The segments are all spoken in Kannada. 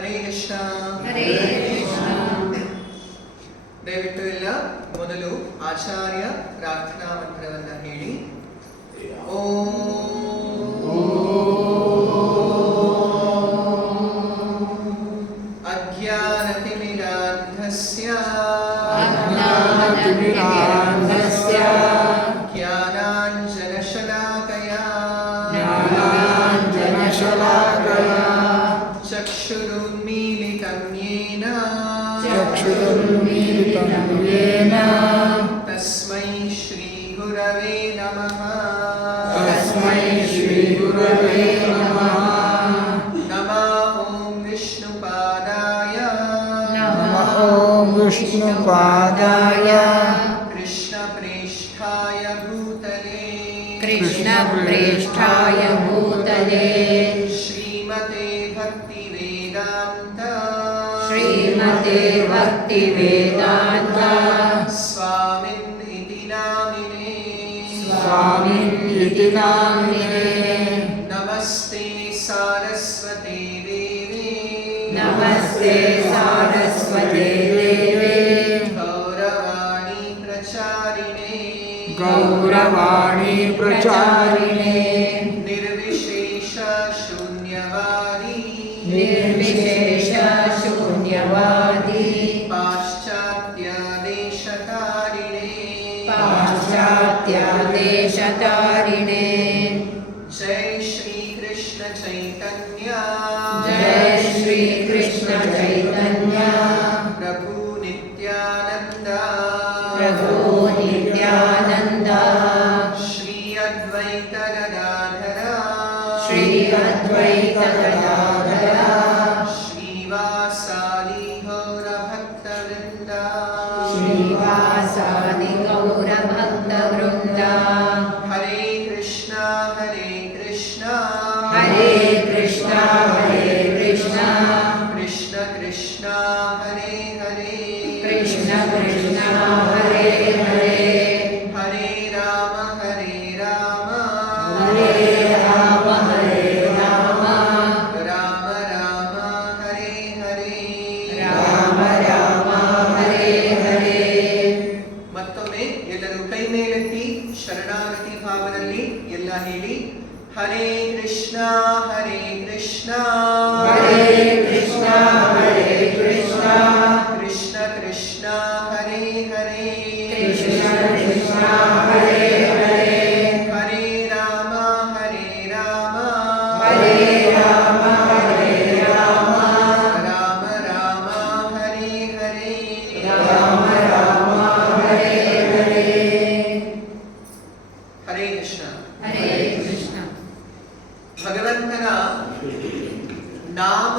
ಹರೇ ಕೃಷ್ಣ. ಹರೇ ಕೃಷ್ಣ. ದಯವಿಟ್ಟು ಎಲ್ಲ ಮೊದಲು ಆಚಾರ್ಯ ಪ್ರಾರ್ಥನಾ ಮಂತ್ರವನ್ನ ಹೇಳಿ. ಅಜ್ಞಾನತಿಮಿರಾಂಧಸ್ಯ ಜ್ಞಾನಾಂಜನಶಲಾಕಯಾ ಚಕ್ಷುರುನ್ಮೀಲಿತಂ ಯೇನ ತಸ್ಮೈ ಶ್ರೀ ಗುರವೇ ನಮಃ. ನಮೋ ವಿಷ್ಣುಪಾದಾಯ ಕೃಷ್ಣಪ್ರೇಷ್ಠಾಯ ಭೂತಲೇ ಶ್ರೀಮತೆ ಭಕ್ತಿವೇದಾಂತ ಸ್ವಾಮಿನ್ ಇತಿ ನಾಮಿನೇ. ನಮಸ್ತೆ ಸಾರಸ್ವತಿ ದೇವಿ ಗೌರವಾಣಿ ಪ್ರಚಾರಿಣೆ ನಿರ್ವಿಶೇಷ ಶೂನ್ಯವಾದಿ ಪಾಶ್ಚಾತ್ಯ ದೇಶತಾರಿಣೆ. ಜೈ ಶ್ರೀ ಕೃಷ್ಣ ಚೈತನ್ಯ ಪ್ರಭು ನಿತ್ಯಾನಂದ ಶ್ರೀ ಅದ್ವೈತ ಗದಾಧರ ಶ್ರೀವಾಸಾದಿ ಗೌರ ಭಕ್ತವೃಂದ ಹರೇ ಕೃಷ್ಣ ಕೃಷ್ಣ ಕೃಷ್ಣ ಹರೇ ಹರೇ ಹರೇ ರಾಮ ರಾಮ ರಾಮ ಹರೇ ಹರೇ. ಮತ್ತೊಮ್ಮೆ ಎಲ್ಲರೂ ಕೈ ಮೇಲೆತ್ತಿ ಶರಣಾಗತಿ ಭಾವದಲ್ಲಿ ಎಲ್ಲ ಹೇಳಿ. ಹರೇ ಕೃಷ್ಣ ಕೃಷ್ಣ ಕೃಷ್ಣ ಹರೇ ಹರೇ ಹರೇ ರಾಮ ರಾಮ ರಾಮ ಹರೇ ಹರೇ. ಹರೇ ಕೃಷ್ಣ. ಭಗವಂತನ ನಾಮ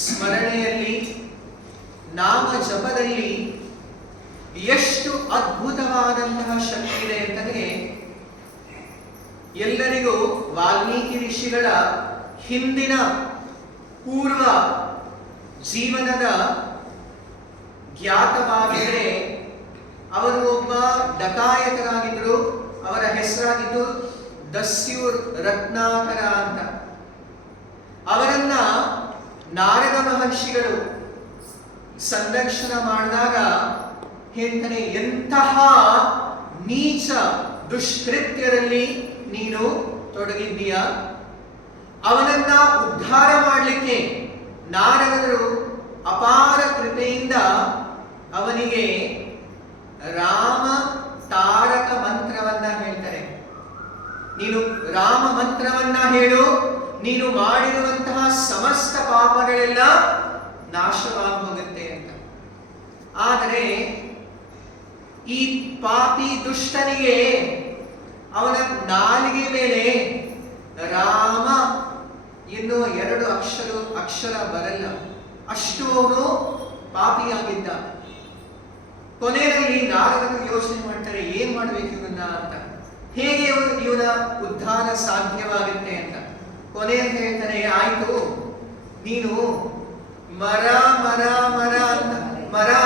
ಸ್ಮರಣೆಯಲ್ಲಿ, ನಾಮ ಜಪದಲ್ಲಿ ಎಷ್ಟು ಅದ್ಭುತವಾದಂತಹ ಶಕ್ತಿ ಇದೆ ಅಂತಂದ್ರೆ, ಎಲ್ಲರಿಗೂ ವಾಲ್ಮೀಕಿ ಋಷಿಗಳ ಹಿಂದಿನ ಪೂರ್ವ ಜೀವನದ ಜ್ಞಾತವಾಗಿದ್ರೆ ಅವರು ಒಬ್ಬ ಡಕಾಯತರಾಗಿದ್ದರು. ಅವರ ಹೆಸರಾಗಿದ್ದು ದಸ್ಯೂರ್ ರತ್ನಾಕರ ಅಂತ. ಅವರನ್ನ ನಾರದ ಮಹರ್ಷಿಗಳು ಸಂದರ್ಶನ ಮಾಡಿದಾಗ ಹೇಳ್ತಾನೆ, ಎಂತಹ ನೀಚ ದುಷ್ಕೃತ್ಯರಲ್ಲಿ ನೀನು ತೊಡಗಿದ್ದೀಯ. ಅವನನ್ನ ಉದ್ಧಾರ ಮಾಡಲಿಕ್ಕೆ ನಾರದರು ಅಪಾರ ಕೃಪೆಯಿಂದ ಅವನಿಗೆ ರಾಮ ತಾರಕ ಮಂತ್ರವನ್ನ ಹೇಳ್ತಾರೆ. ನೀನು ರಾಮ ಮಂತ್ರವನ್ನ ಹೇಳು, ನೀನು ಮಾಡಿರುವಂತಹ ಸಮಸ್ತ ಪಾಪಗಳೆಲ್ಲ ನಾಶವಾಗಿ ಹೋಗುತ್ತೆ ಅಂತ. ಆದರೆ ಈ ಪಾಪಿ ದುಷ್ಟನಿಗೆ ಅವನ ನಾಲಿಗೆ ಮೇಲೆ ರಾಮ ಎನ್ನುವ 2 ಅಕ್ಷರ ಬರಲ್ಲ. ಅಷ್ಟು ಅವನು ಪಾಪಿಯಾಗಿದ್ದ. ಕೊನೆಯಲ್ಲಿ ನಾರದರು ಯೋಚನೆ ಮಾಡ್ತಾರೆ, ಏನ್ ಮಾಡ್ಬೇಕು ಇವನ್ನ ಅಂತ, ಹೇಗೆ ಇವನ ಉದ್ಧಾರ ಸಾಧ್ಯವಾಗುತ್ತೆ ಅಂತ. ಕೊನೆಯಲ್ಲಿ ಹೇಳ್ತಾನೆ, ಆಯ್ತು ನೀನು ಮರ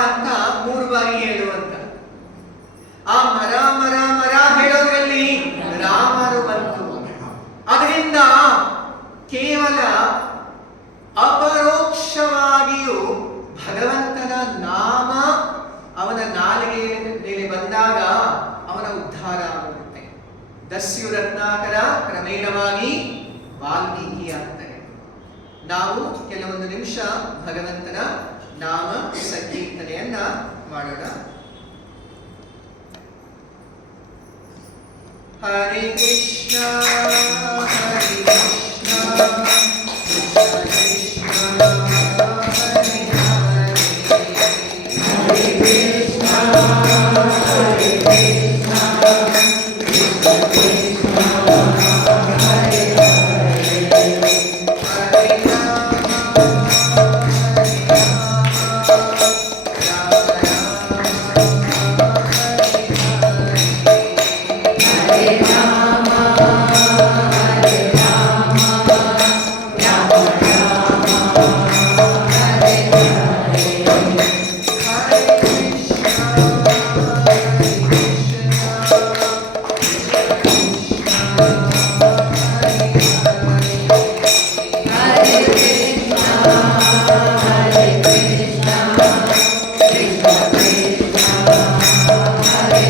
ಅಂತ 3 ಬಾರಿ ಹೇಳುವಂತ. ಆ ಮರ ಹೇಳೋದ್ರಲ್ಲಿ ರಾಮರು ಬಂತು. ಅದರಿಂದ ಕೇವಲ ಅಪರೋಕ್ಷವಾಗಿಯೂ ಭಗವಂತನ ನಾಮ ಅವನ ನಾಲಿಗೆಯ ಮೇಲೆ ಬಂದಾಗ ಅವನ ಉದ್ಧಾರ ಆಗುತ್ತೆ. ದಸ್ಯು ರತ್ನಾಕರ ಕ್ರಮೇಣವಾಗಿ ವಾಲ್ಮೀಕಿ ಆಗ್ತಾರೆ. ನಾವು ಕೆಲವೊಂದು ನಿಮಿಷ ಭಗವಂತನ ನಾಮ ಸಂಕೀರ್ತನೆಯನ್ನ ಮಾಡೋಣ. ಹರೇ ಕೃಷ್ಣ ಹರೇ ಕೃಷ್ಣ ಕೃಷ್ಣ ಕೃಷ್ಣ ಹರೇ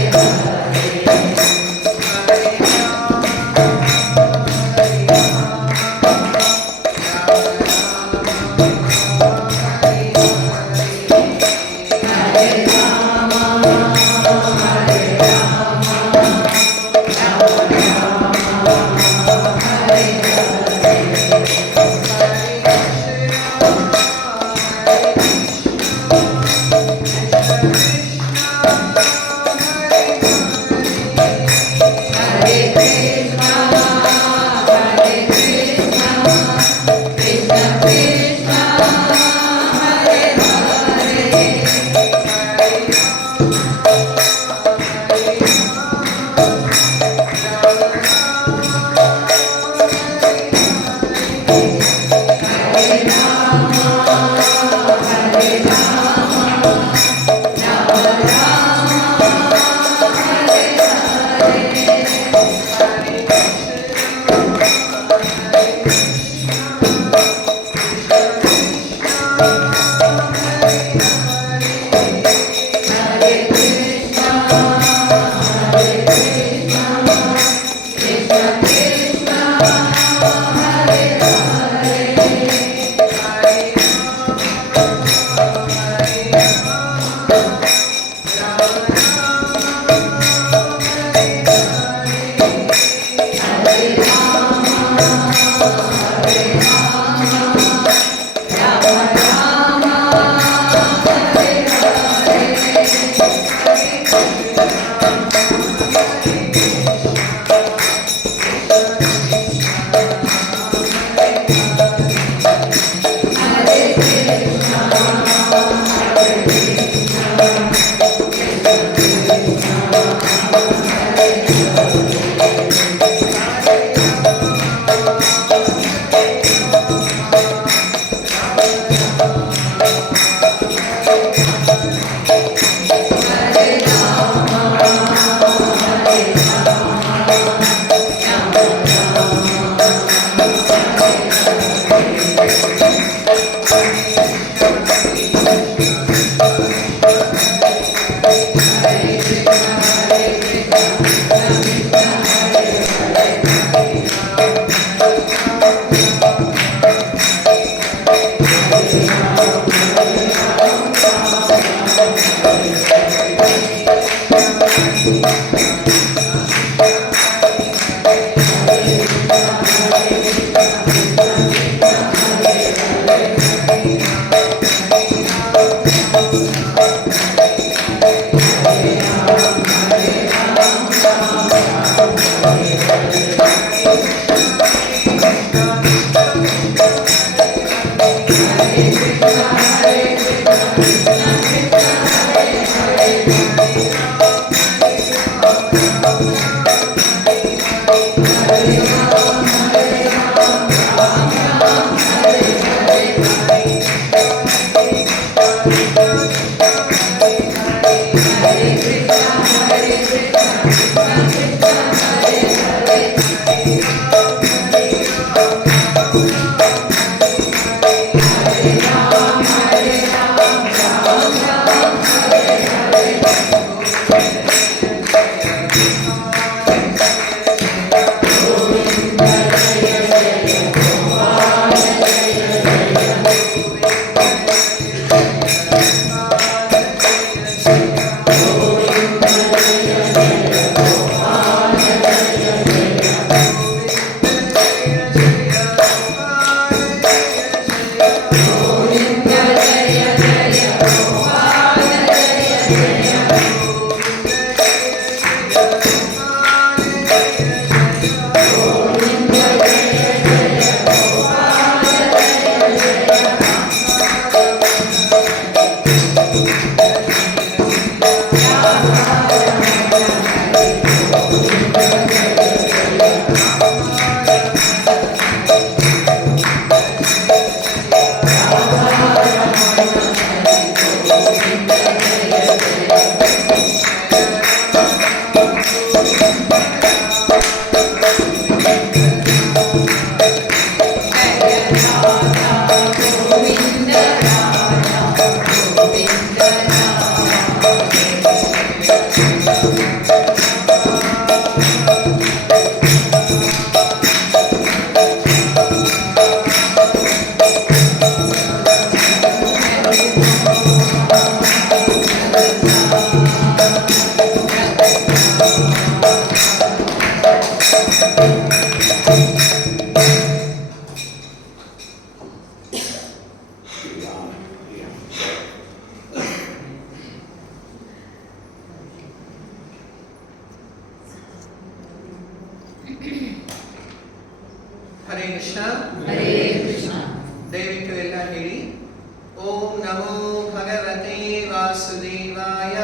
ನಮೋ ಭಗವತೆ ವಾಸುದೇವಾಯ.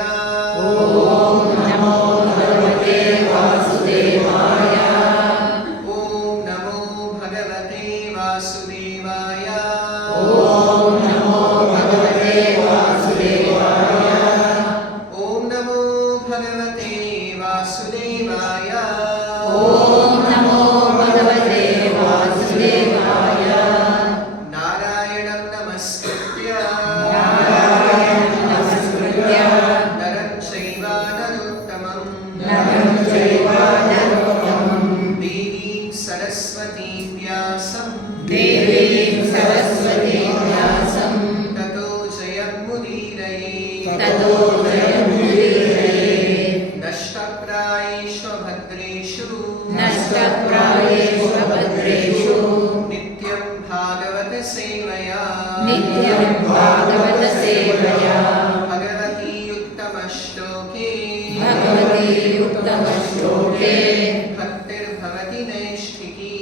ಓಂ ನಮೋ ಭಗವತೆ ವಾಸುದೇವಾಯ. ಓಂ ನಮೋ ಭಗವತೆ ವಾಸುದೇವಾಯ. ಓಂ ನಮೋ ಭಗವತೆ ವಾಸುದೇವಾಯ. ಓಂ ನಮೋ ಭಗವತೆ ವಾಸುದೇವಾಯ. ಓಂ ನಮೋ ಭಗವತೆ ವಾಸುದೇವಾಯ. ನಾರಾಯಣಂ ನಮಸ್ಕೃತ್ಯ ನಾರಾಯಣಂ ನಮಸ್ಕೃತ್ಯ ನರಂ ಚೈವ ನರೋತ್ತಮಂ ನರಂ ಚೈವ ನರೋತ್ತಮಂ ದೇವೀಂ ಸರಸ್ವತೀಂ ವ್ಯಾಸಂ ದೇವೀಂ ಸರಸ್ವತೀಂ ವ್ಯಾಸಂ ತತೋ ಜಯಮುದೀರಯೇ. ತತೋ ಜಯಮುದೀರಯೇತ್. ನಷ್ಟಪ್ರಾಯೇಷು ಭದ್ರೇಷು ನಷ್ಟಪ್ರಾಯೇಷು ಭದ್ರೇಷು ನಿತ್ಯಂ ಭಾಗವತ ಸೇವಯಾ ನಿತ್ಯಂ ಭಾಗವತ ಸೇವಯಾ ಭಗವತಿ ಉತ್ತಮ ಶ್ಲೋಕೆ ಭಗವತಿ ಉತ್ತಮ ಶ್ಲೋಕೆ ಭಕ್ತಿರ್ಭವತಿ ನೈಷ್ಠಿಕೀ.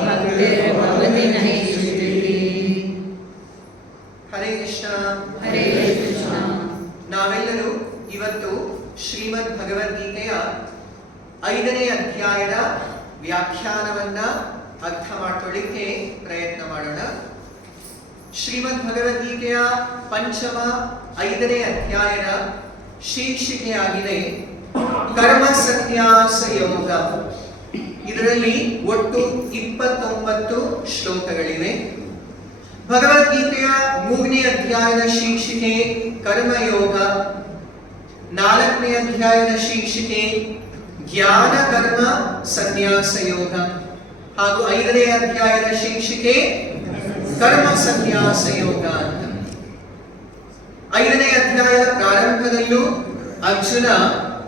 ಭಕ್ತಿರ್ಭವತಿ ನೈಷ್ಠಿಕೀ. ಹರೇ ಕೃಷ್ಣ. ಹರೇ ಕೃಷ್ಣ. ನಾವೆಲ್ಲರೂ ಇವತ್ತು ಶ್ರೀಮದ್ ಭಗವದ್ಗೀತೆಯ 5ನೇ ಅಧ್ಯಾಯದ ವ್ಯಾಖ್ಯಾನವನ್ನ ಅರ್ಥ ಮಾಡ್ಕೊಳ್ಳಿಕ್ಕೆ ಪ್ರಯತ್ನ ಮಾಡೋಣ. ಶ್ರೀಮದ್ ಭಗವದ್ಗೀತೆಯ ಪಂಚಮ 5ನೇ ಅಧ್ಯಾಯದ ಶೀರ್ಷಿಕೆಯಾಗಿದೆ ಕರ್ಮ ಸನ್ಯಾಸ ಯೋಗ. ಇದರಲ್ಲಿ ಒಟ್ಟು 29 ಶ್ಲೋಕಗಳಿವೆ. ಭಗವದ್ಗೀತೆಯ 3ನೇ ಅಧ್ಯಾಯದ ಶೀರ್ಷಿಕೆ ಕರ್ಮಯೋಗ, 4ನೇ ಅಧ್ಯಾಯದ ಶೀರ್ಷಿಕೆ ಜ್ಞಾನ ಕರ್ಮ ಸನ್ಯಾಸ ಯೋಗ ಹಾಗೂ 5ನೇ ಅಧ್ಯಾಯದ ಶೀರ್ಷಿಕೆ ಕರ್ಮ ಸನ್ಯಾಸ ಯೋಗ ಅಂತ. 5ನೇ ಅಧ್ಯಾಯದ ಪ್ರಾರಂಭದಲ್ಲೂ ಅರ್ಜುನ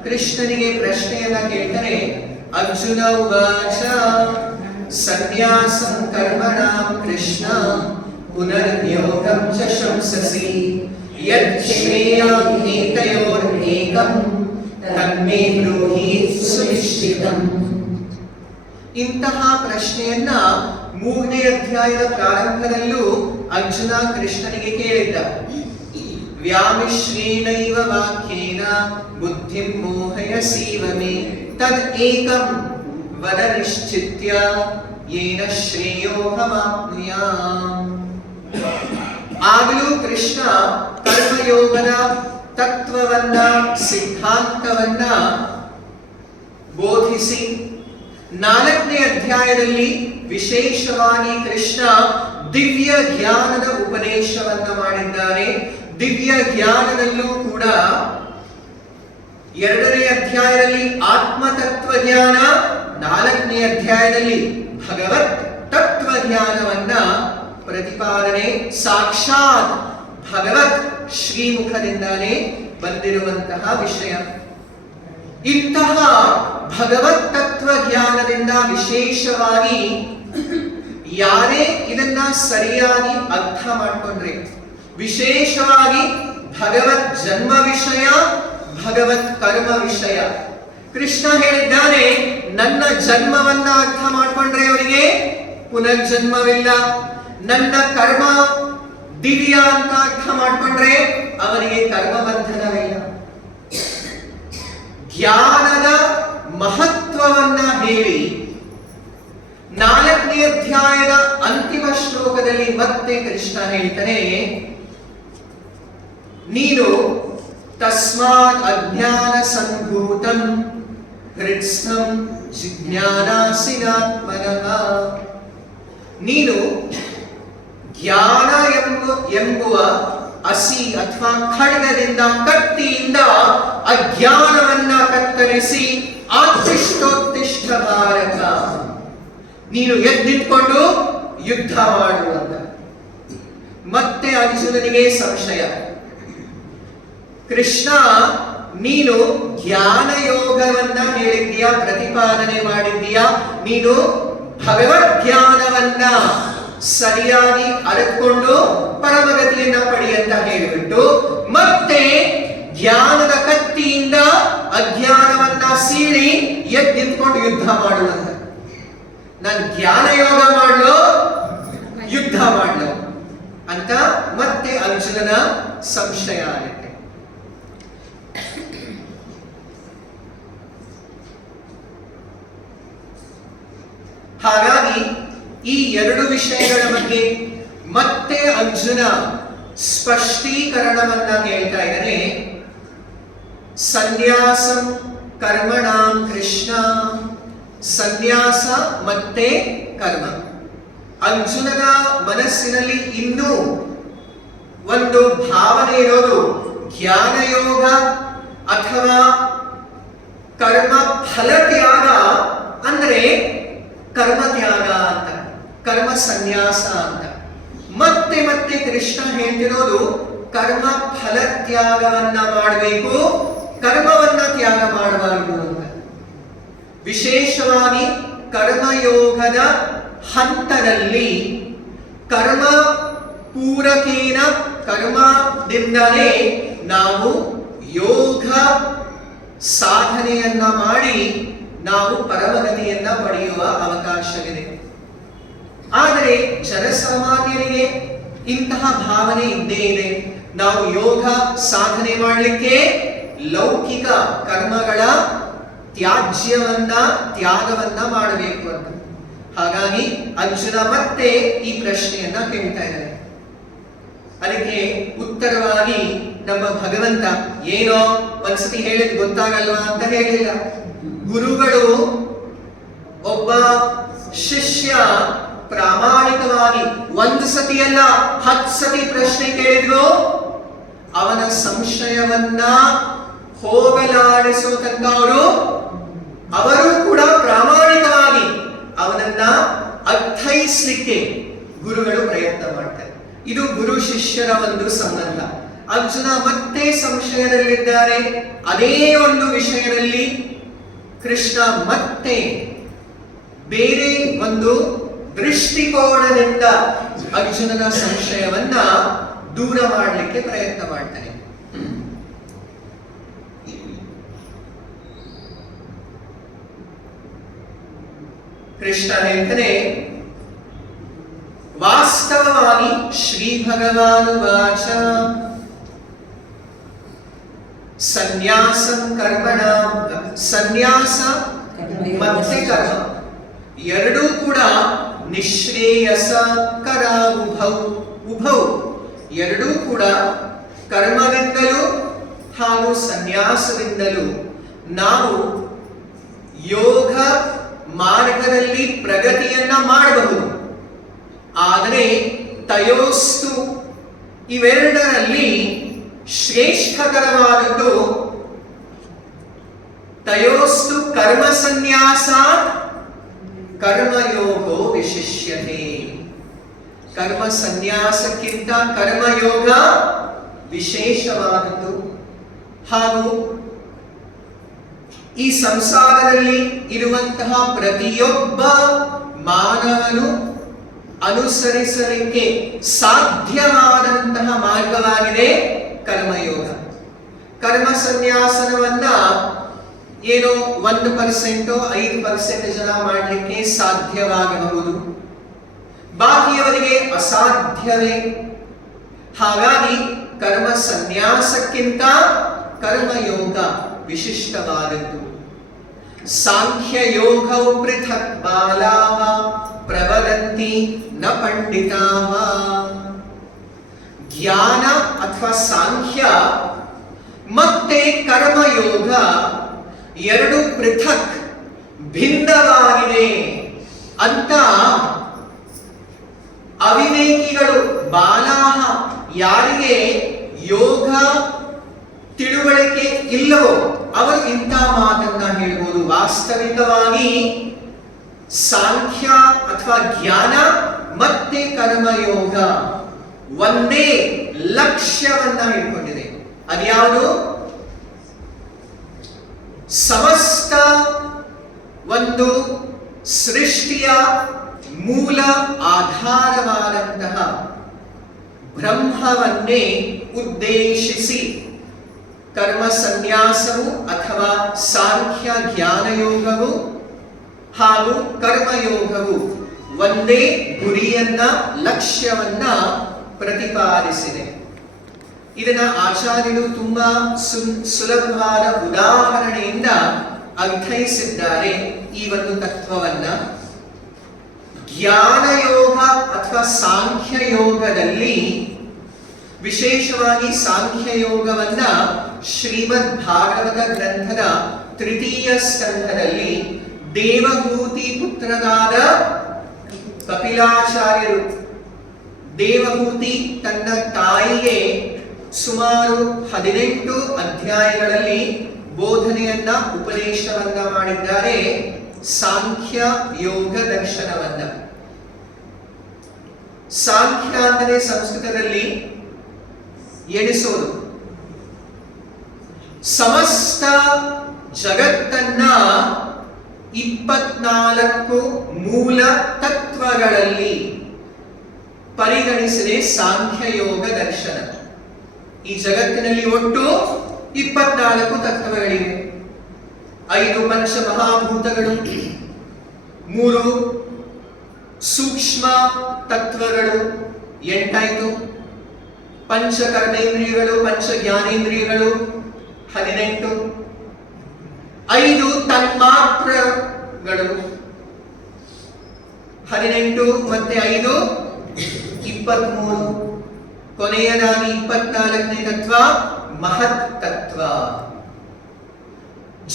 ಕೃಷ್ಣನಿಗೆ ಪ್ರಶ್ನೆಯನ್ನ ಕೇಳ್ತಾನೆ. ಅರ್ಜುನ ಉವಾಚ ಸನ್ಯಾಸಂ ಕರ್ಮಣಾಂ ಕೃಷ್ಣ ಪುನರ್ಯೋಗಂ ಚ ಶಂಸಸಿ ಯತ್ ಶ್ರೇಯಂ ಏತಯೋರೇಕಂ ತನ್ಮೇ ಬ್ರೂಹಿ ಸುನಿಶ್ಚಿತಂ. ಇಂತಹ ಪ್ರಶ್ನೆಯನ್ನ 3ನೇ ಅಧ್ಯಾಯದ ಪ್ರಾರಂಭದಲ್ಲೂ ಅರ್ಜುನ ಕೃಷ್ಣನಿಗೆ ಕೇಳಿದ್ದ. ವ್ಯಾಮಿಶ್ರೇಣೈವ ವಾಕ್ಯೇನ ಬುದ್ಧಿಂ ಮೋಹಯಸೀವ ಮೇ ತದ್ ಏಕಂ ವದ ನಿಶ್ಚಿತ್ಯ ಯೇನ ಶ್ರೇಯೋಹಮಾಪ್ನುಯಾಮ್. ಆಗಲೂ ಕೃಷ್ಣ ಕರ್ಮಯೋಗದ ತತ್ವವನ್ನ ಸಿದ್ಧಾಂತವನ್ನ ಬೋಧಿಸಿ 4ನೇ ಅಧ್ಯಾಯದಲ್ಲಿ ವಿಶೇಷವಾಗಿ ಕೃಷ್ಣ ದಿವ್ಯ ಜ್ಞಾನದ ಉಪದೇಶವನ್ನ ಮಾಡಿದ್ದಾನೆ. ದಿವ್ಯ ಜ್ಞಾನದಲ್ಲೂ ಕೂಡ 2ನೇ ಅಧ್ಯಾಯದಲ್ಲಿ ಆತ್ಮತತ್ವ ಜ್ಞಾನ, 4ನೇ ಅಧ್ಯಾಯದಲ್ಲಿ ಭಗವತ್ ತತ್ವ ಜ್ಞಾನವನ್ನ ಪ್ರತಿಪಾದನೆ ಸಾಕ್ಷಾತ್ ಭಗವತ್ ಶ್ರೀಮುಖದಿಂದಲೇ ಬಂದಿರುವಂತಹ ವಿಷಯ. ಇಂತಹ ಭಗವತ್ ತತ್ವ ಜ್ಞಾನದಿಂದ ವಿಶೇಷವಾಗಿ ಯಾರೇ ಇದನ್ನ ಸರಿಯಾಗಿ ಅರ್ಥ ಮಾಡಿಕೊಂಡ್ರೆ, ವಿಶೇಷವಾಗಿ ಭಗವತ್ ಜನ್ಮ ವಿಷಯ, ಭಗವತ್ ಕರ್ಮ ವಿಷಯ. ಕೃಷ್ಣ ಹೇಳಿದ್ದಾನೆ, ನನ್ನ ಜನ್ಮವನ್ನ ಅರ್ಥ ಮಾಡಿಕೊಂಡ್ರೆ ಅವರಿಗೆ ಪುನರ್ಜನ್ಮವಿಲ್ಲ, ನನ್ನ ಕರ್ಮ ದಿವ್ಯ ಅಂತ ಅರ್ಥ ಮಾಡಿಕೊಂಡ್ರೆ ಅವರಿಗೆ ಕರ್ಮ ಬಂಧನವಿಲ್ಲ. ಜ್ಞಾನದ ಮಹತ್ವವನ್ನ ಹೇಳಿ 4ನೇ ಅಧ್ಯಾಯದ ಅಂತಿಮ ಶ್ಲೋಕದಲ್ಲಿ ಮತ್ತೆ ಕೃಷ್ಣ ಹೇಳ್ತಾನೆ, ನೀನು ತಸ್ಮಾತ್ ಅಜ್ಞಾನ ಸಂಭೂತಂ ಹೃತ್ಸ್ಥಂ ಜಿಜ್ಞಾನಾಸಿನಾತ್ಮನಃ. ನೀನು ಜ್ಞಾನ ಎಂಬುವ ಅಸಿ ಅಥವಾ ಖಡ್ಗದಿಂದ, ಕತ್ತಿಯಿಂದ ಅಜ್ಞಾನವನ್ನ ಕತ್ತರಿಸಿ ಆತಿಷ್ಠೋತ್ತಿಷ್ಠ ಭಾರತ, ನೀನು ಎದ್ದಿಟ್ಕೊಂಡು ಯುದ್ಧ ಮಾಡುವಂತ. ಮತ್ತೆ ಅರ್ಜುನನಿಗೆ ಸಂಶಯ. ಕೃಷ್ಣ, ನೀನು ಜ್ಞಾನ ಯೋಗವನ್ನ ಹೇಳಿದ್ದೀಯಾ, ಪ್ರತಿಪಾದನೆ ಮಾಡಿದ್ದೀಯಾ, ನೀನು ಭಗವದ್ ಜ್ಞಾನವನ್ನ ಸರಿಯಾಗಿ ಅರಿತುಕೊಂಡು ಪರಮಗತಿಯನ್ನ ಪಡಿ ಅಂತ ಹೇಳಿಬಿಟ್ಟು ಮತ್ತೆ ಜ್ಞಾನದ ಕತ್ತಿಯಿಂದ ಅಜ್ಞಾನವನ್ನ ಸೀಳಿ ಎದ್ದು ನಿಂತ್ಕೊಂಡು ಯುದ್ಧ ಮಾಡುವಂತ. ನಾನು ಜ್ಞಾನ ಯೋಗ ಮಾಡ್ಲೋ ಯುದ್ಧ ಮಾಡ್ಲೋ? ಅಂತ ಮತ್ತೆ ಅರ್ಜುನನ ಸಂಶಯ ಆಗುತ್ತೆ. ಹಾಗಾಗಿ ಈ ಎರಡು ವಿಷಯಗಳ ಬಗ್ಗೆ ಮತ್ತೆ ಅರ್ಜುನ ಸ್ಪಷ್ಟೀಕರಣವನ್ನ ಕೇಳ್ತಾ ಇದ್ದಾನೆ. ಸನ್ಯಾಸಂ ಕರ್ಮಣಾಂ ಕೃಷ್ಣ, ಸನ್ಯಾಸ ಮತ್ತೆ ಕರ್ಮ. ಅರ್ಜುನನ ಮನಸ್ಸಿನಲ್ಲಿ ಇನ್ನೂ ಒಂದು ಭಾವನೆ ಇರೋದು ಜ್ಞಾನಯೋಗ ಅಥವಾ ಕರ್ಮ ಫಲತ್ಯಾಗ ಅಂದ್ರೆ ಕರ್ಮ ತ್ಯಾಗ ಅಂತ, ಕರ್ಮ ಸನ್ಯಾಸ ಅಂತ. ಮತ್ತೆ ಮತ್ತೆ ಕೃಷ್ಣ ಹೇಳ್ತಿರೋದು ಕರ್ಮ ಫಲ ತ್ಯಾಗವನ್ನ ಮಾಡಬೇಕು, ಕರ್ಮವನ್ನ ತ್ಯಾಗ ಮಾಡಬಾರದು ಅಂತ. ವಿಶೇಷವಾಗಿ ಕರ್ಮಯೋಗದ ಹಂತದಲ್ಲಿ ಕರ್ಮ ಪೂರಕೇನ, ಕರ್ಮದಿಂದಲೇ ನಾವು ಯೋಗ ಸಾಧನೆಯನ್ನ ಮಾಡಿ ನಾವು ಪರಮಗತಿಯನ್ನ ಪಡೆಯುವ ಅವಕಾಶವಿದೆ. ಆದರೆ ಜನಸಾಮಾನ್ಯರಿಗೆ ಇಂತಹ ಭಾವನೆ ಇದ್ದೇ ಇದೆ. ನಾವು ಯೋಗ ಸಾಧನೆ ಮಾಡಲಿಕ್ಕೆ ಲೌಕಿಕ ಕರ್ಮಗಳ ತ್ಯಾಗವನ್ನ ಮಾಡಬೇಕು ಅಂತ. ಹಾಗಾಗಿ ಅರ್ಜುನ ಮತ್ತೆ ಈ ಪ್ರಶ್ನೆಯನ್ನ ಕೇಳ್ತಾ ಇದ್ದಾರೆ. ಅದಕ್ಕೆ ಉತ್ತರವಾಗಿ ನಮ್ಮ ಭಗವಂತ ಏನೋ ಒಂದ್ಸತಿ ಹೇಳಿದ್ ಗೊತ್ತಾಗಲ್ವಾ ಅಂತ ಹೇಳಿಲ್ಲ. ಗುರುಗಳು ಒಬ್ಬ ಶಿಷ್ಯ ಪ್ರಾಮಾಣಿಕವಾಗಿ ಒಂದು ಸತಿಯಲ್ಲ 10 ಸತಿ ಪ್ರಶ್ನೆ ಕೇಳಿದ್ರು ಅವನ ಸಂಶಯವನ್ನ ಹೋಗಲಾಡಿಸೋ ತನಕ ಅವರು ಕೂಡ ಪ್ರಾಮಾಣಿಕವಾಗಿ ಅವನನ್ನ ಅರ್ಥೈಸ್ಲಿಕ್ಕೆ ಗುರುಗಳು ಪ್ರಯತ್ನ ಮಾಡ್ತಾರೆ. ಇದು ಗುರು ಶಿಷ್ಯರ ಒಂದು ಸಂಬಂಧ. ಅರ್ಜುನ ಮತ್ತೆ ಸಂಶಯದಲ್ಲಿದ್ದಾರೆ. ಅದೇ ಒಂದು ವಿಷಯದಲ್ಲಿ ಕೃಷ್ಣ ಮತ್ತೆ ಬೇರೆ ಒಂದು ದೃಷ್ಟಿಕೋನದಿಂದ ಅರ್ಜುನನ ಸಂಶಯವನ್ನ ದೂರ ಮಾಡಲಿಕ್ಕೆ ಪ್ರಯತ್ನ ಮಾಡ್ತಾನೆ. ಕೃಷ್ಣ ಹೇಳ್ತಾನೆ, ವಾಸ್ತವವಾಗಿ ಶ್ರೀ ಭಗವಾನ್ ವಾಚ ಸನ್ಯಾಸಂ ಕರ್ಮಣ, ಸನ್ಯಾಸ ಮತ್ತೆ ಕರ್ಮ ಎರಡೂ ಕೂಡ ನಿಶ್ರೇಯಸಕರ ಉಭೌ, ಎರಡೂ ಕೂಡ ಕರ್ಮದಿಂದಲೂ ಹಾಗೂ ಸನ್ಯಾಸದಿಂದಲೂ ನಾವು ಯೋಗ ಮಾರ್ಗದಲ್ಲಿ ಪ್ರಗತಿಯನ್ನ ಮಾಡಬಹುದು. ಆದರೆ ತಯೋಸ್ತು, ಇವೆರಡರಲ್ಲಿ ಶ್ರೇಷ್ಠಕರವಾದದ್ದು ತಯೋಸ್ತು ಕರ್ಮ ಸನ್ಯಾಸಾತ್ ಕರ್ಮಯೋಗೋ ವಿಶಿಷ್ಯತೆ. ಕರ್ಮ ಸನ್ಯಾಸಕ್ಕಿಂತ ಕರ್ಮಯೋಗ ವಿಶೇಷವಾದದ್ದು. ಹಾಗೂ ಈ ಸಂಸಾರದಲ್ಲಿ ಇರುವಂತಹ ಪ್ರತಿಯೊಬ್ಬ ಮಾನವನು ಅನುಸರಿಸಲಿಕ್ಕೆ ಸಾಧ್ಯವಾದಂತಹ ಮಾರ್ಗವಾಗಿದೆ ಕರ್ಮಯೋಗ. ಕರ್ಮ ಸನ್ಯಾಸನವನ್ನ ಏನೋ 1% 5% ಜನ ಮಾಡಲಿಕ್ಕೆ ಸಾಧ್ಯವಾಗಬಹುದು, ಬಾಕಿಯವರಿಗೆ ಅಸಾಧ್ಯವೇ. ಹಾಗಾಗಿ ಕರ್ಮ ಸನ್ಯಾಸಕ್ಕಿಂತ ಕರ್ಮಯೋಗ ವಿಶಿಷ್ಟವಾದದ್ದು. ಸಾಂಖ್ಯ ಯೋಗೌ ಪೃಥಕ್ ಬಾಲಾಃ ಪ್ರವದಂತಿ ನ ಪಂಡಿತಾಃ. ಜ್ಞಾನ ಅಥವಾ ಸಾಂಖ್ಯ ಮತ್ತೆ ಕರ್ಮಯೋಗ ಎರಡು ಪೃಥಕ್ ಭಿನ್ನವಾಗಿದೆ ಅಂತ ಅವಿವೇಕಿಗಳು, ಬಾಲಾಹ, ಯಾರಿಗೆ ಯೋಗ ತಿಳುವಳಿಕೆ ಇಲ್ಲವೋ ಅವರು ಇಂಥ ಮಾತನ್ನ ಹೇಳ್ಬೋದು. ವಾಸ್ತವಿಕವಾಗಿ ಸಾಂಖ್ಯ ಅಥವಾ ಜ್ಞಾನ ಮತ್ತೆ ಕರ್ಮಯೋಗ ಒಂದೇ ಲಕ್ಷ್ಯವನ್ನ ಹಿಡ್ಕೊಂಡಿದೆ. ಅದ್ಯಾವುದು? ಸಮಸ್ತ ಒಂದು ಸೃಷ್ಟಿಯ ಮೂಲ ಆಧಾರವಾದಂತಹ ಬ್ರಹ್ಮವನ್ನೇ ಉದ್ದೇಶಿಸಿ ಕರ್ಮ ಸನ್ಯಾಸವು ಅಥವಾ ಸಾಂಖ್ಯ ಜ್ಞಾನಯೋಗವು ಹಾಗೂ ಕರ್ಮಯೋಗವು ಒಂದೇ ಗುರಿಯನ್ನ, ಲಕ್ಷ್ಯವನ್ನ ಪ್ರತಿಪಾದಿಸಿದೆ. ಇದನ್ನ ಆಚಾರ್ಯರು ತುಂಬಾ ಸುಲಭವಾದ ಉದಾಹರಣೆಯಿಂದ ಅರ್ಥೈಸಿದ್ದಾರೆ. ಈ ಒಂದು ತತ್ವವನ್ನ ಜ್ಞಾನಯೋಗ ಅಥವಾ ಸಾಂಖ್ಯ ಯೋಗದಲ್ಲಿ, ವಿಶೇಷವಾಗಿ ಸಾಂಖ್ಯ ಯೋಗವನ್ನ ಶ್ರೀಮದ್ ಭಾಗವತ ಗ್ರಂಥದ ತೃತೀಯ ಸ್ಕಂಧದಲ್ಲಿ ದೇವಹೂತಿ ಪುತ್ರನಾದ ಕಪಿಲಾಚಾರ್ಯರು, ದೇವಹೂತಿ ತನ್ನ ತಾಯಿಗೆ ಸುಮಾರು 18 ಅಧ್ಯಾಯಗಳಲ್ಲಿ ಬೋಧನೆಯನ್ನ, ಉಪದೇಶವನ್ನ ಮಾಡಿದ್ದಾರೆ. ಸಾಂಖ್ಯ ಯೋಗ ದರ್ಶನವನ್ನ. ಸಾಂಖ್ಯ ಅಂದರೆ ಸಂಸ್ಕೃತದಲ್ಲಿ ಎಣಿಸೋದು. ಸಮಸ್ತ ಜಗತ್ತನ್ನ 24 ಮೂಲ ತತ್ವಗಳಲ್ಲಿ ಪರಿಗಣಿಸಿದೆ ಸಾಂಖ್ಯ ಯೋಗ ದರ್ಶನ. ಈ ಜಗತ್ತಿನಲ್ಲಿ ಒಟ್ಟು 24 ತತ್ವಗಳಿವೆ. 5 ಪಂಚಮಹಾಭೂತಗಳು, 3 ಸೂಕ್ಷ್ಮ ತತ್ವಗಳು, 8 ಆಯ್ತು. ಪಂಚ ಕರ್ಮೇಂದ್ರಿಯಗಳು, ಪಂಚ ಜ್ಞಾನೇಂದ್ರಿಯಗಳು, 18. 5 ತನ್ಮಾತ್ರಗಳು, 18 ಮತ್ತೆ 5 23. ಕೊನೆಯದಾಗಿ 24ನೇ ತತ್ವ ಮಹತ್ ತತ್ವ.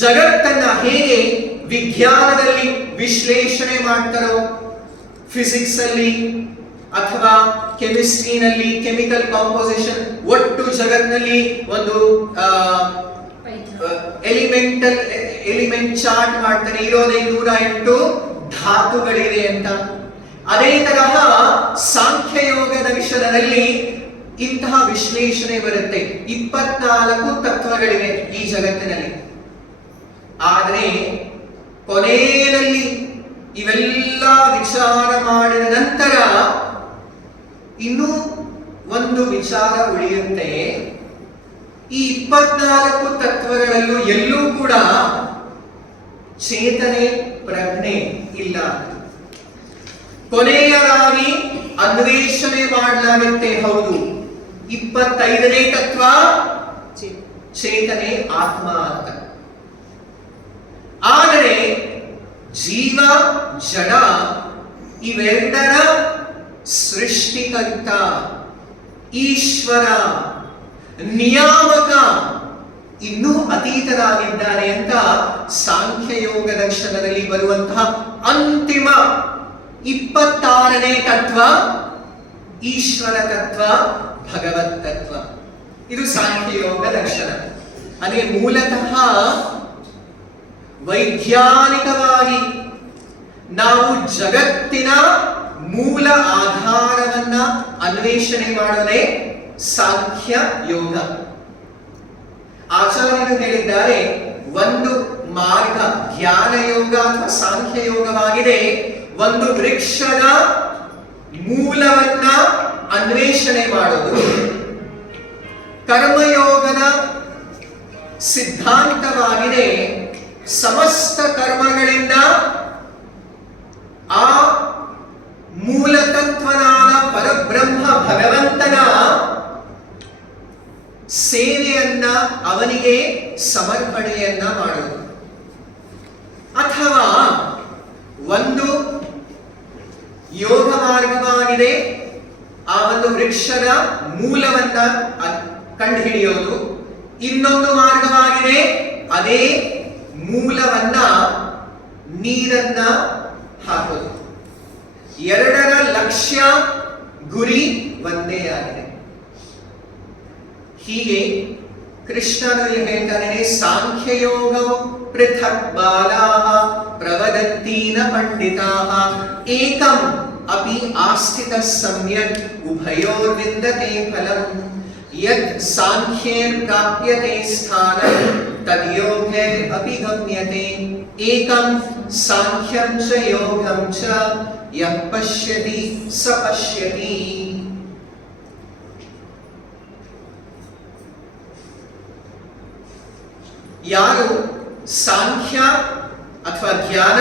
ಜಗತ್ತನ್ನ ಹೇಗೆ ವಿಜ್ಞಾನದಲ್ಲಿ ವಿಶ್ಲೇಷಣೆ ಮಾಡ್ತಾರೋ, ಫಿಸಿಕ್ಸ್ ಅಲ್ಲಿ ಅಥವಾ ಕೆಮಿಸ್ಟ್ರಿನಲ್ಲಿ ಕೆಮಿಕಲ್ ಕಾಂಪೋಸಿಷನ್, ಒಟ್ಟು ಜಗತ್ತಿನಲ್ಲಿ ಒಂದು ಎಲಿಮೆಂಟ್ ಚಾರ್ಟ್ ಮಾಡ್ತಾನೆ, ಇರೋದೇ 108 ಧಾತುಗಳಿವೆ ಅಂತ. ಅದೇ ತರಹ ಸಾಂಖ್ಯ ಯೋಗ ದರ್ಶನದಲ್ಲಿ ಇಂತಹ ವಿಶ್ಲೇಷಣೆ ಬರುತ್ತೆ. 24 ತತ್ವಗಳಿವೆ ಈ ಜಗತ್ತಿನಲ್ಲಿ. ಆದರೆ ಕೊನೆಯಲ್ಲಿ ಇವೆಲ್ಲ ವಿಚಾರ ಮಾಡಿದ ನಂತರ ಇನ್ನೂ ಒಂದು ವಿಚಾರ ಉಳಿಯುತ್ತೆ. ಈ 24 ತತ್ವಗಳಲ್ಲೂ ಎಲ್ಲೂ ಕೂಡ ಚೇತನೆ, ಪ್ರಜ್ಞೆ ಇಲ್ಲ. ಕೊನೆಯದಾಗಿ ಅನ್ವೇಷಣೆ ಮಾಡಲಾಗುತ್ತೆ. ಹೌದು, 25ನೇ ತತ್ವ ಚೇತನೆ, ಆತ್ಮ ಅಂತ. ಆದರೆ ಜೀವ, ಜಡ ಇವೆರಡರ ಸೃಷ್ಟಿಕರ್ತ ಈಶ್ವರ, ನಿಯಾಮಕ ಇನ್ನೂ ಅತೀತರಾಗಿದ್ದಾರೆ ಅಂತ ಸಾಂಖ್ಯ ಯೋಗ ದರ್ಶನದಲ್ಲಿ ಬರುವಂತಹ ಅಂತಿಮ 26ನೇ ತತ್ವ ಈಶ್ವರ ತತ್ವ, ಭಗವತ್ ತತ್ವ. ಇದು ಸಾಂಖ್ಯ ಯೋಗ ದರ್ಶನ. ಅದೇ ಮೂಲತಃ ವೈಜ್ಞಾನಿಕವಾಗಿ ನಾವು ಜಗತ್ತಿನ ಮೂಲ ಆಧಾರವನ್ನ ಅನ್ವೇಷಣೆ ಮಾಡೋದೇ ಸಾಂಖ್ಯ ಯೋಗ. ಆಚಾರ್ಯರು ಹೇಳಿದ್ದಾರೆ, ಒಂದು ಮಾರ್ಗ ಜ್ಞಾನ ಯೋಗ ಅಥವಾ ಸಾಂಖ್ಯ ಯೋಗವಾಗಿದೆ. ಒಂದು ವೃಕ್ಷದ ಮೂಲವನ್ನ ಅನ್ವೇಷಣೆ ಮಾಡೋದು. ಕರ್ಮಯೋಗದ ಸಿದ್ಧಾಂತವಾಗಿದೆ, ಸಮಸ್ತ ಕರ್ಮಗಳಿಂದ ಆ ಮೂಲತತ್ವನಾದ ಪರಬ್ರಹ್ಮ ಭಗವಂತನ ಸೇವೆಯನ್ನ, ಅವನಿಗೆ ಸಮರ್ಪಣೆಯನ್ನ ಮಾಡುವುದು. ಅಥವಾ ಒಂದು ಯೋಗ ಮಾರ್ಗವಾಗಿದೆ, ಆ ಒಂದು ವೃಕ್ಷದ ಮೂಲವನ್ನ ಕಂಡುಹಿಡಿಯೋದು. ಇನ್ನೊಂದು ಮಾರ್ಗವಾಗಿದೆ, ಅದೇ ಮೂಲವನ್ನ ನೀರನ್ನ ಹಾಕೋದು. ಎರಡರ ಲಕ್ಷ್ಯ, ಗುರಿ ಒಂದೇ ಆಗಿದೆ. ಹೀಗೆ ಕೃಷ್ಣನು ಹೇಳ್ತಾನೆ, ಸಾಂಖ್ಯಯೋಗವು ಪೃಥಕ್ ಬಾಲಾಃ ಪ್ರವದತ್ತೀನ ಪಂಡಿತಾಃ ಏಕಂ ಅಪಿ ಆಸ್ಥಿತ ಸಮ್ಯಕ್ ಉಭಯೋರ್ವಿಂದತೆ ಫಲಂ ಯತ್ ಸಾಂಖ್ಯೇರ್ ಪ್ರಾಪ್ಯತೆ ಸ್ಥಾನಂ ತದ್ಯೋಗೈರ್ ಅಪಿ ಗಮ್ಯತೆ ಏಕಂ ಸಾಂಖ್ಯಂ ಚ ಯೋಗಂ ಚ ಯಃ ಪಶ್ಯತಿ ಸ ಪಶ್ಯತಿ. ಯಾರು ಸಾಂಖ್ಯ ಅಥವಾ ಜ್ಞಾನ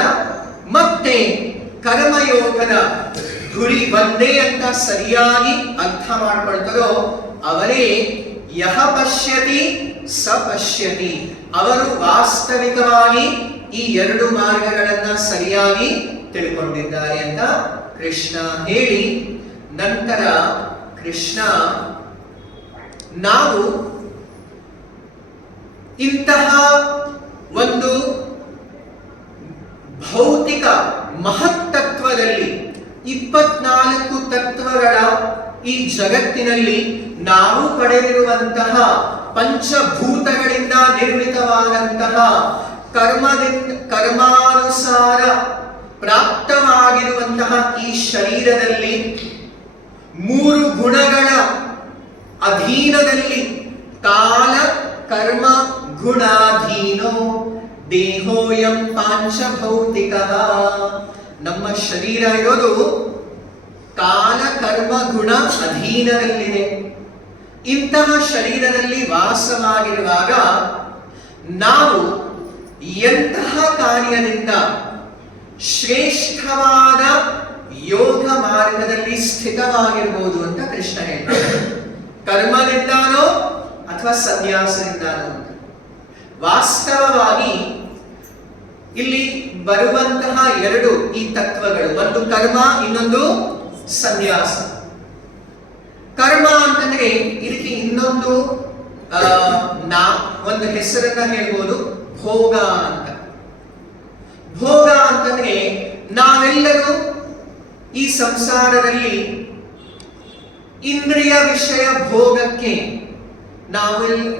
ಮತ್ತೆ ಕರ್ಮಯೋಗದ ಗುರಿ ಒಂದೇ ಅಂತ ಸರಿಯಾಗಿ ಅರ್ಥ ಮಾಡ್ಕೊಳ್ತಾರೋ ಅವರೇ ಯಹ ಪಶ್ಯತಿ ಸ ಪಶ್ಯತಿ, ಅವರು ವಾಸ್ತವಿಕವಾಗಿ ಈ ಎರಡು ಮಾರ್ಗಗಳನ್ನ ಸರಿಯಾಗಿ ತಿಳ್ಕೊಂಡಿದ್ದಾರೆ ಅಂತ ಕೃಷ್ಣ ಹೇಳಿ, ನಂತರ ಕೃಷ್ಣ ನಾವು ಇಂತಹ ಒಂದು ಭೌತಿಕ ಮಹತ್ತತ್ವದಲ್ಲಿ 24 ತತ್ವಗಳ ಈ ಜಗತ್ತಿನಲ್ಲಿ ನಾವು ಪಡೆದಿರುವಂತಹ ಪಂಚಭೂತಗಳಿಂದ ನಿರ್ಮಿತವಾದಂತಹ ಕರ್ಮಾನುಸಾರ ಪ್ರಾಪ್ತವಾಗಿರುವಂತಹ ಈ ಶರೀರದಲ್ಲಿ 3 ಗುಣಗಳ ಅಧೀನದಲ್ಲಿ ಕಾಲ ಕರ್ಮ ಗುಣಾಧೀನೋ ದೇಹೋಯಂ ಪಾಂಚಭೌತಿಕ, ನಮ್ಮ ಶರೀರ ಇರೋದು ಕಾಲ ಕರ್ಮ ಗುಣ ಅಧೀನದಲ್ಲಿದೆ. ಇಂತಹ ಶರೀರದಲ್ಲಿ ವಾಸವಾಗಿರುವಾಗ ನಾವು ಎಂತಹ ಕಾರ್ಯದಿಂದ ಶ್ರೇಷ್ಠವಾದ ಯೋಗ ಮಾರ್ಗದಲ್ಲಿ ಸ್ಥಿತವಾಗಿರಬಹುದು ಅಂತ ಕೃಷ್ಣ ಹೇಳ್ತಾರೆ. ಕರ್ಮದಿಂದಾನೋ ಅಥವಾ ಸನ್ಯಾಸದಿಂದಾನೋ ಅಂತ. ವಾಸ್ತವವಾಗಿ ಇಲ್ಲಿ ಬರುವಂತಹ ಎರಡು ಈ ತತ್ವಗಳು, ಒಂದು ಕರ್ಮ, ಇನ್ನೊಂದು ಸನ್ಯಾಸ. ಕರ್ಮ ಅಂತಂದ್ರೆ ಇದಕ್ಕೆ ಇನ್ನೊಂದು ಒಂದು ಹೆಸರನ್ನ ಹೇಳ್ಬೋದು, ಭೋಗ ಅಂತ. ಭೋಗ ಅಂತಂದ್ರೆ ನಾವೆಲ್ಲರೂ ಈ ಸಂಸಾರದಲ್ಲಿ ಇಂದ್ರಿಯ ವಿಷಯ ಭೋಗಕ್ಕೆ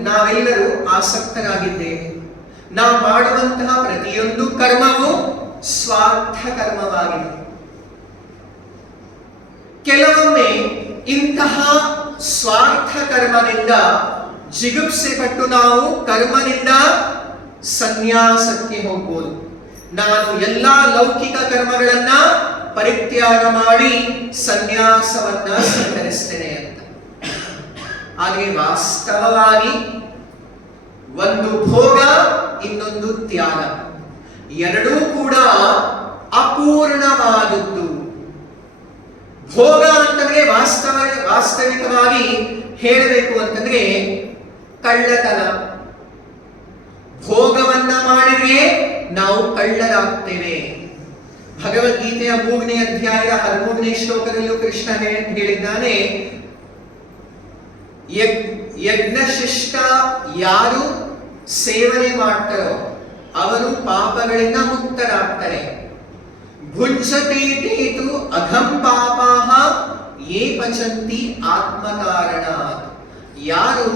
ನಾವೆಲ್ಲರೂ ಆಸಕ್ತರಾಗಿದ್ದೇವೆ. ನಾವು ಮಾಡುವಂತಹ ಪ್ರತಿಯೊಂದು ಕರ್ಮವು ಸ್ವಾರ್ಥ ಕರ್ಮವಾಗಿದೆ. ಕೆಲವೊಮ್ಮೆ ಇಂತಹ ಸ್ವಾರ್ಥ ಕರ್ಮದಿಂದ ಜಿಗುಪ್ಸೆ ಪಟ್ಟು ನಾವು ಕರ್ಮದಿಂದ ಸನ್ಯಾಸಕ್ಕೆ ಹೋಗ್ಬೋದು. ನಾನು ಎಲ್ಲಾ ಲೌಕಿಕ ಕರ್ಮಗಳನ್ನ ಪರಿತ್ಯಾಗ ಮಾಡಿ ಸನ್ಯಾಸವನ್ನ ಸ್ವೀಕರಿಸ್ತೇನೆ ಅಂತ. ಹಾಗೆ ವಾಸ್ತವವಾಗಿ ಒಂದು ಭೋಗ, ಇನ್ನೊಂದು ತ್ಯಾಗ, ಎರಡೂ ಕೂಡ ಅಪೂರ್ಣವಾದದ್ದು. ಭೋಗ ಅಂತಂದ್ರೆ ವಾಸ್ತವಿಕವಾಗಿ ಹೇಳಬೇಕು ಅಂತಂದ್ರೆ ಕಳ್ಳತನ. ಭೋಗವನ್ನ ಮಾಡಿದ್ರೆ ನಾವು ಕಳ್ಳರಾಗ್ತೇವೆ. ಭಗವದ್ಗೀತೆಯ 3ನೇ ಅಧ್ಯಾಯದ 13ನೇ ಶ್ಲೋಕದಲ್ಲೂ ಕೃಷ್ಣ ಹೇಳಿದ್ದಾನೆ, ಯಜ್ಞಶಿಷ್ಟ ಯಾರು ಸೇವನೆ ಮಾಡ್ತಾರೋ ಅವರು ಪಾಪಗಳಿಂದ ಮುಕ್ತರಾಗ್ತಾರೆ. ಭುಂಜತೇತು ಅಘಂ ಪಾಪಾಹ ಯೇ ಪಚಂತಿ ಆತ್ಮಕಾರಣಾತ್, ಯಾರು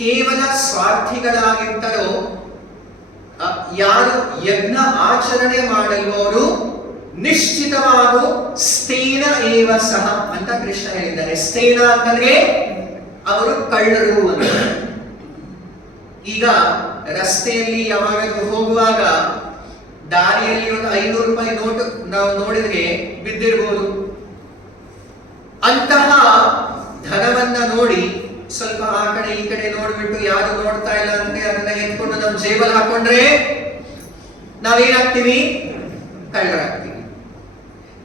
ಕೇವಲ ಸ್ವಾರ್ಥಿಗಳಾಗಿರ್ತಾರೋ, ಯಾರು ಯಜ್ಞ ಆಚರಣೆ ಮಾಡಲ್ವವರು ನಿಶ್ಚಿತವಾಗೂ ಸ್ಥೇನ ಏವ ಸಹ ಅಂತ ಕೃಷ್ಣ ಹೇಳಿದ್ದಾರೆ. ಸ್ಥೇನ ಅಂತಂದ್ರೆ ಅವರು ಕಳ್ಳರು ಅಂತ. ಈಗ ರಸ್ತೆಯಲ್ಲಿ ಯಾವಾಗಲೂ ಹೋಗುವಾಗ ದಾರಿಯಲ್ಲಿ ಒಂದು 500 ರೂಪಾಯಿ ನೋಟು ನಾವು ನೋಡಿದ್ರೆ ಬಿದ್ದಿರಬಹುದು. ಅಂತಹ ಧನವನ್ನ ನೋಡಿ ಸ್ವಲ್ಪ ಆ ಕಡೆ ಈ ಕಡೆ ನೋಡ್ಬಿಟ್ಟು ಯಾರು ನೋಡ್ತಾ ಇಲ್ಲ ಅಂದ್ರೆ ಅದನ್ನ ಎತ್ಕೊಂಡು ನಮ್ಮ ಜೇಬಲ್ಲಿ ಹಾಕೊಂಡ್ರೆ ನಾವೇನಾಗ್ತೀವಿ? ಕಳ್ಳರಾಗ್ತೀವಿ.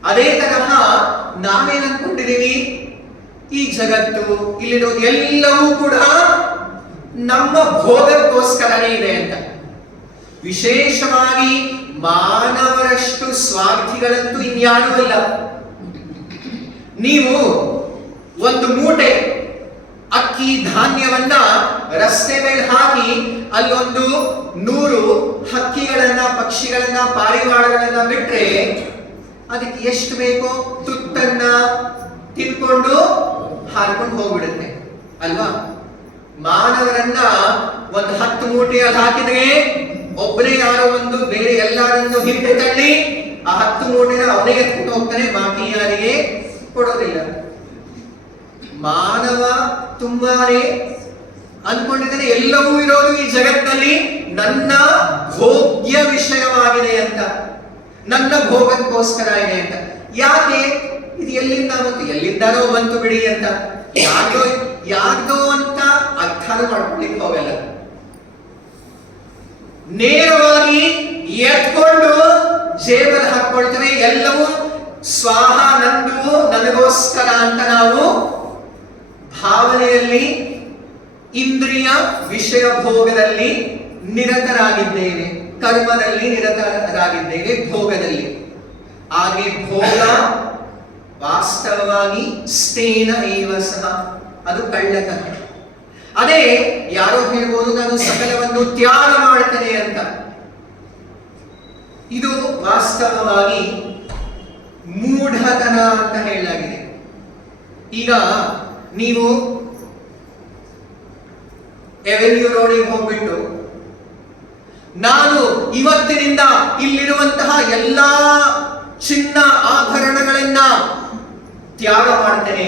ಅದೇ ತರಹ ನಾವೇನ್ ಅನ್ಕೊಂಡಿದೀವಿ, ಈ ಜಗತ್ತು ಇಲ್ಲಿರೋದು ಎಲ್ಲವೂ ಕೂಡ ನಮ್ಮ ಭೋಗಕ್ಕೋಸ್ಕರನೇ ಇದೆ ಅಂತ. ವಿಶೇಷವಾಗಿ ಮಾನವರಷ್ಟು ಸ್ವಾರ್ಥಿಗಳಂತೂ ಇನ್ಯಾರೂ ಇಲ್ಲ. ನೀವು ಒಂದು ಮೂಟೆ ಅಕ್ಕಿ ಧಾನ್ಯವನ್ನ ರಸ್ತೆ ಮೇಲೆ ಹಾಕಿ ಅಲ್ಲೊಂದು 100 ಹಕ್ಕಿಗಳನ್ನ, ಪಕ್ಷಿಗಳನ್ನ, ಪಾರಿವಾಳಗಳನ್ನ ಬಿಟ್ರೆ ಅದಕ್ಕೆ ಎಷ್ಟು ಬೇಕೋ ತುತ್ತನ್ನ ತಿನ್ಕೊಂಡು ಹಾರ್ಕೊಂಡು ಹೋಗ್ಬಿಡುತ್ತೆ ಅಲ್ವಾ? ಮಾನವರನ್ನ ಒಂದು 10 ಮೂಟೆಯಲ್ಲಿ ಹಾಕಿದ್ರೆ ಒಬ್ಬನೇ ಯಾರೋ ಒಂದು ಬೇರೆ ಎಲ್ಲರನ್ನು ಹಿಂದೆ ತಳ್ಳಿ ಆ 10 ಮೂಟೆನ ಅವನೇ ಎತ್ಕೊಂಡು ಹೋಗ್ತಾನೆ, ಬಾಕಿ ಯಾರಿಗೆ ಕೊಡೋದಿಲ್ಲ. ಮಾನವ ತುಂಬಾನೇ ಅನ್ಕೊಂಡಿದ್ದಾನೆ ಎಲ್ಲವೂ ಇರೋದು ಈ ಜಗತ್ತಿನಲ್ಲಿ ನನ್ನ ಭೋಗ್ಯ ವಿಷಯವಾಗಿದೆ ಅಂತ, ನನ್ನ ಭೋಗಕ್ಕೋಸ್ಕರ ಇದೆ ಅಂತ. ಯಾಕೆ ಇದು ಎಲ್ಲಿಂದ ಬಂತು? ಎಲ್ಲಿಂದಾನೋ ಬಂತು ಬಿಡಿ ಅಂತ ಯಾರ್ದೋ ಅಂತ ಅರ್ಥನ ಮಾಡ್ಕೊಳ್ಳಿಕ್ಕೆ ಹೋಗಲ್ಲ. ನೇರವಾಗಿ ಎತ್ಕೊಂಡು ಜೇಬಲ್ಲಿ ಹಾಕೊಳ್ತೇವೆ. ಎಲ್ಲವೂ ಸ್ವಾಹ ನಂದು ನನಗೋಸ್ಕರ ಅಂತ ನಾವು ಭಾವನೆಯಲ್ಲಿ ಇಂದ್ರಿಯ ವಿಷಯ ಭೋಗದಲ್ಲಿ ನಿರತರಾಗಿದ್ದೇವೆ, ಕರ್ಮದಲ್ಲಿ ನಿರತರಾಗಿದ್ದೇವೆ, ಭೋಗದಲ್ಲಿ. ಹಾಗೆ ಭೋಗ ವಾಸ್ತವವಾಗಿ ಸ್ಥೇನ ಏವ ಸಹ, ಅದು ಕಳ್ಳತನ. ಅದೇ ಯಾರೋ ಹೇಳ್ಬೋದು ನಾನು ಸಕಲವನ್ನು ತ್ಯಾಗ ಮಾಡ್ತೇನೆ ಅಂತ. ಇದು ವಾಸ್ತವವಾಗಿ ಮೂಢತನ ಅಂತ ಹೇಳಲಾಗಿದೆ. ಈಗ ನೀವು ಎವೆನ್ಯೂ ರೋಡಿಗೆ ಹೋಗ್ಬಿಟ್ಟು ನಾನು ಇವತ್ತಿನಿಂದ ಇಲ್ಲಿರುವಂತಹ ಎಲ್ಲಾ ಚಿನ್ನ ಆಭರಣಗಳನ್ನ ತ್ಯಾಗ ಮಾಡ್ತೇನೆ.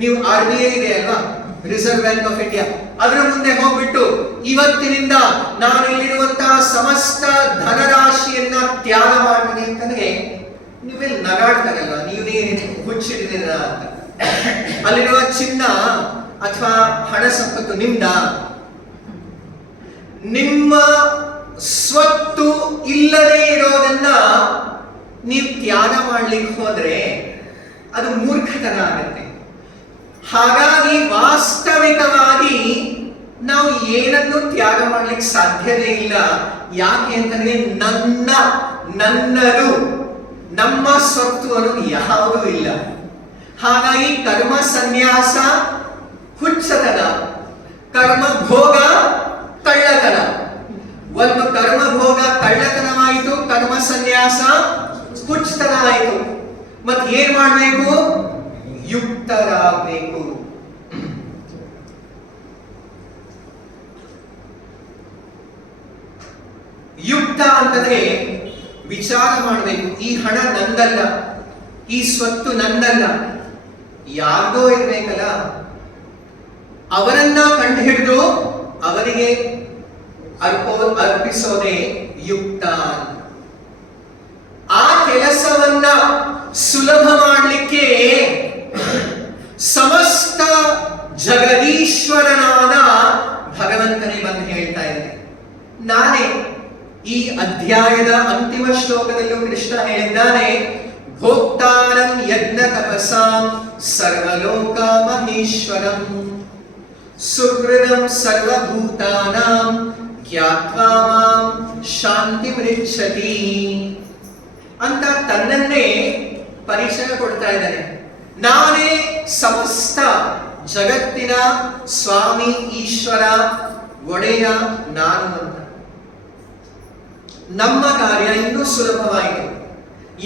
ನೀವು RBI ಇದೆ ಅಲ್ವಾ, ರಿಸರ್ವ್ ಬ್ಯಾಂಕ್ ಆಫ್ ಇಂಡಿಯಾ, ಅದರ ಮುಂದೆ ಹೋಗ್ಬಿಟ್ಟು ಇವತ್ತಿನಿಂದ ನಾನು ಇಲ್ಲಿರುವಂತಹ ಸಮಸ್ತ ಧನರಾಶಿಯನ್ನ ತ್ಯಾಗ ಮಾಡ್ತೇನೆ ಅಂತಂದ್ರೆ ನೀವೆಲ್ಲ ನಗಾಡ್ತಾರಲ್ವಾ, ನೀವೇ ಹುಚ್ಚಿಡಿದ ಅಂತ. ಅಲ್ಲಿರುವ ಚಿನ್ನ ಅಥವಾ ಹಣ ಸಂಪತ್ತು ನಿಮ್ದ? ನಿಮ್ಮ ಸ್ವತ್ತು ಇಲ್ಲದೆ ಇರೋದನ್ನ ನೀವು ತ್ಯಾಗ ಮಾಡ್ಲಿಕ್ಕೆ ಹೋದ್ರೆ ಅದು ಮೂರ್ಖತನ ಆಗುತ್ತೆ. ಹಾಗಾಗಿ ವಾಸ್ತವಿಕವಾಗಿ ನಾವು ಏನನ್ನು ತ್ಯಾಗ ಮಾಡ್ಲಿಕ್ಕೆ ಸಾಧ್ಯವೇ ಇಲ್ಲ. ಯಾಕೆ ಅಂತಂದ್ರೆ ನನ್ನದು, ನಮ್ಮ ಸ್ವತ್ತು ಅನ್ನೋದು ಯಾವುದೂ ಇಲ್ಲ. ಹಾಗಾಗಿ ಕರ್ಮ ಸನ್ಯಾಸ ಹುಚ್ಚತನ, ಕರ್ಮ ಭೋಗ ಕಳ್ಳತನ. ಒಂದು ಕರ್ಮ ಭೋಗ ಕಳ್ಳತನವಾಯಿತು, ಕರ್ಮ ಸನ್ಯಾಸ ಹುಚ್ಚತನ ಆಯಿತು. ಮತ್ತೆ ಏನ್ ಮಾಡ್ಬೇಕು? ಯುಕ್ತರಾಗಬೇಕು. ಯುಕ್ತ ಅಂತಂದ್ರೆ ವಿಚಾರ ಮಾಡಬೇಕು. ಈ ಹಣ ನಂದಲ್ಲ, ಈ ಸ್ವತ್ತು ನಂದಲ್ಲ, ಯಾರ್ದೋ ಇರ್ಬೇಕಲ್ಲ, ಅವರನ್ನ ಕಂಡು ಹಿಡಿದು ಅವರಿಗೆ ಅರ್ಪಿಸೋದೇ ಯುಕ್ತ. ಆ ಕೆಲಸವನ್ನ ಸುಲಭ ಮಾಡಲಿಕ್ಕೆ ಸಮಸ್ತ ಜಗದೀಶ್ವರನಾದ ಭಗವಂತನೇ ಬಂದು ಹೇಳ್ತಾ ಇದ್ದಾರೆ. ನಾನೇ ಈ ಅಧ್ಯಾಯದ ಅಂತಿಮ ಶ್ಲೋಕದಲ್ಲೂ ಕೃಷ್ಣ ಹೇಳಿದ್ದಾನೆ, ಭೋಕ್ತಾರಂ ಯಜ್ಞ ತಪಸಾಂ ಸರ್ವಲೋಕ ಮಹೇಶ್ವರಂ ಸುಹೃದಂ ಸರ್ವಭೂತಾನಾಂ ಜ್ಞಾತ್ವಾ ಮಾಂ ಶಾಂತಿಮೃಚ್ಛತಿ ಅಂತ ತನ್ನನ್ನೇ ಪರಿಚಯ ಕೊಡ್ತಾ ಇದ್ದಾನೆ. ನಾನೇ ಸಮಸ್ತ ಜಗತ್ತಿನ ಸ್ವಾಮಿ, ಈಶ್ವರ, ಒಡೆಯ ನಾನು ಅಂತ. ನಮ್ಮ ಕಾರ್ಯ ಇನ್ನೂ ಸುಲಭವಾಯಿತು.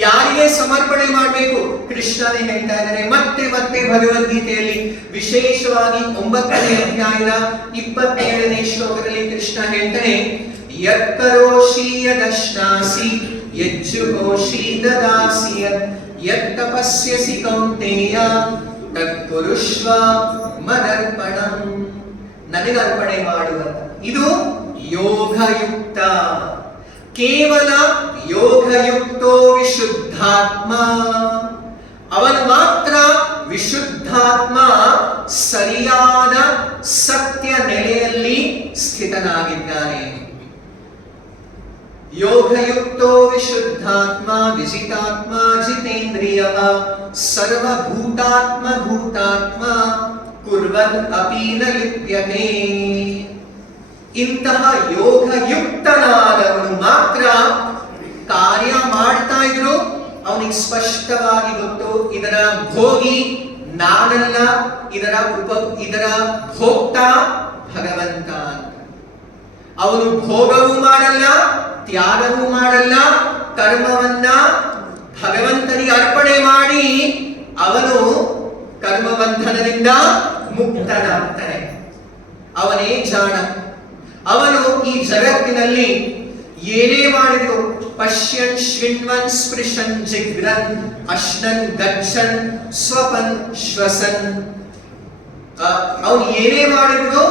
ಯಾರಿಗೆ ಸಮರ್ಪಣೆ ಮಾಡಬೇಕು? ಕೃಷ್ಣನೇ ಹೇಳ್ತಾ ಇದ್ದಾರೆ. ಮತ್ತೆ ಮತ್ತೆ ಭಗವದ್ಗೀತೆಯಲ್ಲಿ ವಿಶೇಷವಾಗಿ 9ನೇ ಅಧ್ಯಾಯದ 27ನೇ ಶ್ಲೋಕದಲ್ಲಿ ಕೃಷ್ಣ ಹೇಳ್ತಾನೆ, ಯತ್ಕರೋಷಿ ಯದಶ್ನಾಸಿ ಯಜ್ಜುಹೋಷಿ ದದಾಸಿ ಯತ್ತಪಸ್ಯಸಿ ಕೌಂತೆಯ ತತ್ಕುರುಷ್ವ ಮದರ್ಪಣಂ. ನನಗೆ ಅರ್ಪಣೆ ಮಾಡುವಂತ ಇದು ಯೋಗಯುಕ್ತ. ಕೇವಲ ಯೋಗಯುಕ್ತೋ ವಿಶುದ್ಧಾತ್ಮ, ಅವನು ಮಾತ್ರ ವಿಶುದ್ಧಾತ್ಮ, ಸರಿಯಾದ ಸತ್ಯ ನೆಲೆಯಲ್ಲಿ ಸ್ಥಿತನಾಗಿದ್ದಾನೆ. ಯೋಗಯುಕ್ತೋ ವಿಶುದ್ಧಾತ್ಮ ವಿಜಿತಾತ್ಮ ಜಿತೇಂದ್ರಿಯ ಸರ್ವಭೂತಾತ್ಮ ಭೂತಾತ್ಮ ಕುರ್ವನ್ ಅಪಿ ನ ಲಿಪ್ಯತೆ. ಇಂತಹ ಯೋಗಯುಕ್ತನಾದವನು ಮಾತ್ರ ಕಾರ್ಯ ಮಾಡ್ತಾ ಇದ್ರು ಅವನಿಗೆ ಸ್ಪಷ್ಟವಾಗಿ ಗೊತ್ತು, ಇದರ ಭೋಗಿ ನಾನಲ್ಲ, ಇದರ ಭೋಕ್ತ ಭಗವಂತ ಅಂತ. ಅವನು ಭೋಗವೂ ಮಾಡಲ್ಲ, ತ್ಯಾಗವೂ ಮಾಡಲ್ಲ, ಕರ್ಮವನ್ನ ಭಗವಂತನಿಗೆ ಅರ್ಪಣೆ ಮಾಡಿ ಅವನು ಕರ್ಮಬಂಧನದಿಂದ ಮುಕ್ತನಾಗ್ತಾನೆ. ಅವನೇ ಜಾಣ. ಅವನು ಈ ಜಗತ್ತಿನಲ್ಲಿ ಏನೇ ಮಾಡಿದ್ರು, ಪಶ್ಯನ್ ಶೃಣ್ವನ್ ಸ್ಪೃಶನ್ ಜಿಗ್ರನ್ ಅಶ್ನನ್ ಗಚ್ಚನ್ ಸ್ವಪನ್ ಶ್ವಸನ್, ಅವನು ಏನೇ ಮಾಡಿದ್ರು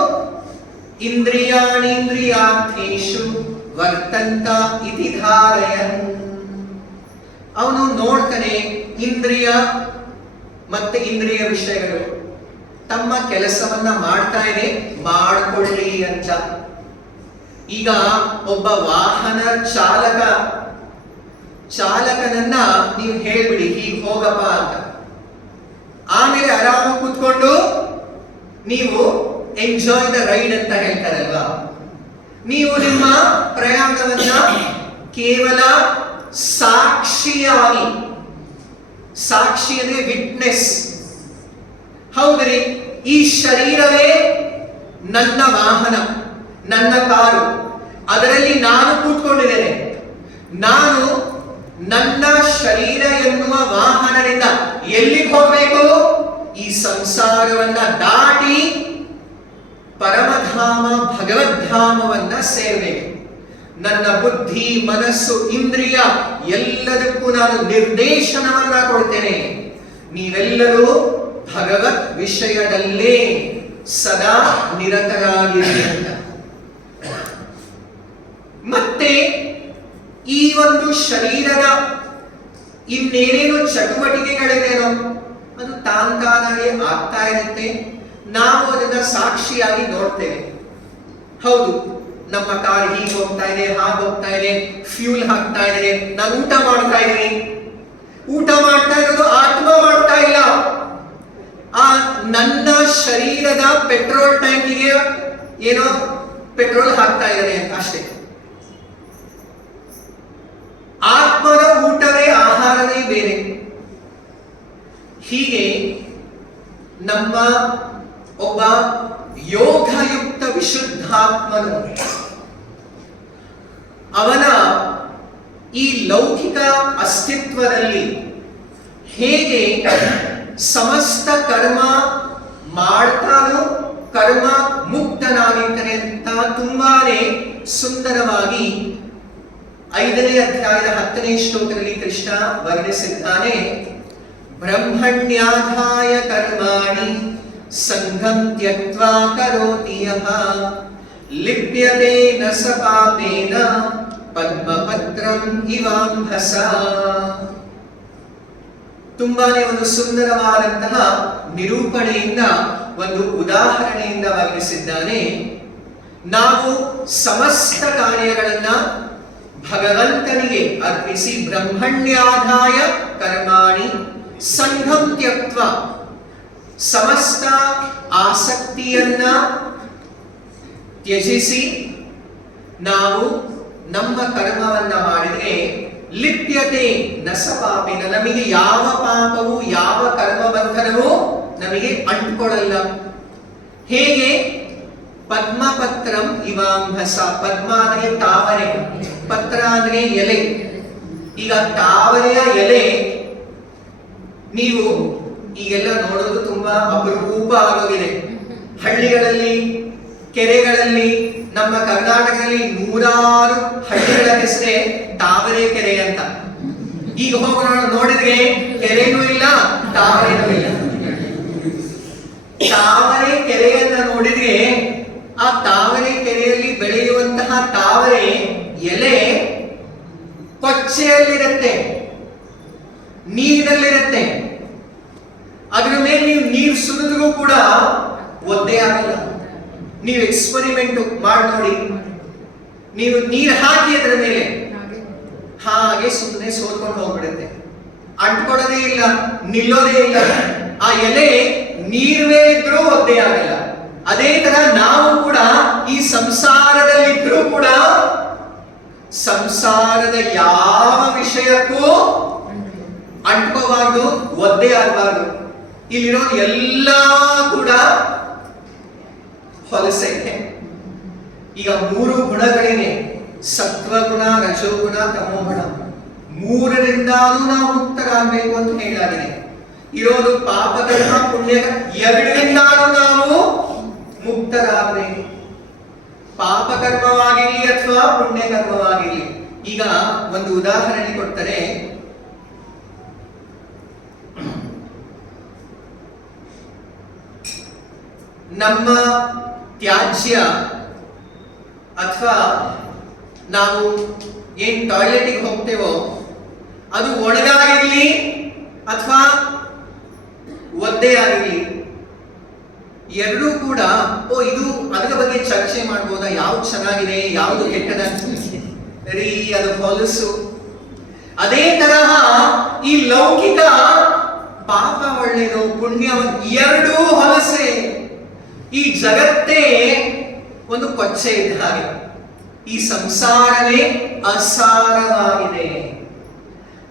ಇಂದ್ರಿಯಾಣೀಂದ್ರಿಯಾರ್ಥೇಷು ವರ್ತಂತ ಇತಿ ಧಾರಯನ್. ಅವನು ನೋಡ್ತಾನೆ ಇಂದ್ರಿಯ ಮತ್ತೆ ಇಂದ್ರಿಯ ವಿಷಯಗಳು ತಮ್ಮ ಕೆಲಸವನ್ನ ಮಾಡ್ತಾ ಇದೆ, ಮಾಡಿಕೊಳ್ಳಿ ಅಂತ. ಈಗ ಒಬ್ಬ ವಾಹನ ಚಾಲಕ ಚಾಲಕನನ್ನ ನೀವು ಹೇಳ್ಬಿಡಿ ಹೀಗೆ ಹೋಗಪ್ಪ ಅಂತ. ಆಮೇಲೆ ಆರಾಮಾಗಿ ಕೂತ್ಕೊಂಡು ನೀವು ಎಂಜಾಯ್ ದ ರೈಡ್ ಅಂತ ಹೇಳ್ತಾರಲ್ವಾ. ನೀವು ನಿಮ್ಮ ಪ್ರಯಾಣವನ್ನ ಕೇವಲ ಸಾಕ್ಷಿಯಾಗಿ, ಸಾಕ್ಷಿ ಅಂದ್ರೆ ವಿಟ್ನೆಸ್. ಹೌದ್ರಿ, ಈ ಶರೀರವೇ ನನ್ನ ವಾಹನ, ನನ್ನ ಕಾರು, ಅದರಲ್ಲಿ ನಾನು ಕೂತ್ಕೊಂಡಿದ್ದೇನೆ. ನಾನು ನನ್ನ ಶರೀರ ಎನ್ನುವ ವಾಹನದಿಂದ ಎಲ್ಲಿಗೆ ಹೋಗಬೇಕು? ಈ ಸಂಸಾರವನ್ನ ದಾಟಿ ಪರಮಧಾಮ ಭಗವದ್ಧಾಮವನ್ನ ಸೇರಬೇಕು. ನನ್ನ ಬುದ್ಧಿ, ಮನಸ್ಸು, ಇಂದ್ರಿಯ ಎಲ್ಲದಕ್ಕೂ ನಾನು ನಿರ್ದೇಶನವನ್ನ ಕೊಡ್ತೇನೆ. ನೀವೆಲ್ಲರೂ ಭಗವತ್ ವಿಷಯದಲ್ಲೇ ಸದಾ ನಿರತರಾಗಿರಿ ಅಂತ. ಮತ್ತೆ ಈ ಒಂದು ಶರೀರದ ಇನ್ನೇನೇನು ಚಟುವಟಿಕೆಗಳಿದೇನೋ ಅದು ತಾನಾಗಿ ಆಗ್ತಾ ಇರುತ್ತೆ. ನಾವು ಅದನ್ನ ಸಾಕ್ಷಿಯಾಗಿ ನೋಡ್ತೇವೆ. ಹೌದು, ನಮ್ಮ ಕಾರ್ ಹೀಗೆ ಹೋಗ್ತಾ ಇದೆ, ಹಾಗೆ ಹೋಗ್ತಾ ಇದೆ, ಫ್ಯೂಲ್ ಹಾಕ್ತಾ ಇದೆ, ನಾನು ಊಟ ಮಾಡ್ತಾ ಇದ್ದೀನಿ. ಊಟ ಮಾಡ್ತಾ ಇರೋದು ಆತ್ಮ ಮಾಡ್ತಾ ಇಲ್ಲ. ಆ ನನ್ನ ಶರೀರದ ಪೆಟ್ರೋಲ್ ಟ್ಯಾಂಕಿಗೆ ಏನೋ ಪೆಟ್ರೋಲ್ ಹಾಕ್ತಾ ಇದ್ದಾನೆ ಅಂತ ಅಷ್ಟೇ. ಆತ್ಮದ ಊಟವೇ, ಆಹಾರವೇ ಬೇರೆ. ಹೀಗೆ ನಮ್ಮ ಒಬ್ಬ ಯೋಗಯುಕ್ತ ವಿಶುದ್ಧಾತ್ಮನು ಅವನ ಈ ಲೌಕಿಕ ಅಸ್ತಿತ್ವದಲ್ಲಿ ಹೇಗೆ ಸಮಸ್ತ ಕರ್ಮ ಮಾಡ್ತಾನೋ, ಕರ್ಮ ಮುಕ್ತನಾಗಿರ್ತಾನೆ ಅಂತ ತುಂಬಾನೇ ಸುಂದರವಾಗಿ 5ನೇ ಅಧ್ಯಾಯದ 10ನೇ ಶ್ಲೋಕದಲ್ಲಿ ಕೃಷ್ಣ ವರ್ಣಿಸಿದ್ದಾನೆ. ಬ್ರಹ್ಮಣ್ಯಾಧಾಯ ಕರ್ಮಾಣಿ ಸಂಘಂ ತ್ಯಕ್ತ್ವಾ ಕರೋತಿ ಯಃ ಲಿಪ್ಯತೆ ನ ಸ ಪಾಪೇನ ಪದ್ಮಪತ್ರಂ ಇವಾಂಭಸ. ತುಂಬಾನೇ ಒಂದು ಸುಂದರವಾದಂತಹ ನಿರೂಪಣೆಯಿಂದ, ಒಂದು ಉದಾಹರಣೆಯಿಂದ ವರ್ಣಿಸಿದ್ದಾನೆ. ನಾವು ಸಮಸ್ತ ಕಾರ್ಯಗಳನ್ನ ಭಗವಂತನಿಗೆ ಅರ್ಪಿಸಿ ಬ್ರಹ್ಮಣ್ಯಾಧಾಯ ಕರ್ಮಾಣಿ ಸಂಘಂ ತ್ಯಕ್ತ್ವ, ಸಮಸ್ತ ಆಸಕ್ತಿಯನ್ನ ತ್ಯಜಿಸಿ ನಾವು ನಮ್ಮ ಕರ್ಮವನ್ನ ಮಾಡಿದ್ರೆ ಲಿಪ್ಯತೆ ನ ಸ ಪಾಪೇನ, ನಮಗೆ ಯಾವ ಪಾಪವು ಯಾವ ಕರ್ಮ ಬಂಧನವೂ ನಮಗೆ ಅಂಟ್ಕೊಳ್ಳಲ್ಲ. ಹೇಗೆ? ಪದ್ಮಪತ್ರಂ ಇವಾಂಭಸ. ಪದ್ಮ ಅಂದ್ರೆ ತಾವರೆ, ಪತ್ರ ಅಂದ್ರೆ ಎಲೆ. ಈಗ ತಾವರೆಯ ಎಲೆ ನೀವು ಈಗೆಲ್ಲ ನೋಡೋದು ತುಂಬಾ ಅಪರೂಪ ಆಗೋಗಿದೆ. ಹಳ್ಳಿಗಳಲ್ಲಿ, ಕೆರೆಗಳಲ್ಲಿ, ನಮ್ಮ ಕರ್ನಾಟಕದಲ್ಲಿ 100 ಹಳ್ಳಿಗಳ ಹೆಸರೇ ತಾವರೆ ಕೆರೆ ಅಂತ. ಈಗ ಹೋಗಿ ನೋಡಿದ್ರೆ ಕೆರೆನೂ ಇಲ್ಲ, ತಾವರೆನೂ ಇಲ್ಲ. ತಾವರೆ ಕೆರೆಯನ್ನ ನೋಡಿದ್ರೆ ಆ ತಾವರೆ ಕೆರೆಯಲ್ಲಿ ಬೆಳೆಯುವಂತಹ ತಾವರೆ ಎಲೆ ಕೊಚ್ಚೆಯಲ್ಲಿರುತ್ತೆ, ನೀರಿನಲ್ಲಿರುತ್ತೆ. ಅದ್ರ ಮೇಲೆ ನೀವು ನೀರು ಸುರಿದ್ರೂ ಕೂಡ ಒದ್ದೆ ಆಗಲ್ಲ. ನೀವು ಎಕ್ಸ್ಪರಿಮೆಂಟ್ ಮಾಡಿ ನೋಡಿ. ನೀವು ನೀರು ಹಾಕಿ ಅದರ ಮೇಲೆ ಹಾಗೆ ಸುಮ್ಮನೆ ಸೋಲ್ಕೊಂಡು ಹೋಗ್ಬಿಡುತ್ತೆ, ಅಂಟ್ಕೊಳ್ಳೋದೇ ಇಲ್ಲ, ನಿಲ್ಲೋದೇ ಇಲ್ಲ. ಆ ಎಲೆ ನೀರ್ ಮೇಲಿದ್ರೂ ಒದ್ದೆ ಆಗಲ್ಲ. ಅದೇ ತರ ನಾವು ಕೂಡ ಈ ಸಂಸಾರದಲ್ಲಿದ್ರೂ ಕೂಡ ಸಂಸಾರದ ಯಾವ ವಿಷಯಕ್ಕೂ ಅಂಟ್ಕೋಬಾರ್ದು, ಒದ್ದೆ ಆಗಬಾರ್ದು. ಇಲ್ಲಿರೋ ಎಲ್ಲ ಕೂಡ ಹೊಲಸೈತೆ. ಈಗ 3 ಗುಣಗಳಿವೆ, ಸತ್ವಗುಣ, ರಜೋಗುಣ, ತಮೋಗುಣ. 3ರಿಂದಾನು ನಾವು ಮುಕ್ತರಾಗಬೇಕು ಅಂತ ಹೇಳಲಾಗಿದೆ. ಇರೋದು ಪಾಪಕರ್ಮ, ಪುಣ್ಯ, 2ರಿಂದಾನು ನಾವು ಮುಕ್ತರಾಗಬೇಕು. ಪಾಪಕರ್ಮವಾಗಿರಲಿ ಅಥವಾ ಪುಣ್ಯಕರ್ಮವಾಗಿರಲಿ. ಈಗ ಒಂದು ಉದಾಹರಣೆ ಕೊಡ್ತಾರೆ. ನಮ್ಮ ತ್ಯಾಜ್ಯ ಅಥವಾ ನಾವು ಏನ್ ಟಾಯ್ಲೆಟ್ಗೆ ಹೋಗ್ತೇವೋ ಅದು ಒಣಗಾಗಿರ್ಲಿ ಅಥವಾ ಒದ್ದೆ ಆಗಿರ್ಲಿ, ಎರಡೂ ಕೂಡ ಇದು ಅದರ ಬಗ್ಗೆ ಚರ್ಚೆ ಮಾಡ್ಬೋದಾ, ಯಾವ್ದು ಚೆನ್ನಾಗಿದೆ ಯಾವ್ದು ಕೆಟ್ಟದ ರೀ, ಅದು ಹೊಲಸು. ಅದೇ ತರಹ ಈ ಲೌಕಿಕ ಪಾಪ ಒಳ್ಳೆಯದು, ಪುಣ್ಯ ಎರಡೂ ಹೊಲಸೆ. ಈ ಜಗತ್ತೇ ಒಂದು ಕೊಚ್ಚೆ ಇದ್ದ ಹಾಗೆ, ಈ ಸಂಸಾರವೇ ಅಸಾರವಾಗಿದೆ.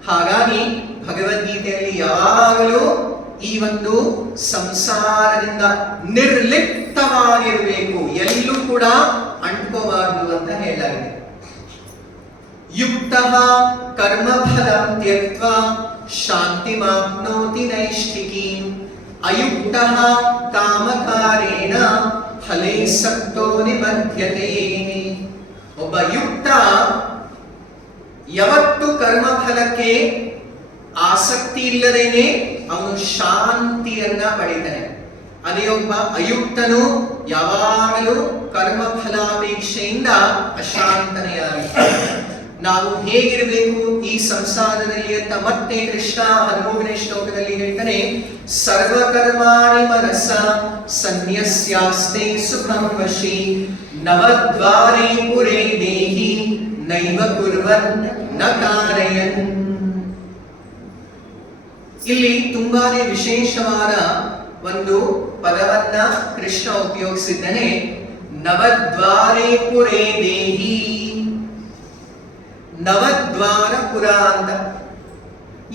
ಹಾಗಾಗಿ ಭಗವದ್ಗೀತೆಯಲ್ಲಿ ಯಾವಾಗಲೂ ಈ ಒಂದು ಸಂಸಾರದಿಂದ ನಿರ್ಲಿಪ್ತವಾಗಿರಬೇಕು, ಎಲ್ಲೂ ಕೂಡ ಅಂಟ್ಕೋಬಾರದು ಅಂತ ಹೇಳಲಾಗಿದೆ. ಯುಕ್ತಃ ಕರ್ಮಫಲಂ ತ್ಯಕ್ತ್ವಾ ಶಾಂತಿಮಾಪ್ನೋತಿ ನೈಷ್ಠಿಕೀಂ ಅಯುಕ್ತಃ ಕಾಮಕಾರೇಣ ಫಲೇ ಸಕ್ತೋ ನಿಬಧ್ಯತೆ. ಒಬ್ಬ ಯುಕ್ತ ಯಾವತ್ತು ಕರ್ಮಫಲಕ್ಕೆ ಆಸಕ್ತಿ ಇಲ್ಲದೇನೆ ಅವನು ಶಾಂತಿಯನ್ನ ಪಡಿತಾನೆ. ಅದೇ ಒಬ್ಬ ಅಯುಕ್ತನು ಯಾವಾಗಲೂ ಕರ್ಮಫಲಾಪೇಕ್ಷೆಯಿಂದ ಅಶಾಂತನೆಯಾಗಿರ್ತಾನೆ. ನಾವು ಹೇಗಿರಬೇಕು ಈ ಸಂಸಾರದಲ್ಲಿ ಅಂತ ಮತ್ತೆ ಕೃಷ್ಣ 13ನೇ ಶ್ಲೋಕದಲ್ಲಿ ಹೇಳ್ತಾನೆ, ಸರ್ವಕರ್ಮಾಣಿ ಮನಸ ಸನ್ಯಸ್ಯಾಸ್ತೆ ಸುಖಂ ವಶಿ ನವದ್ವಾರೇ ಪುರೇ ದೇಹಿ ನೈವ ಕುರ್ವನ್ ನ ಕಾರಯನ್. ಇಲ್ಲಿ ತುಂಬಾನೇ ವಿಶೇಷವಾದ ಒಂದು ಪದವನ್ನ ಕೃಷ್ಣ ಉಪಯೋಗಿಸಿದ್ದಾನೆ, ನವದ್ವಾರೇ ಪುರೇ ದೇಹಿ. ನವದ್ವಾರಪುರ ಅಂತ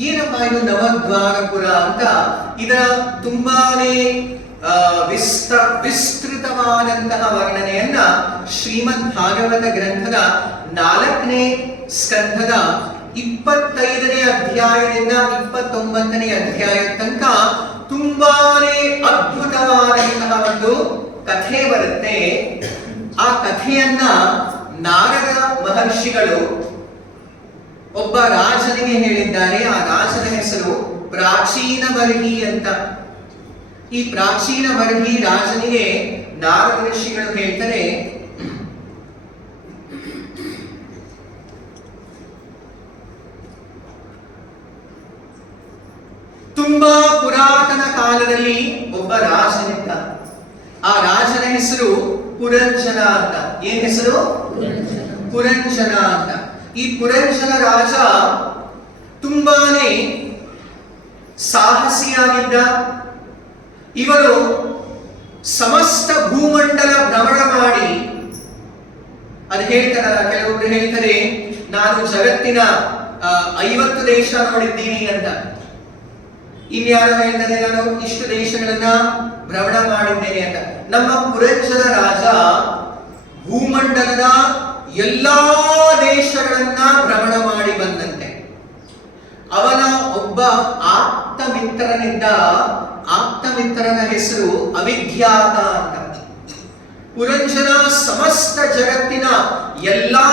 ಏನಪ್ಪ ಇದು ನವದ್ವಾರಪುರ ಅಂತ? ಇದರ ತುಂಬಾನೇ ವಿಸ್ತೃತವಾದಂತಹ ವರ್ಣನೆಯನ್ನ ಶ್ರೀಮದ್ ಭಾಗವತ ಗ್ರಂಥದ 4ನೇ ಸ್ಕಂಧದ 25ನೇ ಅಧ್ಯಾಯದಿಂದ 29ನೇ ಅಧ್ಯಾಯ ತನಕ ತುಂಬಾನೇ ಅದ್ಭುತವಾದಂತಹ ಒಂದು ಕಥೆ ಬರುತ್ತೆ. ಆ ಕಥೆಯನ್ನ ನಾರದ ಮಹರ್ಷಿಗಳು ಒಬ್ಬ ರಾಜನಿಗೆ ಹೇಳಿದ್ದಾರೆ. ಆ ರಾಜನ ಹೆಸರು ಪ್ರಾಚೀನ ಬರ್ಹಿ ಅಂತ. ಈ ಪ್ರಾಚೀನ ಬರ್ಹಿ ರಾಜನಿಗೆ ನಾರದ ಋಷಿಗಳು ಹೇಳ್ತಾರೆ, ತುಂಬಾ ಪುರಾತನ ಕಾಲದಲ್ಲಿ ಒಬ್ಬ ರಾಜನಿದ್ದ. ಆ ರಾಜನ ಹೆಸರು ಪುರಂಜನ ಅಂತ. ಏನ್ ಹೆಸರು? ಪುರಂಜನ ಅಂತ. ಈ ಪುರಂಜನ ರಾಜ ತುಂಬಾನೇ ಸಾಹಸಿಯಾಗಿದ್ದ. ಇವರು ಸಮಸ್ತ ಭೂಮಂಡಲ ಭ್ರಮಣ ಮಾಡಿ, ಅದು ಹೇಳ್ತಾರಲ್ಲ, ಕೆಲವೊಬ್ರು ಹೇಳ್ತಾರೆ ನಾನು ಜಗತ್ತಿನ 50 ದೇಶ ನೋಡಿದ್ದೀನಿ ಅಂತ. ಇನ್ಯಾರು ಹೇಳ್ತಾರೆ ನಾನು ಇಷ್ಟು ದೇಶಗಳನ್ನ ಭ್ರಮಣ ಮಾಡಿದ್ದೇನೆ ಅಂತ. ನಮ್ಮ ಪುರಂಜನ ರಾಜ ಭೂಮಂಡಲದ ಎಲ್ಲಾ ದೇಶಗಳನ್ನ ಭ್ರಮಣ ಮಾಡಿ ಬಂದಂತೆ. ಅವನ ಒಬ್ಬ ಆಪ್ತ ಮಿತ್ರನಿದ್ದ. ಆಪ್ತ ಮಿತ್ರನ ಹೆಸರು ಅವಿಖ್ಯಾತ ಅಂತ. ಪುರಂಜನ ಸಮಸ್ತ ಜಗತ್ತಿನ ಎಲ್ಲಾ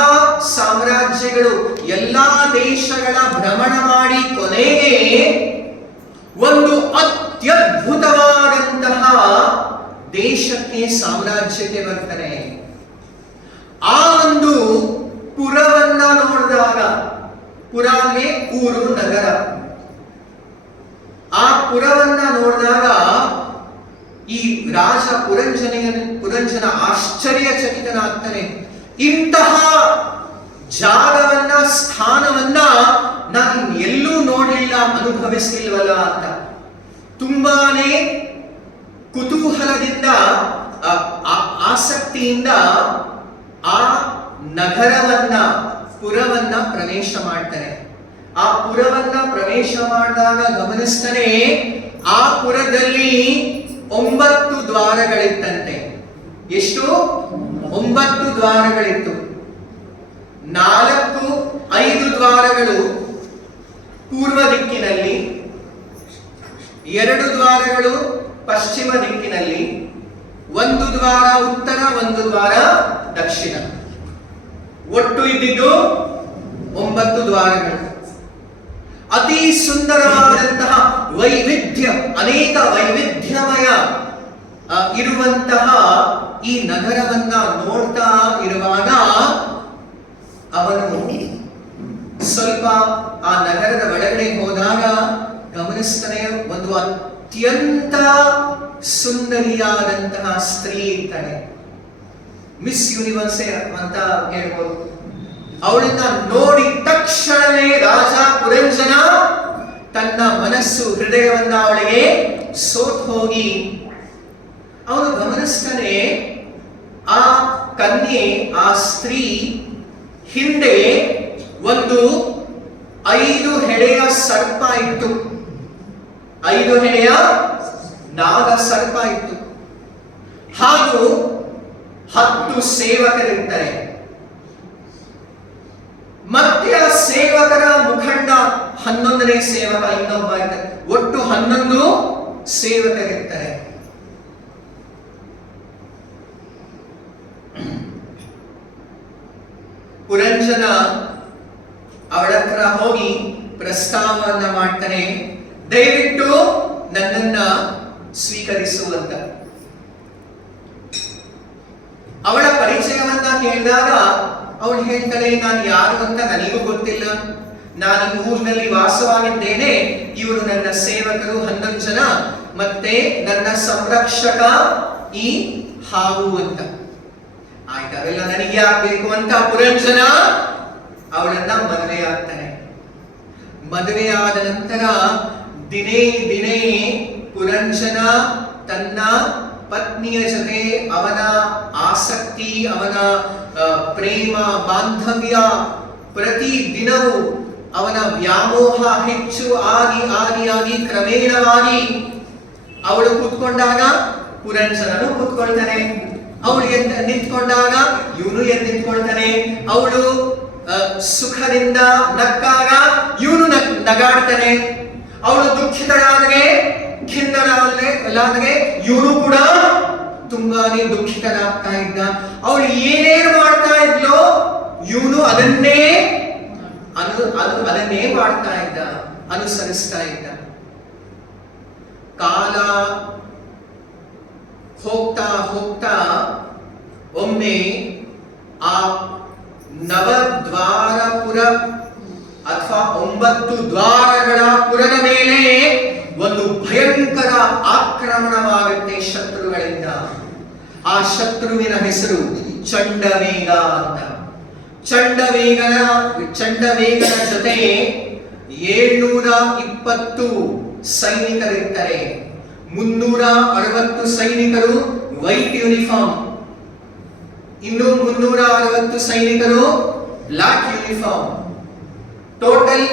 ಸಾಮ್ರಾಜ್ಯಗಳು, ಎಲ್ಲಾ ದೇಶಗಳ ಭ್ರಮಣ ಮಾಡಿ ಕೊನೆಗೆ ಒಂದು ಅತ್ಯದ್ಭುತವಾದಂತಹ ದೇಶಕ್ಕೆ, ಸಾಮ್ರಾಜ್ಯಕ್ಕೆ ಬರ್ತಾನೆ. ಆ ಒಂದು ಪುರವನ್ನ ನೋಡಿದಾಗ, ಪುರ ಅಂದ್ರೆ ಊರು, ನಗರ. ಆ ಪುರವನ್ನ ನೋಡಿದಾಗ ಈ ರಾಜ ಪುರಂಜನ ಆಶ್ಚರ್ಯಚಕಿತನಾಗ್ತಾನೆ. ಇಂತಹ ಜಾಗವನ್ನ, ಸ್ಥಾನವನ್ನ ನಾನು ಎಲ್ಲೂ ನೋಡಲಿಲ್ಲ, ಅನುಭವಿಸಲಿಲ್ವಲ್ಲ ಅಂತ ತುಂಬಾನೇ ಕುತೂಹಲದಿಂದ, ಆಸಕ್ತಿಯಿಂದ ಆ ನಗರವನ್ನ, ಪುರವನ್ನ ಪ್ರವೇಶ ಮಾಡ್ತಾನೆ. ಆ ಪುರವನ್ನ ಪ್ರವೇಶ ಮಾಡಿದಾಗ ಗಮನಿಸ್ತಾನೆ, ಆ ಪುರದಲ್ಲಿ 9 ದ್ವಾರಗಳಿತ್ತಂತೆ. ಎಷ್ಟು? 9 ದ್ವಾರಗಳಿತ್ತು. 5 ದ್ವಾರಗಳು ಪೂರ್ವ ದಿಕ್ಕಿನಲ್ಲಿ, 2 ದ್ವಾರಗಳು ಪಶ್ಚಿಮ ದಿಕ್ಕಿನಲ್ಲಿ, 1 ದ್ವಾರ ಉತ್ತರ, 1 ದ್ವಾರ ದಕ್ಷಿಣ. ಒಟ್ಟು ಇದ್ದಿದ್ದು 9 ದ್ವಾರಗಳು. ಅತಿ ಸುಂದರವಾದಂತಹ ಅನೇಕ ವೈವಿಧ್ಯಮಯ ಇರುವಂತಹ ಈ ನಗರವನ್ನ ನೋಡ್ತಾ ಇರುವಾಗ ಅವನು ಸ್ವಲ್ಪ ಆ ನಗರದ ಒಳಗಡೆ ಹೋದಾಗ ಗಮನಿಸ್ತಾನೆ, ಒಂದು ಅತ್ಯಂತ ಸುಂದರಿಯಾದಂತಹ ಸ್ತ್ರೀ ಇರ್ತಾಳೆ. ಮಿಸ್ ಯೂನಿವರ್ಸ್ ಅಂತ ಹೇಳ್ಬೋದು. ಅವಳನ್ನ ನೋಡಿದ ತಕ್ಷಣವೇ ರಾಜ ಪುರಂಜನ ತನ್ನ ಮನಸ್ಸು ಹೃದಯವನ್ನ ಅವಳಿಗೆ ಸೋತ್ ಹೋಗಿ ಅವನು ಗಮನಿಸ್ತಾನೆ, ಆ ಕನ್ಯೆ, ಆ ಸ್ತ್ರೀ ಹಿಂದೆ ಒಂದು 5 ಹೆಡೆಯ ಸರ್ಪ ಇತ್ತು, 5 ಹೆಡೆಯ ನಾಗ ಸರ್ಪ ಇತ್ತು, ಹಾಗೂ 10 ಸೇವಕರಿರ್ತಾರೆ. ಮತ್ತೆ ಆ ಸೇವಕರ ಮುಖಂಡ 11ನೇ ಸೇವಕ ಇನ್ನೊಬ್ಬ ಇರ್ತಾರೆ. ಒಟ್ಟು 11 ಸೇವಕರಿರ್ತಾರೆ. ಪುರಂಜನ ಅವಳ ಹತ್ರ ಹೋಗಿ ಪ್ರಸ್ತಾವವನ್ನ ಮಾಡ್ತಾನೆ, ದಯವಿಟ್ಟು ನನ್ನನ್ನ ಸ್ವೀಕರಿಸುವಂತ. ಅವಳ ಪರಿಚಯವನ್ನ ಕೇಳಿದಾಗ ಅವಳು ಹೇಳ್ತಾಳೆ, ನಾನು ಯಾರು ಅಂತ ನನಗೂ ಗೊತ್ತಿಲ್ಲ, ನಾನು ಈ ಊರಿನಲ್ಲಿ ವಾಸವಾಗಿದ್ದೇನೆ, ಇವರು ನನ್ನ ಸೇವಕರು 11 ಜನ, ಮತ್ತೆ ನನ್ನ ಸಂರಕ್ಷಕ ಈ ಹಾವು ಅಂತ. ಆಯ್ತು, ಅವೆಲ್ಲ ನನಗೆ ಆಗ್ಬೇಕು ಅಂತ ಪುರಂಜನ ಅವಳನ್ನ ಮದುವೆ ಆಗ್ತಾನೆ. ಮದುವೆಯಾದ ನಂತರ ದಿನೇ ದಿನೇ ಪುರಂಜನ ತನ್ನ ಪತ್ನಿಯ ಜೊತೆ ಅವನ ಆಸಕ್ತಿ, ಅವನ ಪ್ರೇಮ ಬಾಂಧವ್ಯ, ಪ್ರತಿ ದಿನವೂ ಅವನ ವ್ಯಾಮೋಹ ಹೆಚ್ಚು ಆಗಿ ಆಗಿ ಆಗಿ ಕ್ರಮೇಣವಾಗಿ ಅವಳು ಕೂತ್ಕೊಂಡಾಗ ಪುರಂಜನನು ಕೂತ್ಕೊಳ್ತಾನೆ, ಅವಳು ಎದ್ದು ನಿಂತ್ಕೊಂಡಾಗ ಇವನು ಎದ್ದು ನಿಂತ್ಕೊಳ್ತಾನೆ, ಅವಳು ಸುಖದಿಂದ ನಕ್ಕಾಗ ಇವನು ನಗಾಡ್ತಾನೆ, ಅವಳು ದುಃಖಿತಳಾದರೆ ಖಿನ್ನಳಾದರೆ ಇವನು ಕೂಡ ತುಂಬಾನೇ ದುಃಖಿತನಾಗ್ತಾ ಇದ್ದ. ಅವಳು ಏನೇನು ಮಾಡ್ತಾ ಇದ್ಲೋ ಇವನು ಅದನ್ನೇ ಮಾಡ್ತಾ ಇದ್ದ, ಅನುಸರಿಸ್ತಾ ಇದ್ದ. ಕಾಲ ಹೋಗ್ತಾ ಹೋಗ್ತಾ ಒಮ್ಮೆ ಆ ನವದ್ವಾರಪುರ ಅಥವಾ 9 ದ್ವಾರಗಳ ಪುರದ ಮೇಲೆ ಒಂದು ಭಯಂಕರ ಆಕ್ರಮಣವಾಗುತ್ತೆ ಶತ್ರುಗಳಿಂದ. ಆ ಶತ್ರುವಿನ ಹೆಸರು ಚಂಡವೇಗ ಅಂತ. ಚಂಡವೇಗನ ಜೊತೆ 720 ಸೈನಿಕರಿರ್ತಾರೆ. 360 ಸೈನಿಕರು ವೈಟ್ ಯೂನಿಫಾರ್ಮ್, ಇನ್ನು 360 ಸೈನಿಕರು ಬ್ಲಾಕ್ ಯೂನಿಫಾರ್ಮ್. ಟೋಟಲ್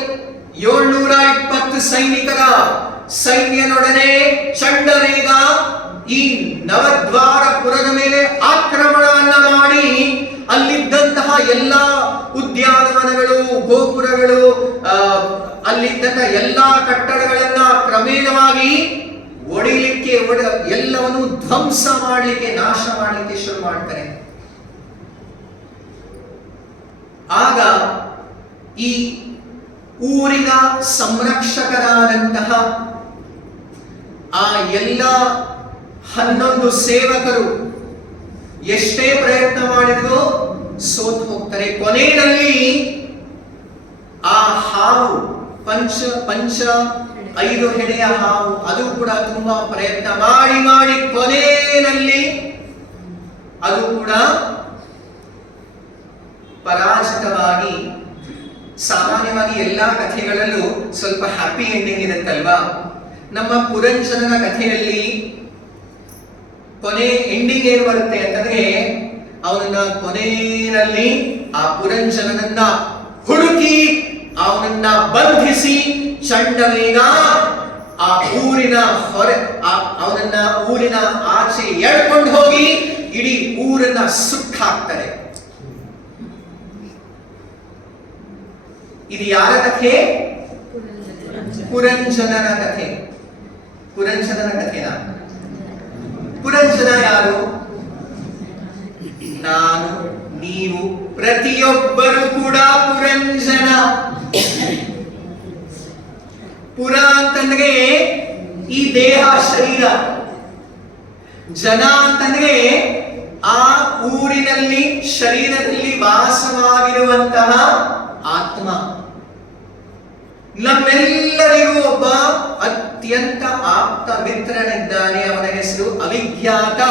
720 ಸೈನಿಕರ ಸೈನ್ಯನೊಡನೆ ಚಂಡವೇಗ ಈ ನವದ್ವಾರಪುರದ ಮೇಲೆ ಆಕ್ರಮಣವನ್ನ ಮಾಡಿ ಅಲ್ಲಿದ್ದಂತಹ ಎಲ್ಲಾ ಉದ್ಯಾನವನಗಳು, ಗೋಪುರಗಳು, ಅಲ್ಲಿದ್ದಂತಹ ಎಲ್ಲಾ ಕಟ್ಟಡಗಳನ್ನ ಕ್ರಮೇಣವಾಗಿ ಒಡಿಲಿಕ್ಕೆ, ಎಲ್ಲವನ್ನು ಧ್ವಂಸ ಮಾಡಲಿಕ್ಕೆ, ನಾಶ ಮಾಡಲಿಕ್ಕೆ ಶುರು ಮಾಡ್ತಾರೆ. ಆಗ ಈ ಊರಿನ ಸಂರಕ್ಷಕರಾದಂತಹ ಆ ಎಲ್ಲ 11 ಸೇವಕರು ಎಷ್ಟೇ ಪ್ರಯತ್ನ ಮಾಡಿದ್ರು ಸೋತು ಹೋಗ್ತಾರೆ. ಕೊನೆಯಲ್ಲಿ ಆ ಹಾವು ಪಂಚ 5 ಹೆಡೆಯ ಹಾವು, ಅದು ಕೂಡ ತುಂಬಾ ಪ್ರಯತ್ನ ಮಾಡಿ ಮಾಡಿ ಕೊನೆಯಲ್ಲಿ ಅದು ಕೂಡ ಪರಾಜಿತವಾಗಿ. ಸಾಮಾನ್ಯವಾಗಿ ಎಲ್ಲಾ ಕಥೆಗಳಲ್ಲೂ ಸ್ವಲ್ಪ ಹ್ಯಾಪಿ ಎಂಡಿಂಗ್ ಇರುತ್ತಲ್ವಾ? ನಮ್ಮ ಪುರಂಜನನ ಕಥೆಯಲ್ಲಿ ಕೊನೆ ಎಂಡಿಂಗ್ ಏನು ಬರುತ್ತೆ ಅಂತಂದ್ರೆ, ಅವನನ್ನ ಕೊನೆಯಲ್ಲಿ ಆ ಪುರಂಜನನನ್ನ ಹುಡುಕಿ ಅವನನ್ನ ಬಂಧಿಸಿ ಚಂಡವೇಗ ಆ ಊರಿನ ಅವನನ್ನ ಊರಿನ ಆಚೆ ಎಳ್ಕೊಂಡು ಹೋಗಿ ಇಡೀ ಊರನ್ನ ಸುಟ್ಟಾಕ್ತಾರೆ. ಇದು ಯಾರ ಕಥೆ? ಪುರಂಜನನ ಕಥೆ. ಪುರಂಜನನ ಕಥೆನ. ಪುರಂಜನ ಯಾರು? ನಾನು, ನೀವು, ಪ್ರತಿಯೊಬ್ಬರು ಕೂಡ ಪುರಂಜನ. ಪುರ ಅಂತಂದ್ರೆ ಈ ದೇಹ, ಶರೀರ. ಜನ ಅಂತಂದ್ರೆ ಆ ಊರಿನಲ್ಲಿ ಶರೀರದಲ್ಲಿ ವಾಸವಾಗಿರುವಂತಹ ಆತ್ಮ. ನಮ್ಮೆಲ್ಲರಿಗೂ ಒಬ್ಬ ಅತ್ಯಂತ ಆಪ್ತ ಮಿತ್ರನಿದ್ದಾನೆ, ಅವನ ಹೆಸರು ಅವಿಖ್ಯಾತ.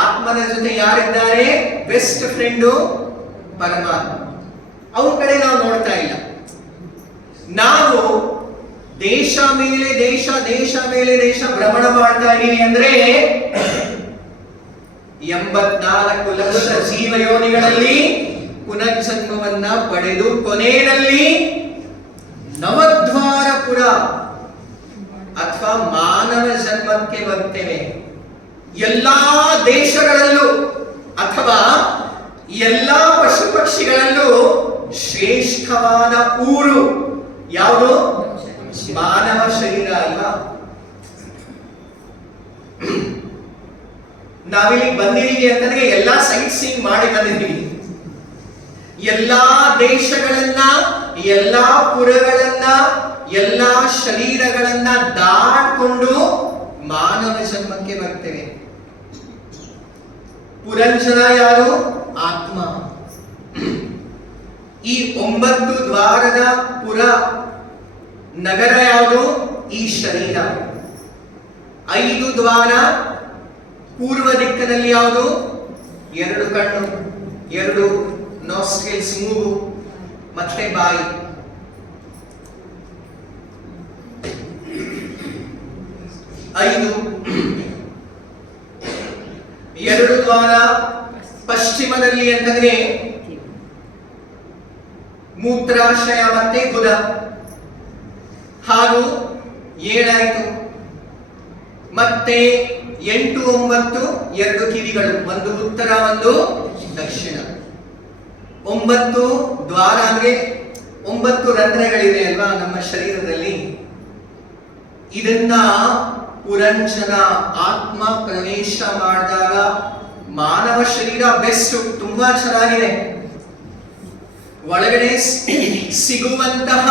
ಆತ್ಮನ ಜೊತೆ ಯಾರಿದ್ದಾರೆ? ಬೆಸ್ಟ್ ಫ್ರೆಂಡು ಪರಮಾತ್ಮ. ಅವನ ಕಡೆ ನಾವು ನೋಡ್ತಾ ಇಲ್ಲ. ನಾವು ದೇಶ ಮೇಲೆ ದೇಶ, ದೇಶ ಮೇಲೆ ದೇಶ ಭ್ರಮಣ ಮಾಡ್ತಾ ಇದೀವಿ ಅಂದ್ರೆ 84 ಲಕ್ಷ ಜೀವಯೋನಿಗಳಲ್ಲಿ ಪುನರ್ಜನ್ಮವನ್ನ ಪಡೆದು ಕೊನೆಯಲ್ಲಿ ನವದ್ವಾರಪುರ ಅಥವಾ ಮಾನವ ಜನ್ಮಕ್ಕೆ ಬರ್ತೇವೆ. ಎಲ್ಲಾ ದೇಶಗಳಲ್ಲೂ ಅಥವಾ ಎಲ್ಲಾ ಪಶು ಪಕ್ಷಿಗಳಲ್ಲೂ ಶ್ರೇಷ್ಠವಾದ ಊರು ಯಾವುದು? ಮಾನವ ಶರೀರ ಅಲ್ವಾ? ನಾವಿಲ್ಲಿ ಬಂದಿದ್ದೀವಿ ಅಂತಂದ್ರೆ ಎಲ್ಲಾ ಸೈಟ್ ಸೀಯಿಂಗ್ ಮಾಡಿ ಬಂದಿದ್ದೀವಿ. ಎಲ್ಲಾ ದೇಶಗಳನ್ನ, ಎಲ್ಲಾ ಪುರಗಳನ್ನ, ಎಲ್ಲಾ ಶರೀರಗಳನ್ನ ದಾಟ್ಕೊಂಡು ಮಾನವ ಜನ್ಮಕ್ಕೆ ಬರ್ತೇವೆ. ಪುರಂಜನ ಯಾರು? ಆತ್ಮ. ಈ 9 ದ್ವಾರದ ಪುರ ನಗರ ಯಾವುದು? ಈ ಶರೀರ. 5 ದ್ವಾರ ಪೂರ್ವ ದಿಕ್ಕಿನಲ್ಲಿ ಯಾವುದು? 2 ಕಣ್ಣು, 2 ನಾಸ್ಟ್ರಿಲ್ಸ್ ಮೂಗು, ಮತ್ತೆ ಬಾಯಿ. 5 2 ದ್ವಾರ ಪಶ್ಚಿಮದಲ್ಲಿ ಅಂತಂದ್ರೆ ಮೂತ್ರಾಶಯ ಮತ್ತೆ ಗುದ. ಹಾಗೂ 7 ಆಯ್ತು. ಮತ್ತೆ 8, 9 2 ಕಿವಿಗಳು, ಒಂದು ಉತ್ತರ ಒಂದು ದಕ್ಷಿಣ. 9 ದ್ವಾರ ಅಂದ್ರೆ 9 ರಂಧ್ರಗಳಿವೆ ಅಲ್ವಾ ನಮ್ಮ ಶರೀರದಲ್ಲಿ. ಇದನ್ನ ಪುರಂಜನ ಆತ್ಮ ಪ್ರವೇಶ ಮಾಡಿದಾಗ ಮಾನವ ಶರೀರ ಬೆಸ್ಟ್, ತುಂಬಾ ಚೆನ್ನಾಗಿದೆ. ಒಳಗಡೆ ಸಿಗುವಂತಹ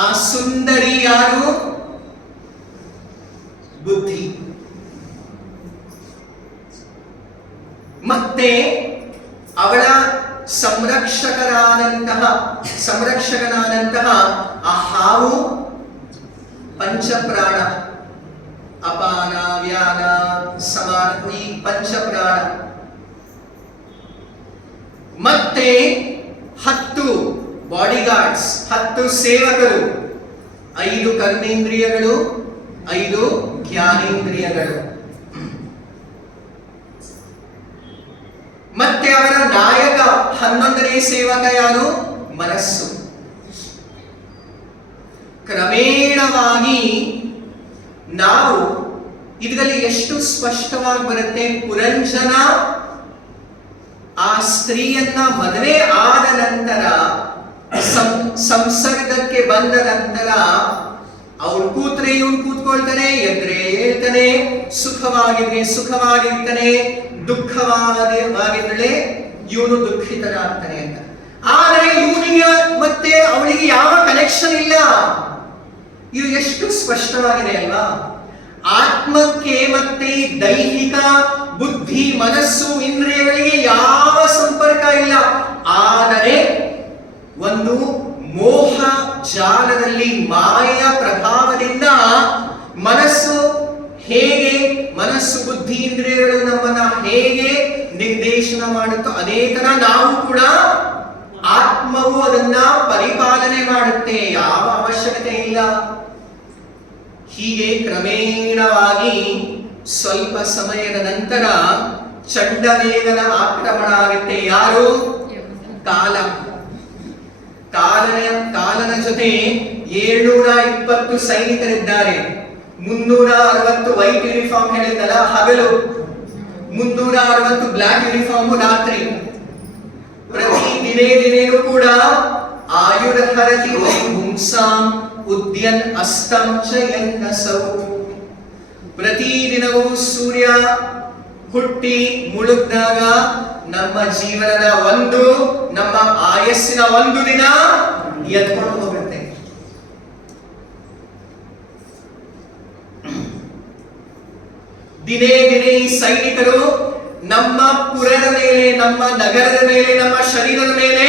ಆ ಸುಂದರಿ ಯಾರು? ಬುದ್ಧಿ. ಮತ್ತೆ ಅವಳ ಸಂರಕ್ಷಕನಾದಂತಹ ಆ ಹಾವು ಪಂಚಪ್ರಾಣ, ಅಪಾನ ವ್ಯಾನ ಸಮಾನ, ಈ ಪಂಚಪ್ರಾಣ. ಮತ್ತೆ 10 ಬಾಡಿಗಾರ್ಡ್ಸ್, 10 ಸೇವಕರು, 5 ಕರ್ಮೇಂದ್ರಿಯಗಳು, 5 ಜ್ಞಾನೇಂದ್ರಿಯಗಳು. ಮತ್ತೆ ಅವರ ನಾಯಕ 11ನೇ ಸೇವಕ ಯಾರು? ಮನಸ್ಸು. ಕ್ರಮೇಣವಾಗಿ ನಾವು ಇದರಲ್ಲಿ ಎಷ್ಟು ಸ್ಪಷ್ಟವಾಗಿ ಬರುತ್ತೆ, ಪುರಂಜನ ಆ ಸ್ತ್ರೀಯನ್ನ ಮದುವೆ ಆದ ನಂತರ, ಸಂಸರ್ಗಕ್ಕೆ ಬಂದ ನಂತರ ಅವ್ರು ಕೂತ್ರೆ ಇವನು ಕೂತ್ಕೊಳ್ತಾನೆ, ಎದ್ರೆ ಹೇಳ್ತಾನೆ, ಸುಖವಾಗಿದ್ರೆ ಸುಖವಾಗಿರ್ತಾನೆ, ದುಃಖವಾಗಿದ್ರೆ ಇವನು ದುಃಖಿತನಾಗ್ತಾನೆ ಅಂತ. ಆದ್ರೆ ಇವನಿಗೆ ಮತ್ತೆ ಅವಳಿಗೆ ಯಾವ ಕನೆಕ್ಷನ್ ಇಲ್ಲ. ಇದು ಎಷ್ಟು ಸ್ಪಷ್ಟವಾಗಿದೆ ಅಲ್ವಾ? ಆತ್ಮಕ್ಕೆ ಮತ್ತೆ ದೈಹಿಕ ಬುದ್ಧಿ, ಮನಸ್ಸು, ಇಂದ್ರಿಯಗಳಿಗೆ ಯಾವ ಸಂಪರ್ಕ ಇಲ್ಲ. ಆದರೆ ಒಂದು ಮೋಹ ಜಾಲದಲ್ಲಿ, ಮಾಯೆಯ ಪ್ರಭಾವದಿಂದ ಮನಸ್ಸು ಹೇಗೆ, ಮನಸ್ಸು ಬುದ್ಧಿ ಇಂದ್ರಿಯಗಳು ನಮ್ಮನ್ನ ಹೇಗೆ ನಿರ್ದೇಶನ ಮಾಡುತ್ತೋ ಅದೇ ತರ ನಾವು ಕೂಡ ಆತ್ಮವು ಅದನ್ನ ಪರಿಪಾಲನೆ ಮಾಡುತ್ತೆ. ಯಾವ ಅವಶ್ಯಕತೆ ಇಲ್ಲ. ಹೀಗೆ ಕ್ರಮೇಣವಾಗಿ ಸ್ವಲ್ಪ ಸಮಯದ ನಂತರ ಚಂಡವೇಗನ ಆಕ್ರಮಣ ಆಗುತ್ತೆ. ಯಾರು? ಕಾಲ. ಕಾಲನ ಜೊತೆ 720 ಸೈನಿಕರಿದ್ದಾರೆ. 360 ವೈಟ್ ಯೂನಿಫಾರ್ಮ್ ಹೇಳಿದ್ದಲ್ಲ ಹಗಲು, 360 ಬ್ಲಾಕ್ ಯೂನಿಫಾರ್ಮ್ ರಾತ್ರಿ. ಪ್ರತಿ ದಿನೇನೂ ಕೂಡ ಆಯುಧ ಹರತಿ ಪುಂಸಾಂ ಉದ್ಯನ್ ಅಸ್ತಂ ಚ ಯನ್ನಸೌ. ಪ್ರತಿದಿನವೂ ಸೂರ್ಯ ಹುಟ್ಟಿ ಮುಳುಗ್ದಾಗ ನಮ್ಮ ಜೀವನದ ನಮ್ಮ ಆಯಸ್ಸಿನ 1 ದಿನ ಎತ್ಕೊಂಡು ಹೋಗುತ್ತೆ. ದಿನೇ ದಿನೇ ಈ ಸೈನಿಕರು ನಮ್ಮ ಪುರದ ಮೇಲೆ, ನಮ್ಮ ನಗರದ ಮೇಲೆ, ನಮ್ಮ ಶರೀರದ ಮೇಲೆ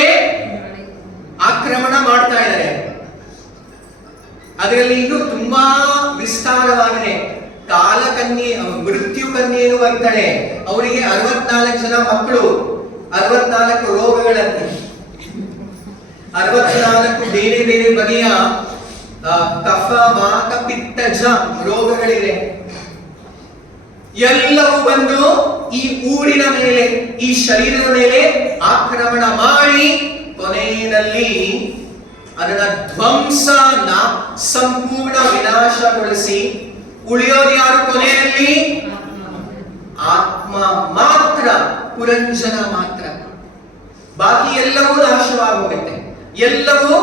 ಆಕ್ರಮಣ ಮಾಡ್ತಾ ಇದ್ದಾರೆ. ಅದರಲ್ಲಿ ಇನ್ನೂ ತುಂಬಾ ವಿಸ್ತಾರವಾಗಿದೆ. ಕಾಲಕನ್ಯೆ, ಮೃತ್ಯು ಕನ್ಯೆಯನ್ನು ಬರ್ತಾಳೆ. ಅವರಿಗೆ 64 ಜನ ಮಕ್ಕಳು. 64 ರೋಗಗಳಂತೆ, 64 ಬೇರೆ ಬೇರೆ ಬಗೆಯ ಕಫ ವಾತ ಪಿತ್ತಜ ರೋಗಗಳಿವೆ. ಎಲ್ಲವೂ ಬಂದು ಈ ಊರಿನ ಮೇಲೆ, ಈ ಶರೀರದ ಮೇಲೆ ಆಕ್ರಮಣ ಮಾಡಿ ಕೊನೆಯಲ್ಲಿ ಅದನ್ನ ಸಂಪೂರ್ಣ ವಿನಾಶಗೊಳಿಸಿ ಉಳಿಯೋದು ಯಾರು? ಕೊನೆಯಲ್ಲಿ ಆತ್ಮ ಮಾತ್ರ, ಪುರಂಜನ ಮಾತ್ರ. ಬಾಕಿ ಎಲ್ಲವೂ ನಾಶವಾಗೋಗುತ್ತೆ. ಎಲ್ಲವೂ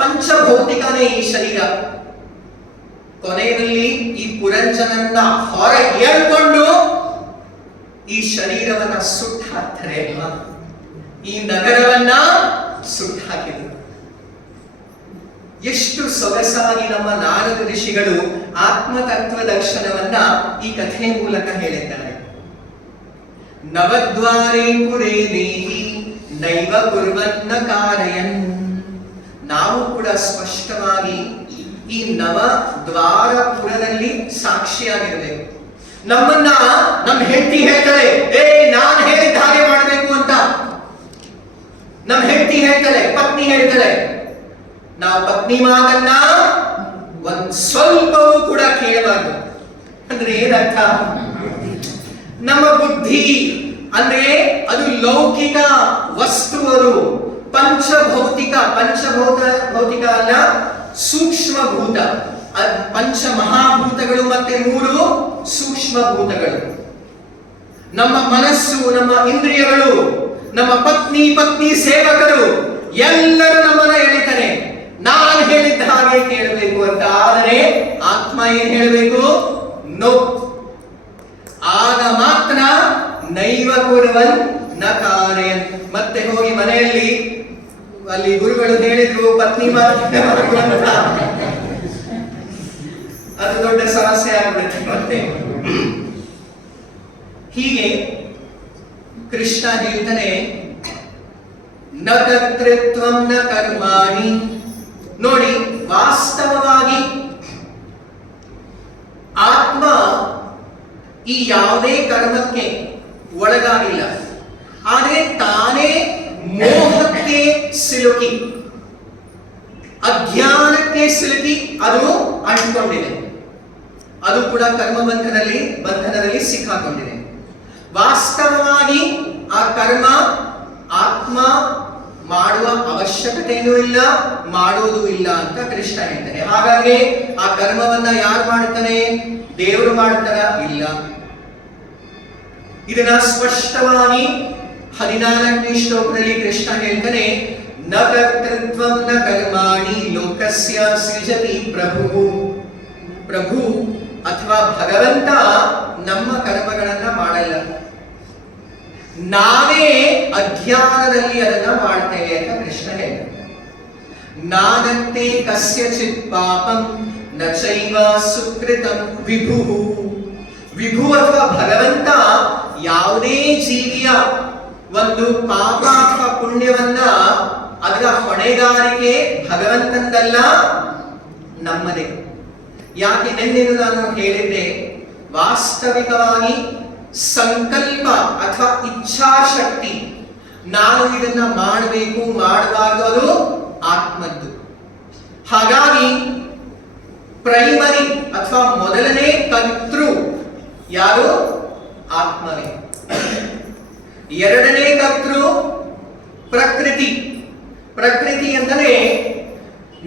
ಪಂಚಭೌತಿಕನೇ ಈ ಶರೀರ. ಕೊನೆಯಲ್ಲಿ ಈ ಪುರಂಜನನ್ನ ಹೊರ ಹೇಳ್ಕೊಂಡು ಈ ಶರೀರವನ್ನ ಸುಟ್ಟು ಹಾಕ್ತಾರೆ. ಈ ನಗರವನ್ನ ಸುಟ್ಟು ಹಾಕಿದರು. ಎಷ್ಟು ಸೊಗಸಾಗಿ ನಮ್ಮ ನಾರದ ಋಷಿಗಳು ಆತ್ಮತತ್ವ ದರ್ಶನವನ್ನ ಈ ಕಥೆಯ ಮೂಲಕ ಹೇಳಿದ್ದಾರೆ. ನವದ್ವಾರೇ ಪುರೇ ದೇಹಿ ನೈವ ಕುರ್ವನ್ನ ಕಾರಯನ್. ನಾವು ಕೂಡ ಸ್ಪಷ್ಟವಾಗಿ ಈ ನವದ್ವಾರ ಪುರದಲ್ಲಿ ಸಾಕ್ಷಿಯಾಗಿರಬೇಕು. ನಮ್ಮನ್ನ ನಮ್ಮ ಹೆಂಡತಿ ಹೇಳ್ತಾಳೆ, ನಾನು ಹೇಳಿದ ಹಾಗೆ ಮಾಡಬೇಕು ಅಂತ. ನಮ್ಮ ಹೆಂಡತಿ ಹೇಳ್ತಾಳೆ, ಪತ್ನಿ ಹೇಳ್ತಾಳೆ. ನಾವು ಪತ್ನಿ ಮಾತನ್ನ ಒಂದ್ ಸ್ವಲ್ಪವೂ ಕೂಡ ಕೇಳಬಾರ್ದು. ಅಂದ್ರೆ ಏನರ್ಥ? ನಮ್ಮ ಬುದ್ಧಿ ಅಂದ್ರೆ ಅದು ಲೌಕಿಕ ವಸ್ತುವರು, ಭೌತಿಕ ಅಲ್ಲ, ಸೂಕ್ಷ್ಮಭೂತ. ಪಂಚ ಮಹಾಭೂತಗಳು ಮತ್ತೆ 3 ಸೂಕ್ಷ್ಮಭೂತಗಳು. ನಮ್ಮ ಮನಸ್ಸು, ನಮ್ಮ ಇಂದ್ರಿಯಗಳು, ನಮ್ಮ ಪತ್ನಿ ಸೇವಕರು ಎಲ್ಲರೂ ನಮ್ಮನ್ನ ಎಳಿತಾರೆ, ನಾನು ಹೇಳಿದ್ದ ಹಾಗೆ ಕೇಳಬೇಕು ಅಂತ. ಆದರೆ ಆತ್ಮ ಏನ್ ಹೇಳಬೇಕು? ನೋ. ಆಗ ಮಾತ್ರ ನೈವ ಕುರ್ವನ್ ನ ಕಾರಯನ್. ಮತ್ತೆ ಹೋಗಿ ಮನೆಯಲ್ಲಿ ಅಲ್ಲಿ ಗುರುಗಳು ಹೇಳಿದ್ರು ಪತ್ನಿ ಮಾತು ಅಂತ, ಅದು ದೊಡ್ಡ ಸಮಸ್ಯೆ ಆಗ್ಬಿಡುತ್ತೆ ಮತ್ತೆ. ಹೀಗೆ ಕೃಷ್ಣ ಹೇಳ್ತಾನೆ, ನ ಕರ್ತೃತ್ವಂ ನ ಕರ್ಮಾಣಿ. ನೋಡಿ, ವಾಸ್ತವವಾಗಿ ಆತ್ಮ ಈ ಯಾವುದೇ ಕರ್ಮಕ್ಕೆ ಒಳಗಾಗಿಲ್ಲ. ಆದರೆ ತಾನೇ ಮೋಹಕ್ಕೆ ಸಿಲುಕಿ, ಅಜ್ಞಾನಕ್ಕೆ ಸಿಲುಕಿ ಅದು ಅಂಟಿಕೊಂಡಿದೆ. ಅದು ಕೂಡ ಕರ್ಮ ಬಂಧನದಲ್ಲಿ ಸಿಕ್ಕಾಕೊಂಡಿದೆ. ವಾಸ್ತವವಾಗಿ ಆ ಕರ್ಮ ಆತ್ಮ ಮಾಡುವ ಅವಶ್ಯಕತೆಯೂ ಇಲ್ಲ, ಮಾಡೋದು ಇಲ್ಲ ಅಂತ ಕೃಷ್ಣ ಹೇಳ್ತಾನೆ. ಹಾಗಾಗಿ ಆ ಕರ್ಮವನ್ನ ಯಾರು ಮಾಡ್ತಾನೆ? ದೇವರು ಮಾಡ್ತಾರ? ಇಲ್ಲ. ಇದನ್ನ ಸ್ಪಷ್ಟವಾಗಿ 14ನೇ ಶ್ಲೋಕದಲ್ಲಿ ಕೃಷ್ಣ ಹೇಳ್ತಾನೆ, ನ ಕರ್ತೃತ್ವಂ ನ ಕರ್ಮಾಣಿ ಲೋಕಸ್ಯ ಸೃಜತಿ ಪ್ರಭು. ಪ್ರಭು ಅಥವಾ ಭಗವಂತ ನಮ್ಮ ಕರ್ಮಗಳನ್ನ ಮಾಡಲ್ಲ, ನಾವೇ ಅಜ್ಞಾನದಲ್ಲಿ ಅದನ್ನ ಮಾಡ್ತೇವೆ ಅಂತ ಕೃಷ್ಣ ಹೇಳ್ತಾನೆ. ನಾನಂತೆ ಕಸ್ಯಚಿತ್ ಪಾಪಂ ನ ಚೈವ ಸುಕೃತಂ ವಿಭು. ವಿಭು ಅಥವಾ ಭಗವಂತ ಯಾವುದೇ ಜೀವಿಯ ಒಂದು ಪಾಪ ಅಥವಾ ಪುಣ್ಯವನ್ನ ಅದರ ಹೊಣೆಗಾರಿಕೆ ಭಗವಂತಂದಲ್ಲ, ನಮ್ಮದೇ. ಯಾಕೆ ನೆನ್ನೆದು ನಾನು ಹೇಳಿದ್ದೆ, ವಾಸ್ತವಿಕವಾಗಿ ಸಂಕಲ್ಪ ಅಥವಾ ಇಚ್ಛಾಶಕ್ತಿ, ನಾನು ಇದನ್ನ ಮಾಡಬೇಕು ಮಾಡಬಾರದು, ಅದು ಆತ್ಮದ್ದು. ಹಾಗಾಗಿ ಪ್ರೈಮರಿ ಅಥವಾ ಮೊದಲನೇ ಕರ್ತೃ ಯಾರು? ಆತ್ಮವೇ. ಎರಡನೇ ಕರ್ತೃ ಪ್ರಕೃತಿ. ಪ್ರಕೃತಿ ಅಂದರೆ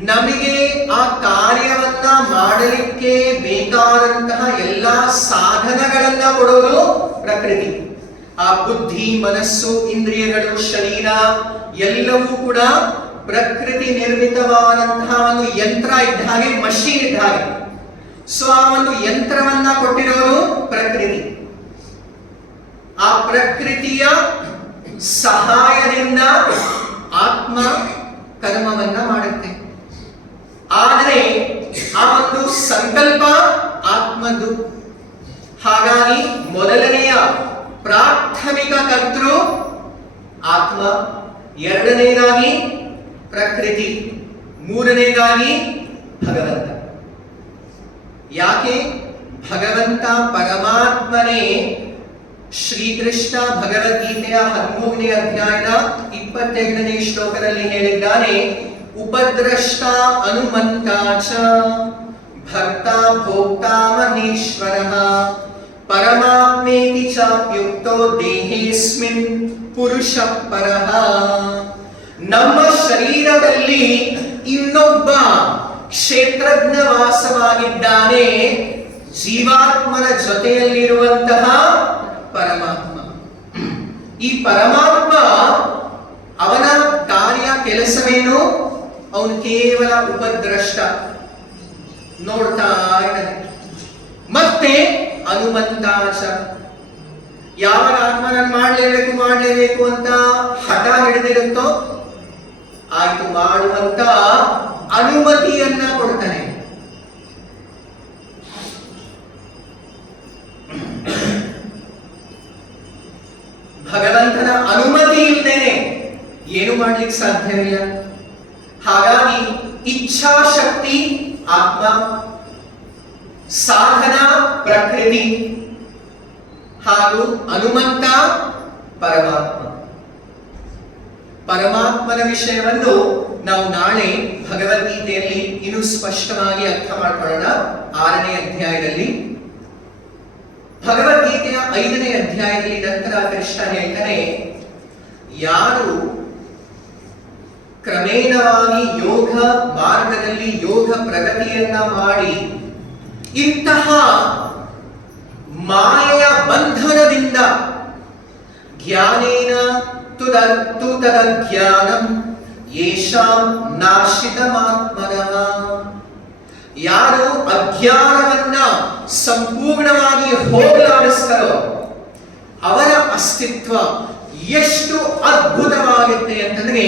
ನಮಗೆ ಆ ಕಾರ್ಯವನ್ನ ಮಾಡಲಿಕ್ಕೆ ಬೇಕಾದಂತಹ ಎಲ್ಲಾ ಸಾಧನಗಳನ್ನ ಕೊಡೋದು ಪ್ರಕೃತಿ. ಆ ಬುದ್ಧಿ, ಮನಸ್ಸು, ಇಂದ್ರಿಯಗಳು, ಶರೀರ ಎಲ್ಲವೂ ಕೂಡ ಪ್ರಕೃತಿ ನಿರ್ಮಿತವಾದಂತಹ ಒಂದು ಯಂತ್ರ ಇದ್ದ ಹಾಗೆ, ಮಷೀನ್ ಇದ್ದ ಹಾಗೆ. ಸೊ ಆ ಒಂದು ಯಂತ್ರವನ್ನ ಕೊಟ್ಟಿರೋರು ಪ್ರಕೃತಿ. ಆ ಪ್ರಕೃತಿಯ ಸಹಾಯದಿಂದ ಆತ್ಮ ಕರ್ಮವನ್ನ ಮಾಡುತ್ತೆ. ಆದರೆ ಆ ಒಂದು ಸಂಕಲ್ಪ ಆತ್ಮದ್ದು. ಹಾಗಾಗಿ ಮೊದಲನೆಯ ಪ್ರಾಥಮಿಕ ಕರ್ತೃ ಆತ್ಮ, ಎರಡನೇದಾಗಿ ಪ್ರಕೃತಿ, ಮೂರನೇದಾಗಿ ಭಗವಂತ. ಯಾಕೆ? ಭಗವಂತ ಪರಮಾತ್ಮನೇ ಶ್ರೀಕೃಷ್ಣ ಭಗವದ್ಗೀತೆಯ 13ನೇ ಅಧ್ಯಾಯದ 22ನೇ ಶ್ಲೋಕದಲ್ಲಿ ಹೇಳಿದ್ದಾನೆ, ಉಪದ್ರಷ್ಟ ಅನುಮಂತ ಚ ಭಕ್ತ ಭೋಕ್ತಾ ಮಹೇಶ್ವರಃ ಪರಮಾತ್ಮೇತಿ ಚಾಪ್ಯುಕ್ತೋ ದೇಹೇಸ್ಮಿನ್ ಪುರುಷ ಪರಃ. ನಮ್ಮ ಶರೀರದಲ್ಲಿ ಇನ್ನೊಬ್ಬ ಕ್ಷೇತ್ರಜ್ಞ ವಾಸವಾಗಿದ್ದಾನೆ, ಜೀವಾತ್ಮನ ಜೊತೆಯಲ್ಲಿರುವಂತಹ ಪರಮಾತ್ಮ. ಈ ಪರಮಾತ್ಮ ಅವನ ಕಾರ್ಯ ಕೆಲಸವೇನು? ಅವನು ಕೇವಲ ಉಪದ್ರಷ್ಟ, ನೋಡ್ತಾ ಇದ್ದಾನೆ. ಮತ್ತೆ ಹನುಮಂತಾಚ, ಯಾವಾಗ ಆತ್ಮನನ್ನು ಮಾಡಲೇಬೇಕು ಅಂತ ಹಠ ಹಿಡಿದಿರುತ್ತೋ ಆಯ್ತು ಮಾಡುವಂತ ಅನುಮತಿಯನ್ನ ಕೊಡ್ತಾನೆ. ಭಗವಂತನ ಅನುಮತಿ ಇಲ್ಲದೇನೆ ಏನು ಮಾಡ್ಲಿಕ್ಕೆ ಸಾಧ್ಯವಿಲ್ಲ. ಹಾಗಾಗಿ ಇಚ್ಛಾಶಕ್ತಿ ಆತ್ಮ, ಸಾಧನ ಪ್ರಕೃತಿ ಹಾಗೂ ಹನುಮಂತ ಪರಮಾತ್ಮ. ಪರಮಾತ್ಮನ ವಿಷಯವನ್ನು ನಾವು ನಾಳೆ ಭಗವದ್ಗೀತೆಯಲ್ಲಿ ಇನ್ನೂ ಸ್ಪಷ್ಟವಾಗಿ ಅರ್ಥ ಮಾಡ್ಕೊಳ್ಳೋಣ. 6ನೇ ಅಧ್ಯಾಯದಲ್ಲಿ, ಭಗವದ್ಗೀತೆಯ 5ನೇ ಅಧ್ಯಾಯದಲ್ಲಿ ನಂತರ ಕೃಷ್ಣ ಹೇಳ್ತಾನೆ, ಯಾರು ಕ್ರಮೇಣವಾಗಿ ಯೋಗ ಮಾರ್ಗದಲ್ಲಿ ಯೋಗ ಪ್ರಗತಿಯನ್ನ ಮಾಡಿ ಇಂತಹ ಮಾಯೆಯ ಬಂಧನದಿಂದ ಜ್ಞಾನೇನ ತು ತದಜ್ಞಾನಂ ಯೇಷಾಂ ನಾಶಿತಮಾತ್ಮನಃ, ಯಾರು ಅಜ್ಞಾನವನ್ನ ಸಂಪೂರ್ಣವಾಗಿ ಹೋಗಲಾಡಿಸ್ತಾರೋ ಅವರ ಅಸ್ತಿತ್ವ ಎಷ್ಟು ಅದ್ಭುತವಾಗುತ್ತೆ ಅಂತಂದ್ರೆ,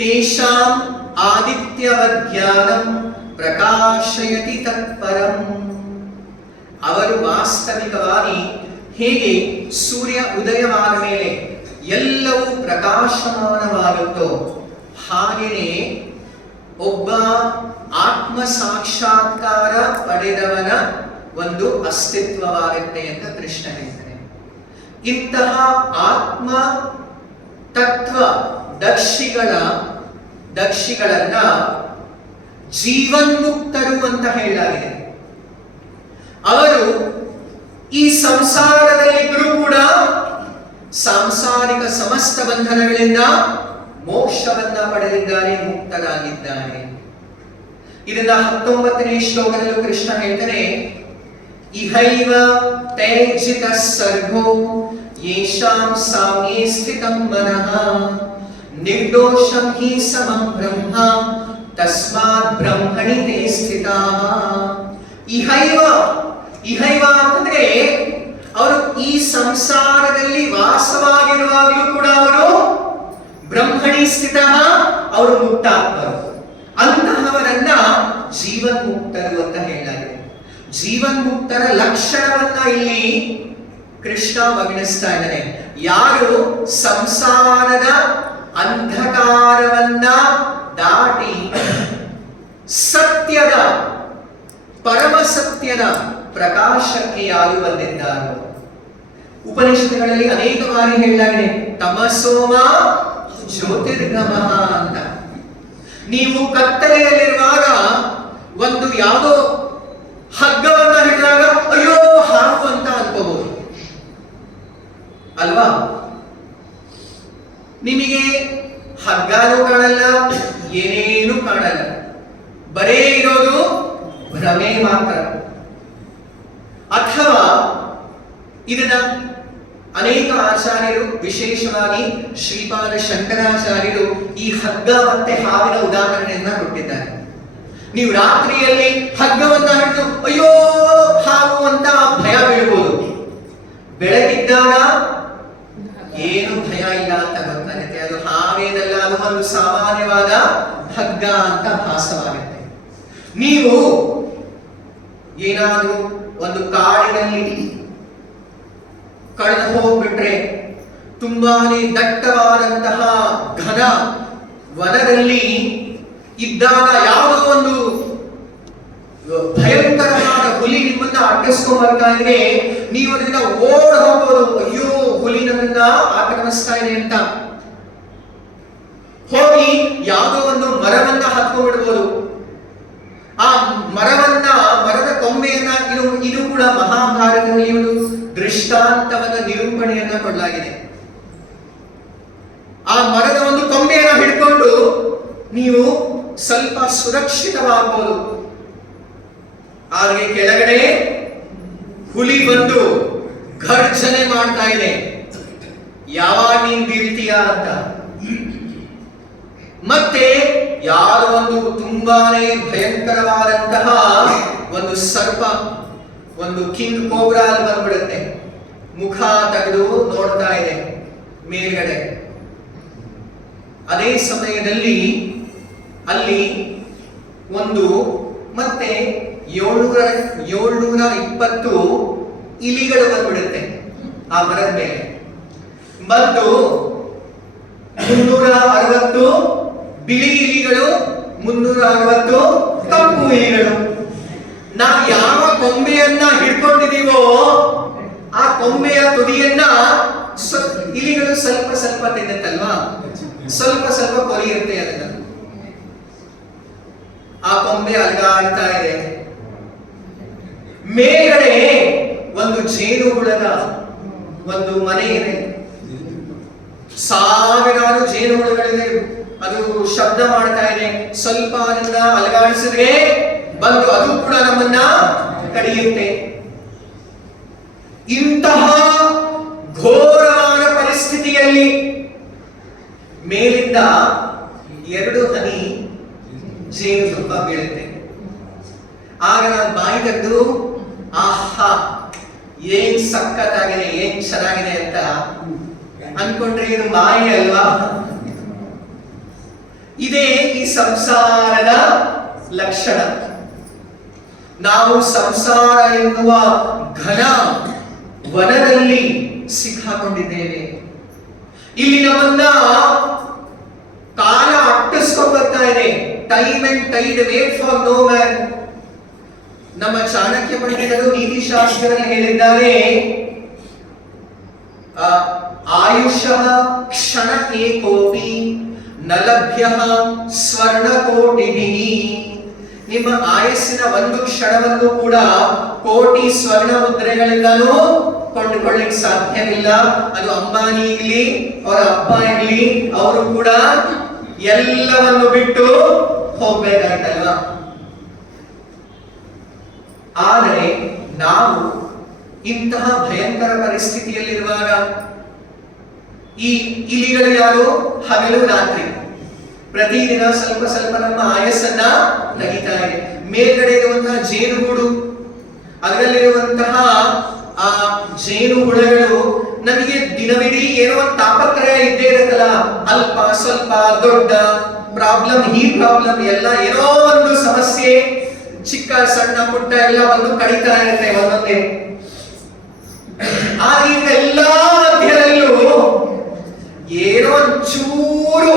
ತೇಷಾಂ ಆದಿತ್ಯವಜ್ಞಾನಂ ಪ್ರಕಾಶಯತಿ ತತ್ಪರಂ. ಅವರು ವಾಸ್ತವಿಕವಾಗಿ ಹೇಗೆ ಸೂರ್ಯ ಉದಯವಾದ ಮೇಲೆ ಎಲ್ಲವೂ ಪ್ರಕಾಶಮಾನವಾಗುತ್ತೋ ಹಾಗೆಯೇ ಒಬ್ಬ ಆತ್ಮ ಸಾಕ್ಷಾತ್ಕಾರ ಪಡೆದವನ ಒಂದು ಅಸ್ತಿತ್ವವಾಗುತ್ತೆ ಅಂತ ಕೃಷ್ಣ ಹೇಳ್ತಾನೆ. ಇಂತಹ ಆತ್ಮ ತತ್ವ ದಕ್ಷಿಗಳನ್ನ ಜೀವನ್ಮುಕ್ತರು ಅಂತ ಹೇಳಲಾಗಿದೆ. ಅವರು ಈ ಸಂಸಾರದಲ್ಲಿದ್ದರೂ ಕೂಡ ಸಾಂಸಾರಿಕ ಸಮಸ್ತ ಬಂಧನಗಳಿಂದ ಮೋಕ್ಷವನ್ನ ಪಡೆದಿದ್ದಾರೆ, ಮುಕ್ತರಾಗಿದ್ದಾರೆ. ಇದನ್ನ 19ನೇ ಶ್ಲೋಕದಲ್ಲೂ ಕೃಷ್ಣ ಹೇಳ್ತಾನೆ, ಇಹೈವ ತೇಜಿತ ಸರ್ಗೋ ಯೇಷಾಂ ಸಾಮ್ಯೇ ಸ್ಥಿತಂ ಮನಃ ನಿರ್ದೋಷಂ ಹಿ ಸಮಂ ಬ್ರಹ್ಮ ತಸ್ಮಾತ್ ಬ್ರಹ್ಮಣಿ ತೇ ಸ್ಥಿತಾಃ. ಇಹೈವ ಅಂತಂದ್ರೆ ಅವರು ಈ ಸಂಸಾರದಲ್ಲಿ ವಾಸವಾಗಿರುವಾಗಲೂ ಕೂಡ ಅವರು ಬ್ರಹ್ಮಣಿ ಸ್ಥಿತ, ಅವರು ಮುಕ್ತಾತ್ಮರು. ಅಂತಹವರನ್ನ ಜೀವನ್ಮುಕ್ತರು ಅಂತ ಹೇಳಲಾಗಿದೆ. ಜೀವನ್ಮುಕ್ತರ ಲಕ್ಷಣವನ್ನ ಇಲ್ಲಿ ಕೃಷ್ಣ ವರ್ಣಿಸ್ತಾ ಇದ್ದಾನೆ. ಯಾರು ಸಂಸಾರದ ಅಂಧಕಾರವನ್ನ ದಾಟಿ ಸತ್ಯದ ಪರಮ ಸತ್ಯದ ಪ್ರಕಾಶಕ್ಕೆ ಯಾರು ಬಂದಿದ್ದಾರೋ. ಉಪನಿಷತ್ತುಗಳಲ್ಲಿ ಅನೇಕ ಬಾರಿ ಹೇಳಲಾಗಿದೆ, ತಮಸೋಮ ಜ್ಯೋತಿರ್ಗಮಃ ಅಂತ. ನೀವು ಕತ್ತಲೆಯಲ್ಲಿರುವಾಗ ಒಂದು ಯಾವುದೋ ಹಗ್ಗವನ್ನ ಹಿಡಿದಾಗ ಅಯ್ಯೋ ಹಾಕು ಅಂತ ಅನ್ಕೋಬಹುದು ಅಲ್ವಾ? ನಿಮಗೆ ಹಗ್ಗಾನೂ ಕಾಣಲ್ಲ, ಏನೇನು ಕಾಣಲ್ಲ, ಬರೇ ಇರೋದು ಭ್ರಮೆ ಮಾತ್ರ. ಅಥವಾ ಇದನ್ನ ಅನೇಕ ಆಚಾರ್ಯರು, ವಿಶೇಷವಾಗಿ ಶ್ರೀಪಾದ ಶಂಕರಾಚಾರ್ಯರು ಈ ಹಗ್ಗ ಮತ್ತೆ ಹಾವಿನ ಉದಾಹರಣೆಯನ್ನ ಕೊಟ್ಟಿದ್ದಾರೆ. ನೀವು ರಾತ್ರಿಯಲ್ಲಿ ಹಗ್ಗವನ್ನ ಹಿಡಿದು ಅಯ್ಯೋ ಹಾವು ಅಂತ ಭಯ ಬೀಳ್ಬೋದು, ಬೆಳಗಿದ್ದಾಗ ಏನು ಭಯ ಇಲ್ಲ ಅಂತ ಗೊತ್ತಾಗುತ್ತೆ. ಅದು ಹಾವೇನಲ್ಲ, ಅದು ಒಂದು ಸಾಮಾನ್ಯವಾದ ಹಗ್ಗ ಅಂತ ಭಾಸವಾಗುತ್ತೆ. ನೀವು ಏನಾದರೂ ಒಂದು ಕಾಡಿನಲ್ಲಿ ಕಳೆದು ಹೋಗ್ಬಿಟ್ರೆ, ತುಂಬಾನೇ ದಟ್ಟವಾದಂತಹ ಘನ ವನದಲ್ಲಿ ಇದ್ದಾಗ ಯಾವುದೋ ಒಂದು ಭಯಂಕರವಾದ ಹುಲಿ ನಿಮ್ಮನ್ನ ಅಟ್ಟಿಸ್ಕೊಂಡು ಆವರಿಸ್ಕೊಂಡ್ ಬರ್ತಾ ಇದ್ರೆ ನೀವು ಅದನ್ನ ಓಡ್ ಹೋಗ್ಬೋದು. ಅಯ್ಯೋ, ಹುಲಿ ನನ್ನನ್ನ ಆಕ್ರಮಿಸ್ತಾ ಇದೆ ಅಂತ ಹೋಗಿ ಯಾವುದೋ ಒಂದು ಮರವನ್ನ ಹತ್ಕೊಂಡ್ಬಿಡ್ಬೋದು. ಆ ಮರದ ಕೊಂಬೆಯನ್ನ ಇದು ಕೂಡ ಮಹಾಭಾರತದಲ್ಲಿ ಒಂದು ದೃಷ್ಟಾಂತವನ್ನ ನಿರೂಪಣೆಯನ್ನ ಕೊಡಲಾಗಿದೆ. ಆ ಮರದ ಒಂದು ಕೊಂಬೆಯನ್ನ ಹಿಡ್ಕೊಂಡು ನೀವು ಸ್ವಲ್ಪ ಸುರಕ್ಷಿತವಾಗಬಹುದು. ಆದ್ರೆ ಕೆಳಗಡೆ ಹುಲಿ ಬಂದು ಘರ್ಜನೆ ಮಾಡ್ತಾ ಇದೆ, ಯಾವಾಗ ನೀನ್ ಬೀಳ್ತೀಯ ಅಂತ. ಮತ್ತೆ ಯಾರೋ ಒಂದು ತುಂಬಾನೇ ಭಯಂಕರವಾದಂತಹ ಒಂದು ಸರ್ಪ, ಒಂದು ಕಿಂಗ್ ಕೋಬ್ರಾ ಅಲ್ಲಿ ಬಂದ್ಬಿಡುತ್ತೆ, ಮುಖ ತೆಗೆದು ನೋಡ್ತಾ ಇದೆ ಮೇಲ್ಗಡೆ. ಅದೇ ಸಮಯದಲ್ಲಿ ಅಲ್ಲಿ ಒಂದು ಮತ್ತೆ 720 ಇಲಿಗಳು ಬಂದ್ಬಿಡುತ್ತೆ ಆ ಮರದ ಮೇಲೆ. ಬಂದು 360 ಬಿಳಿ ಇಲಿಗಳು, 360 ಕಪ್ಪು ಇಲಿಗಳು. ನಾವು ಯಾವ ಕೊಂಬೆಯನ್ನ ಹಿಡ್ಕೊಂಡಿದೀವೋ ಆ ಕೊಂಬೆಯ ತುದಿಯನ್ನ ಇಲಿಗಳು ಸ್ವಲ್ಪ ಸ್ವಲ್ಪ ತಿನ್ನುತ್ತಲ್ವಾ, ಸ್ವಲ್ಪ ಸ್ವಲ್ಪ ಕೊರಿಯುತ್ತೆ ಅದನ್ನ. ಆ ಕೊಂಬೆ ಅಲಗಾಡ್ತಾ ಇದೆ. ಮೇಲ್ಗಡೆ ಒಂದು ಜೇನುಹುಳದ ಒಂದು ಮನೆ ಇದೆ, ಸಾವಿರಾರು ಜೇನುಹುಳಗಳಿದೆ, ಅದು ಶಬ್ದ ಮಾಡ್ತಾ ಇದೆ. ಸ್ವಲ್ಪ ಅದನ್ನ ಅಲಗಾಡಿಸಿದ್ರೆ ಬಂದು ಅದು ಕೂಡ ನಮ್ಮನ್ನ ಕಡಿಯುತ್ತೆ. ಇಂತಹ ಘೋರವಾದ ಪರಿಸ್ಥಿತಿಯಲ್ಲಿ ಮೇಲಿಂದ 2 ಹನಿ ಜೇನುತುಪ್ಪ ಬೀಳುತ್ತೆ. ಆಗ ನಾವು ಬಾಯಿ ತೆಗೆದು ಆಹಾ ಏನ್ ಸಖತ್ತಾಗಿದೆ, ಏನ್ ಚೆನ್ನಾಗಿದೆ ಅಂತ ಅನ್ಕೊಂಡ್ರೆ ಇದು ಮಾಯೆ ಅಲ್ವಾ? ಇದೇ ಈ ಸಂಸಾರದ ಲಕ್ಷಣ. ನಾವು ಸಂಸಾರ ಎನ್ನುವ ಘನ ವನದಲ್ಲಿ ಸಿಕ್ಕಾಕೊಂಡಿದ್ದೇವೆ. ಇಲ್ಲಿ ನಮ್ಮನ್ನ ಕಾಲ ಅಟ್ಟಿಸ್ಕೊಂಡು ಬರ್ತಾ ಇದೆ. Time and tide wait for no man. ನಮ್ಮ ಚಾಣಕ್ಯ ಪಂಡಿತರು ನೀತಿಶಾಸ್ತ್ರದಲ್ಲಿ ಹೇಳಿದ್ದಾರೆ, ಆಯುಷಃ ಕ್ಷಣ ಏಕೋಪಿ ನ ಲಭ್ಯಃ ಸ್ವರ್ಣಕೋಟಿಭಿಃ. ನಿಮ್ಮ ಆಯಸ್ಸಿನ ಒಂದು ಕ್ಷಣವನ್ನು ಕೂಡ ಕೋಟಿ ಸ್ವರ್ಣ ಮುದ್ರೆಗಳಿಂದಲೂ ಕೊಂಡುಕೊಳ್ಳಿಕ್ಕೆ ಸಾಧ್ಯವಿಲ್ಲ. ಅದು ಅಂಬಾನಿ ಇರ್ಲಿ, ಅವರ ಅಪ್ಪ ಇರ್ಲಿ, ಅವರು ಕೂಡ ಎಲ್ಲವನ್ನು ಬಿಟ್ಟು ಹೋಗ್ಬೇಕಾಯ್ತಲ್ವಾ? ಆದರೆ ನಾವು ಇಂತಹ ಭಯಂಕರ ಪರಿಸ್ಥಿತಿಯಲ್ಲಿರುವಾಗ ಈ ಇಲಿಗಳು ಯಾರು? ಹಗಲು ರಾತ್ರಿ ಪ್ರತಿದಿನ ಸ್ವಲ್ಪ ಸ್ವಲ್ಪ ನಮ್ಮ ಆಯಸ್ಸನ್ನ ತೆಗಿತಾ ಇದೆ. ಮೇಲ್ಗಡೆ ಇರುವಂತಹ ಜೇನುಗೂಡು, ಅದರಲ್ಲಿರುವಂತಹ ಆ ಜೇನುಹುಳಗಳು ನಮಗೆ ದಿನವಿಡೀ ಏನೋ ಒಂದು ತಾಪತ್ರಯ ಇದ್ದೇ ಇರುತ್ತಲ್ಲ, ಅಲ್ಪ ಸ್ವಲ್ಪ ದೊಡ್ಡ ಪ್ರಾಬ್ಲಮ್, ಈ ಪ್ರಾಬ್ಲಮ್ ಎಲ್ಲ ಏನೋ ಒಂದು ಸಮಸ್ಯೆ, ಚಿಕ್ಕ ಸಣ್ಣ ಪುಟ್ಟ ಎಲ್ಲ ಒಂದು ಕಡಿತಾ ಇರುತ್ತೆ ಒಂದೊಂದೇ. ಆದ್ರೆ ಎಲ್ಲಾ ಮಧ್ಯದಲ್ಲೂ ಏನೋ ಚೂರು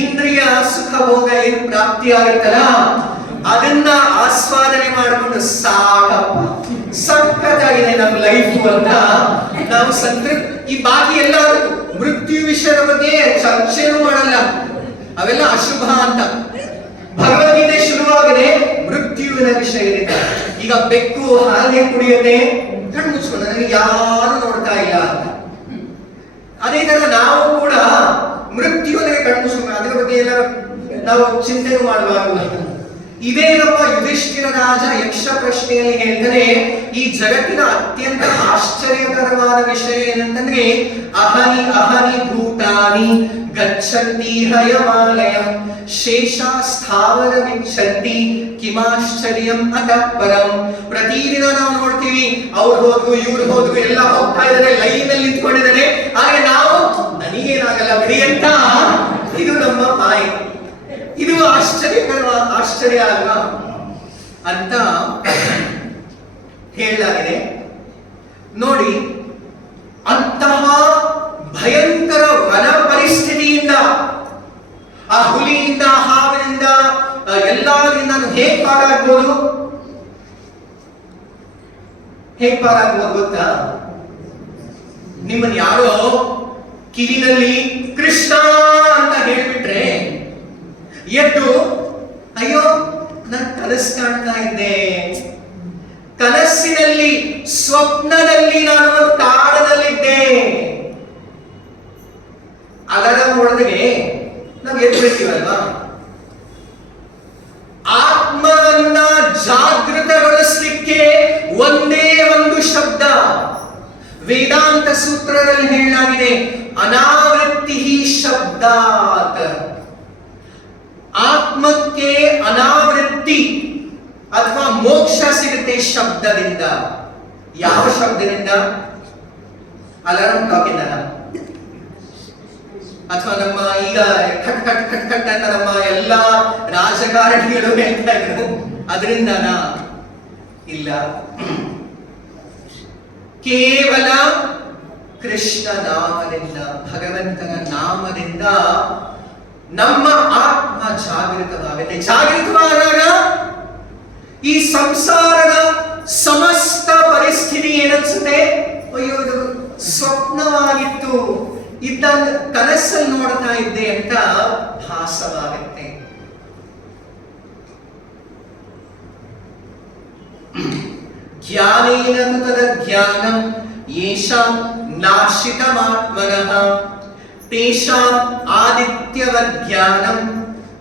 ಇಂದ್ರಿಯ ಸುಖ ಭೋಗ ಏನು ಪ್ರಾಪ್ತಿ ಆಗುತ್ತಲ್ಲ, ಅದನ್ನ ಆಸ್ವಾದನೆ ಮಾಡಿಕೊಂಡು ಸಾಕಪ್ಪ, ಸಖತ್ತಾಗಿದೆ ನಮ್ಮ ಲೈಫ್ ಅಂತ ನಾವು ಸಂತೃಪ್ತಿ. ಈ ಬಾಕಿ ಎಲ್ಲ ಮೃತ್ಯು ವಿಷಯದ ಬಗ್ಗೆ ಚರ್ಚೆನೂ ಮಾಡಲ್ಲ, ಅವೆಲ್ಲ ಅಶುಭ ಅಂತ. ಭಗವದ್ಗೀತೆ ಶುರುವಾಗದೆ ಮೃತ್ಯುವಿನ ವಿಷಯ ಇದೆ. ಈಗ ಬೆಕ್ಕು ಹಾಲು ಕುಡಿಯುತ್ತೆ, ಕಣ್ಣು ಮುಚ್ಕೊಂಡು ನನಗೆ ಯಾರು ನೋಡ್ತಾ ಇಲ್ಲ ಅಂತ. ಅದೇ ತರ ನಾವು ಕೂಡ ಮೃತ್ಯುವಿಗೆ ಕಣ್ಣು ಮುಚ್ಕೊಂಡು ಅದರ ಬಗ್ಗೆ ಎಲ್ಲ ನಾವು ಚಿಂತನೆ ಮಾಡಬಾರದು. ಇದೇ ನಮ್ಮ ಯುಧಿಷ್ಠಿರ ರಾಜ ಯಕ್ಷ ಪ್ರಶ್ನೆಯಲ್ಲಿ ಹೇಳ್ತಾರೆ, ಈ ಜಗತ್ತಿನ ಅತ್ಯಂತ ಆಶ್ಚರ್ಯಕರವಾದ ವಿಷಯ ಏನಂತಂದ್ರೆ, ಅಹನಿ ಅಹನಿ ಭೂತಾನಿ ಗಚ್ಚಂತಿ ಹಯಮಾಲಯಂ ಶೇಷ ಸ್ಥಾವರ ವಿಚ್ಛಂತಿ ಕಿಮಾಶ್ಚರ್ಯಂ ಅತಃ ಪರಂ. ಪ್ರತಿದಿನ ನಾವು ನೋಡ್ತೀವಿ, ಅವ್ರು ಹೋದ್ರು ಇವ್ರು ಹೋದ್ರು ಎಲ್ಲ ಹೋಗ್ತಾ ಇದ್ದಾರೆ, ಲೈನ್ ಅಲ್ಲಿ ನಿಂತ್ಕೊಂಡಿದ್ದಾರೆ. ಆದ್ರೆ ನಾವು ನನಗೇನಾಗಲ್ಲ ಬಿಡಿ ಅಂತ, ಇದು ನಮ್ಮ ಮಾಯೆ. ಇದು ಆಶ್ಚರ್ಯ ಅಲ್ವಾ ಅಂತ ಹೇಳಲಾಗಿದೆ. ನೋಡಿ, ಅಂತಹ ಭಯಂಕರ ವನ ಪರಿಸ್ಥಿತಿಯಿಂದ, ಆ ಹುಲಿಯಿಂದ, ಹಾವಿನಿಂದ, ಎಲ್ಲರಿಂದ ಹೇಗೆ ಪಾರಾಗ್ಬೋದು? ಹೇಗ್ ಪಾರಾಗ್ಬೋದು ಗೊತ್ತಾ? ನಿಮ್ಮನ್ನ ಯಾರೋ ಕಿವಿನಲ್ಲಿ ಕೃಷ್ಣ ಅಂತ ಹೇಳ್ಬಿಟ್ರೆ ಎದ್ದು ಅಯ್ಯೋ ನಾನು ಕನಸು ಕಾಣ್ತಾ ಇದ್ದೆ, ಕನಸಿನಲ್ಲಿ ಸ್ವಪ್ನದಲ್ಲಿ ನಾನು ಒಂದು ತಾಣದಲ್ಲಿದ್ದೆ, ಅಲಾರಾಮ್ ಹೊಡೆದ್ರೆ ನಾವು ಎದ್ದು ಬಿಡ್ತೀವಲ್ವಾ? ಆತ್ಮವನ್ನ ಜಾಗೃತಗೊಳಿಸಲಿಕ್ಕೆ ಒಂದೇ ಒಂದು ಶಬ್ದ. ವೇದಾಂತ ಸೂತ್ರದಲ್ಲಿ ಹೇಳಲಾಗಿದೆ, ಅನಾವೃತ್ತಿ ಶಬ್ದಾತ್. ಆತ್ಮಕ್ಕೆ ಅನಾವೃತ್ತಿ ಅಥವಾ ಮೋಕ್ಷ ಸಿಗುತ್ತೆ ಶಬ್ದದಿಂದ. ಯಾವ ಶಬ್ದದಿಂದ? ಅಲಾರಾಮ್ ಕ್ಲಾಕಿಂದ ಅಥವಾ ನಮ್ಮ ಈಗ ಖಟ್ ಖಟ್ ಖಟ್ ಖಟ್ ಅಂತ ನಮ್ಮ ಎಲ್ಲಾ ರಾಜಕಾರಣಿಗಳು ಹೇಳ್ತಾ ಇದ್ರು ಅದರಿಂದನಾ? ಇಲ್ಲ, ಕೇವಲ ಕೃಷ್ಣ ನಾಮದಿಂದ, ಭಗವಂತನ ನಾಮದಿಂದ ನಮ್ಮ ಆತ್ಮ ಜಾಗೃತವಾಗುತ್ತೆ. ಜಾಗೃತವಾದಾಗ ಈ ಸಂಸಾರದ ಸಮಸ್ತ ಪರಿಸ್ಥಿತಿ ಏನನ್ಸುತ್ತೆ? ಅಯ್ಯೋ ಇದು ಸ್ವಪ್ನವಾಗಿತ್ತು, ಇದನ್ನ ಕನಸಲ್ಲಿ ನೋಡ್ತಾ ಇದ್ದೆ ಅಂತ ಭಾಸವಾಗುತ್ತೆ. ಜ್ಞಾನೇನ ತು ತದ ಜ್ಞಾನಂ ಯೇಷಾಂ ನಾಶಿತಮಾತ್ಮನಃ ತೇಷಾಂ ಆದಿತ್ಯವದ್ ಜ್ಞಾನಂ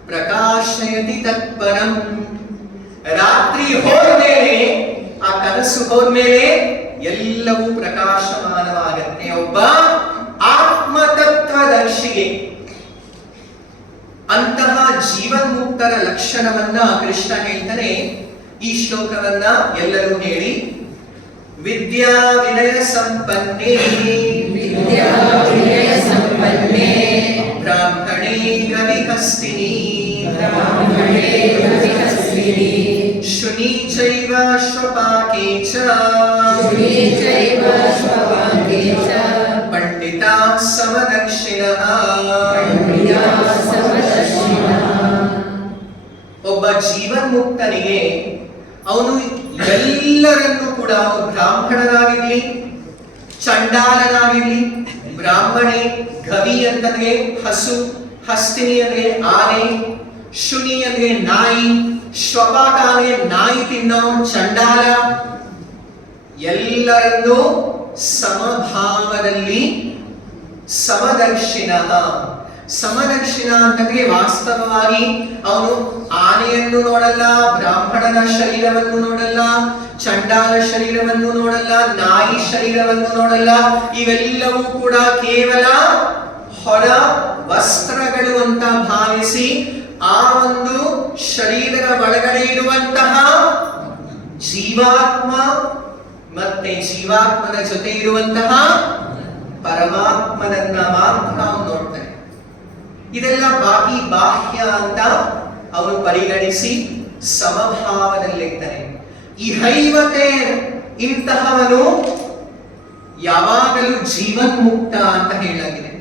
ಪ್ರಕಾಶಯತಿ ತತ್ಪರಂ. ರಾತ್ರಿ ಹೋದ್ಮೇಲೆ, ಆ ಕನಸು ಹೋದ್ಮೇಲೆ ಎಲ್ಲವೂ ಪ್ರಕಾಶಮಾನವಾಗುತ್ತೆ. ಒಬ್ಬ ಆತ್ಮತತ್ವದರ್ಶಿಗೆ ಅಂತಹ ಜೀವನ್ಮುಕ್ತರ ಲಕ್ಷಣವನ್ನ ಕೃಷ್ಣ ಹೇಳ್ತಾನೆ. ಈ ಶ್ಲೋಕವನ್ನ ಎಲ್ಲರೂ ಹೇಳಿ. ವಿದ್ಯಾ ವಿನಯ ಸಂಪನ್ನೇ ವಿದ್ಯಾ ವಿನಯ ಸಂಪನ್ನೇ ಬ್ರಾಹ್ಮಣೇ ಗವಿಹಸ್ತಿನಿ ಬ್ರಾಹ್ಮಣೇ ಗವಿಹಸ್ತಿನಿ ಶುನಿ ಚೈವ ಶ್ವಪಾಕೆ ಚ ಶುನಿ ಚೈವ ಶ್ವಪಾಕೆ ಚ ಪಂಡಿತಾ ಸಮದಕ್ಷಿಣಃ ಪಂಡಿತಾ ಸಮದರ್ಶಿನಃ. ಒಬ್ಬ ಜೀವನ್ಮುಕ್ತನಿಗೆ ಅವನು ಎಲ್ಲರನ್ನೂ ಕೂಡ, ಅವನು ಬ್ರಾಹ್ಮಣನಾಗಿರ್ಲಿ, ಚಂಡಾಲನಾಗಿರ್ಲಿ, ಬ್ರಾಹ್ಮಣೆ, ಗವಿ ಅಂತಂದ್ರೆ ಹಸು, ಹಸ್ತಿನಿ ಅಂದ್ರೆ ಆನೆ, ಶುನಿ ಅಂದ್ರೆ ನಾಯಿ, ಶ್ವಪಾಕ ಅಂದ್ರೆ ನಾಯಿ ತಿನ್ನೋ ಚಂಡಾಲ, ಎಲ್ಲರನ್ನೂ ಸಮಭಾವದಲ್ಲಿ ಸಮದರ್ಶಿನ. ಸಮದರ್ಶಿನ ಅಂತಂದ್ರೆ ವಾಸ್ತವವಾಗಿ ಅವನು ಆನೆಯನ್ನು ನೋಡಲ್ಲ, ಬ್ರಾಹ್ಮಣನ ಶರೀರವನ್ನು ನೋಡಲ್ಲ, ಚಂಡಾಲ ಶರೀರವನ್ನು ನೋಡಲ್ಲ, ನಾಯಿ ಶರೀರವನ್ನು ನೋಡಲ್ಲ. ಇವೆಲ್ಲವೂ ಕೂಡ ಕೇವಲ ಹೊರ ವಸ್ತ್ರಗಳು ಅಂತ ಭಾವಿಸಿ ಆ ಒಂದು ಶರೀರದ ಒಳಗಡೆ ಇರುವಂತಹ ಜೀವಾತ್ಮ ಮತ್ತೆ ಜೀವಾತ್ಮನ ಜೊತೆ ಇರುವಂತಹ ಪರಮಾತ್ಮನನ್ನ ಮಾತ್ರ ಅವನು ನೋಡ್ತಾನೆ. ಇದೆಲ್ಲ ಬಾಕಿ ಬಾಹ್ಯ ಅಂತ ಅವನು ಪರಿಗಣಿಸಿ ಸಮಭಾವದಲ್ಲಿರ್ತಾನೆ. ಈ ಹೈವತೆ ಇಂತಹವನು ಯಾವಾಗಲೂ ಜೀವನ್ಮುಕ್ತ ಅಂತ ಹೇಳಲಾಗಿದೆ.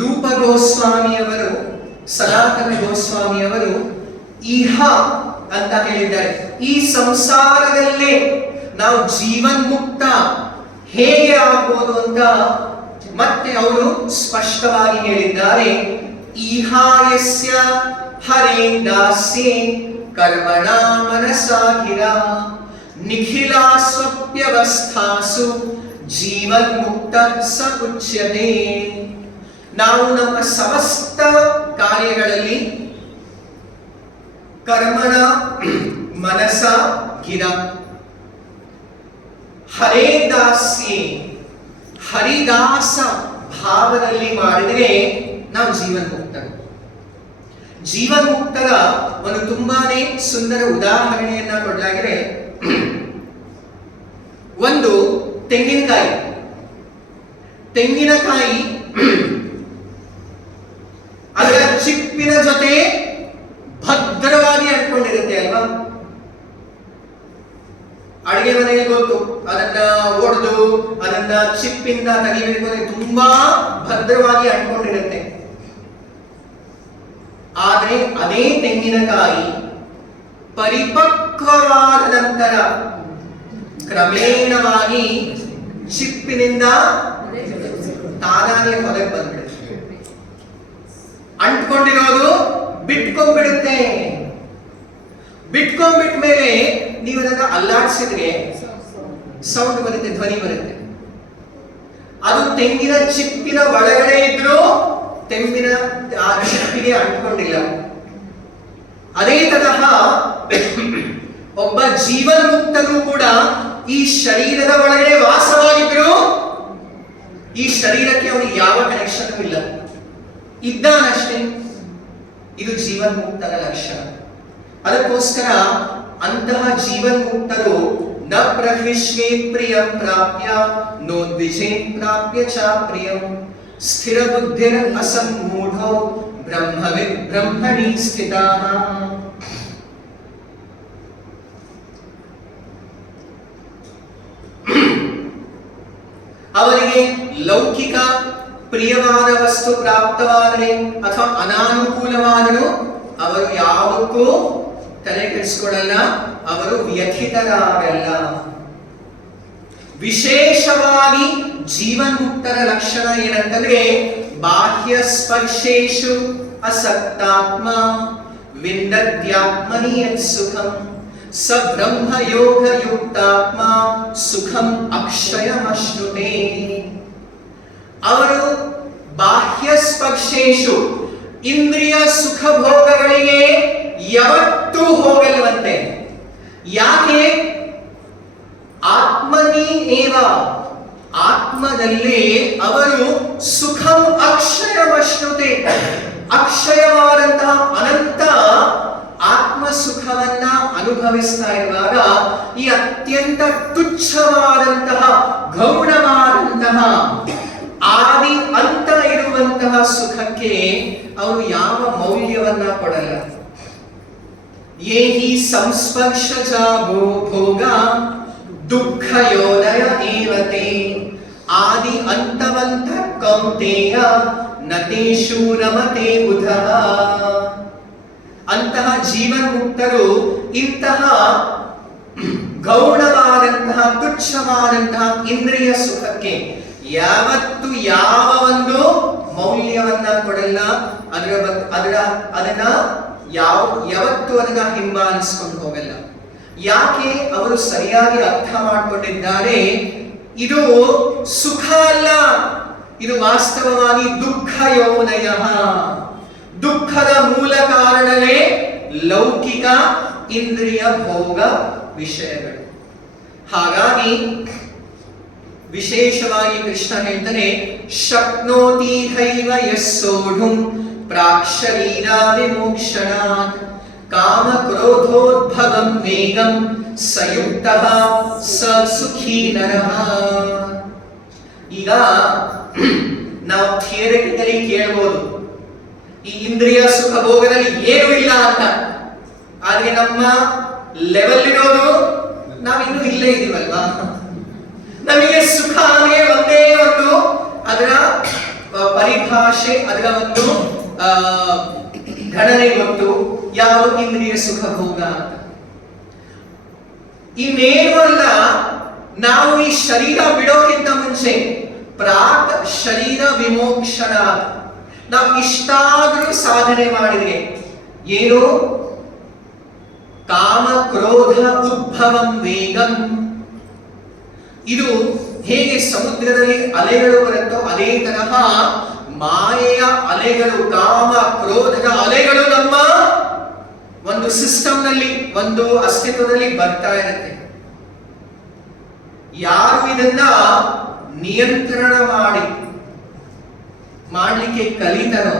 ರೂಪ ಗೋಸ್ವಾಮಿಯವರು, ಸನಾತನ ಗೋಸ್ವಾಮಿಯವರು ಇಹ ಅಂತ ಹೇಳಿದ್ದಾರೆ. ಈ ಸಂಸಾರದಲ್ಲೇ ನಾವು ಜೀವನ್ಮುಕ್ತ ಹೇಗೆ ಆಗ್ಬೋದು ಅಂತ ಮತ್ತೆ ಅವರು ಸ್ಪಷ್ಟವಾಗಿ ಹೇಳಿದ್ದಾರೆ. ಇಹಾಯಸ್ಯ ಹರೇಂದಾಸ್ಯೆ ಕರ್ಮಣ ಮನಸಾಗಿರ ನಿಖಿಲಾಸ್ವಪ್ಯವಸ್ಥಾಸು ಜೀವನ್ಮುಕ್ತ ಸ ಉಚ್ಯತೆ. ನಾವು ನಮ್ಮ ಸಮಸ್ತ ಕಾರ್ಯಗಳಲ್ಲಿ ಕರ್ಮಣ ಮನಸ ಗಿರ ಹರೇದಾಸ್ಯೆ ಹರಿದಾಸ ಭಾವದಲ್ಲಿ ಮಾಡಿದರೆ ನಾವು ಜೀವನ್ಮುಕ್ತರು. ಜೀವನ್ಮುಕ್ತರ ಒಂದು ತುಂಬಾನೇ ಸುಂದರ ಉದಾಹರಣೆಯನ್ನ ಕೊಡಲಾಗಿದೆ. ಒಂದು ತೆಂಗಿನಕಾಯಿ. ತೆಂಗಿನಕಾಯಿ ಅದರ ಚಿಪ್ಪಿನ ಜೊತೆ ಭದ್ರವಾಗಿ ಅಂಟ್ಕೊಂಡಿರುತ್ತೆ ಅಲ್ವಾ? ಅಡಿಗೆ ಮನೆಯಲ್ಲಿ ಗೊತ್ತು, ಅದನ್ನ ಒಡೆದು ಅದನ್ನ ಚಿಪ್ಪಿಂದ ತೆಗಿಬೇಕು ಅಂದ್ರೆ ತುಂಬಾ ಭದ್ರವಾಗಿ ಅಂಟ್ಕೊಂಡಿರುತ್ತೆ. ಆದ್ರೆ ಅದೇ ತೆಂಗಿನಕಾಯಿ ಪರಿಪಕ್ವವಾದ ನಂತರ ಕ್ರಮೇಣವಾಗಿ ಚಿಪ್ಪಿನಿಂದ ತಾನಾಗೆ ಹೊರಗೆ ಬಂದ್ಬಿಡುತ್ತೆ. ಅಂಟ್ಕೊಂಡಿರೋದು ಬಿಟ್ಕೊಂಡ್ಬಿಡುತ್ತೆ. ಬಿಟ್ಕೊಂಡ್ಬಿಟ್ಟ ಮೇಲೆ ನೀವು ಅದನ್ನ ಅಲ್ಲಾಡಿಸಿದ್ರೆ ಸೌಂಡ್ ಬರುತ್ತೆ, ಧ್ವನಿ ಬರುತ್ತೆ. ಅದು ತೆಂಗಿನ ಚಿಪ್ಪಿನ ಒಳಗಡೆ ಇದ್ರೂ ತೆಂಗಿನ ಆ ಚಿಪ್ಪಿಗೆ ಅಂಟ್ಕೊಂಡಿಲ್ಲ. ಅದೇ ತರಹ ಒಬ್ಬ ಜೀವನ್ಮುಕ್ತನು ಕೂಡ ಈ ಶರೀರದ ಒಳಗಡೆ ವಾಸವಾಗಿದ್ರು ಈ ಶರೀರಕ್ಕೆ ಅವನಿಗೆ ಯಾವ ಕನೆಕ್ಷನ್ ಇಲ್ಲ, ಇದ್ದಾನಷ್ಟೇ. ಇದು ಜೀವನ್ಮುಕ್ತನ ಲಕ್ಷಣ. ಅದಕ್ಕೋಸ್ಕರ ಅಂತಹ ಜೀವನ್ಮುಕ್ತರು ನ ಪ್ರಹೃಷ್ಯೇ ಪ್ರಿಯಂ ಪ್ರಾಪ್ಯ ನೋದ್ವಿಜೇ ಪ್ರಾಪ್ಯ ಚ ಪ್ರಿಯಂ ಸ್ಥಿರ ಬುದ್ಧಿರ್ ಅಸಮ್ಮೂಢೋ ಬ್ರಹ್ಮವಿದ್ ಬ್ರಹ್ಮಣಿ ಸ್ಥಿತಾಃ. ಅವರಿಗೆ ಲೌಕಿಕ ಪ್ರಿಯವಾದ ವಸ್ತು ಪ್ರಾಪ್ತವಾದರೆ ಅಥವಾ ಅನಾನುಕೂಲವಾದರೂ ಅವರು ಯಾವುದಕ್ಕೂ ತಲೆ ಕೆಡಿಸಿಕೊಳ್ಳಲ್ಲ, ಅವರು ವ್ಯಥಿತರಾಗಲ್ಲ. ವಿಶೇಷವಾಗಿ ಜೀವನ್ಮುಕ್ತರ ಲಕ್ಷಣ ಏನಂತಂದ್ರೆ ಬಾಹ್ಯ ಸ್ಪರ್ಶೇಷು ಅಸಕ್ತಾತ್ಮ ವಿಂದತ್ಯಾತ್ಮನಿ ಯತ್ ಸುಖಂ ಸ ಬ್ರಹ್ಮ ಯೋಗ ಯುಕ್ತಾತ್ಮ ಸುಖಂ ಅಕ್ಷಯಮಶ್ನುತೆ. ಅವರು ಬಾಹ್ಯ ಸ್ಪರ್ಶೇಷು ಇಂದ್ರಿಯ ಸುಖ ಭೋಗಗಳಿಗೆ ಯಾವತ್ತೂ ಹೋಗಲ್ವಂತೆ. ಯಾಕೆ? ಆತ್ಮನಿ ಏವ, ಆತ್ಮದಲ್ಲಿ ಅವರು ಸುಖಂ ಅಕ್ಷಯಮಶ್ನುತೆ, ಅಕ್ಷಯವಾದಂತಹ ಅನಂತ ಆತ್ಮ ಸುಖವನ್ನ ಅನುಭವಿಸ್ತಾ ಇರುವಾಗ ಈ ಅತ್ಯಂತ ತುಚ್ಛವಾದಂತಹ ಗೌಣವಾದಂತಹ ಆದಿ ಅಂತ ಇರುವಂತಹ ಸುಖಕ್ಕೆ ಅವರು ಯಾವ ಮೌಲ್ಯವನ್ನ ಕೊಡಲ್ಲ. ಯೇ ಹಿ ಸಂಸ್ಪರ್ಶಜ ಭೋಗ ದುಃಖ ಯೋನಯ ಏವತೆ ಆದಿ ಅಂತವಂತ ಕೌಂತೆಯ ನತೇಷು ರಮತೆ ಬುಧಃ. ಅಂತಹ ಜೀವನ್ಮುಕ್ತರು ಇಂತಹ ಗೌಣವಾದಂತಹ ತುಚ್ಛವಾದಂತಹ ಇಂದ್ರಿಯ ಸುಖಕ್ಕೆ ಯಾವತ್ತು ಯಾವ ಒಂದು ಮೌಲ್ಯವನ್ನ ಕೊಡಲ್ಲ. ಅದನ್ನ ಯಾವತ್ತು ಅದನ್ನ ಹಿಂಬಾಲಿಸ್ಕೊಂಡು ಹೋಗಲ್ಲ. ಯಾಕೆ? ಅವರು ಸರಿಯಾಗಿ ಅರ್ಥ ಮಾಡಿಕೊಂಡಿದ್ದಾರೆ, ಇದು ಸುಖ ಅಲ್ಲ, ಇದು ವಾಸ್ತವವಾಗಿ ದುಃಖ ಯೋನಯ. ದುಃಖದ ಮೂಲ ಕಾರಣವೇ ಲೌಕಿಕ ಇಂದ್ರಿಯ ಭೋಗ ವಿಷಯಗಳು. ಹಾಗಾಗಿ ವಿಶೇಷವಾಗಿ ಕೃಷ್ಣ ಹೇಳ್ತಾನೆ, ಶಕ್ನೋತಿ ಹೈವ ಯಸ್ಸೋಢುಂ ಪ್ರಾಕ್ಷರೀರಾ ವಿಮೋಕ್ಷಣಾತ್ ಕಾಮ ಕ್ರೋಧೋದ್ಭವಂ ವೇಗಂ ಸಯುಕ್ತಃ ಸ ಸುಖೀ ನರಃ. ಈಗ ನಾವು ಥಿಯರಿಟಿಕಲಿ ಕೇಳಬಹುದು ಈ ಇಂದ್ರಿಯ ಸುಖ ಭೋಗದಲ್ಲಿ ಏನೂ ಇಲ್ಲ ಅಂತ. ಆದ್ರೆ ನಮ್ಮ ಲೆವೆಲ್ ಇರೋದು ನಾವಿನ್ನೂ ಇಲ್ಲೇ ಇದೀವಲ್ವಾ. ನಮಗೆ ಸುಖ ಅಂದ್ರೆ ಒಂದೇ ಒಂದು ಅದರ ಪರಿಭಾಷೆ, ಅದರ ಒಂದು ಗಣನೆ ಗೊತ್ತು, ಯಾವ ಇಂದ್ರಿಯ ಸುಖ ಭೋಗ ಅಂತ. ಇನ್ನೇನು ಅಲ್ಲ, ನಾವು ಈ ಶರೀರ ಬಿಡೋಕ್ಕಿಂತ ಮುಂಚೆ ಪ್ರಾಕ್ ಶರೀರ ವಿಮೋಕ್ಷಣ ನಾವು ಇಷ್ಟಾದ್ರೂ ಸಾಧನೆ ಮಾಡಿದ್ರೆ ಏನು? ಕಾಮ ಕ್ರೋಧ ಉದ್ಭವಂ ವೇಗಂ. ಇದು ಹೇಗೆ ಸಮುದ್ರದಲ್ಲಿ ಅಲೆಗಳು ಬರುತ್ತೋ ಅದೇ ತರಹ ಮಾಯೆಯ ಅಲೆಗಳು, ಕಾಮ ಕ್ರೋಧದ ಅಲೆಗಳು ನಮ್ಮ ಒಂದು ಸಿಸ್ಟಮ್ ನಲ್ಲಿ, ಒಂದು ಅಸ್ತಿತ್ವದಲ್ಲಿ ಬರ್ತಾ ಇರುತ್ತೆ. ಯಾರು ಇದನ್ನ ನಿಯಂತ್ರಣ ಮಾಡಲಿಕ್ಕೆ ಕಲಿತಾರೋ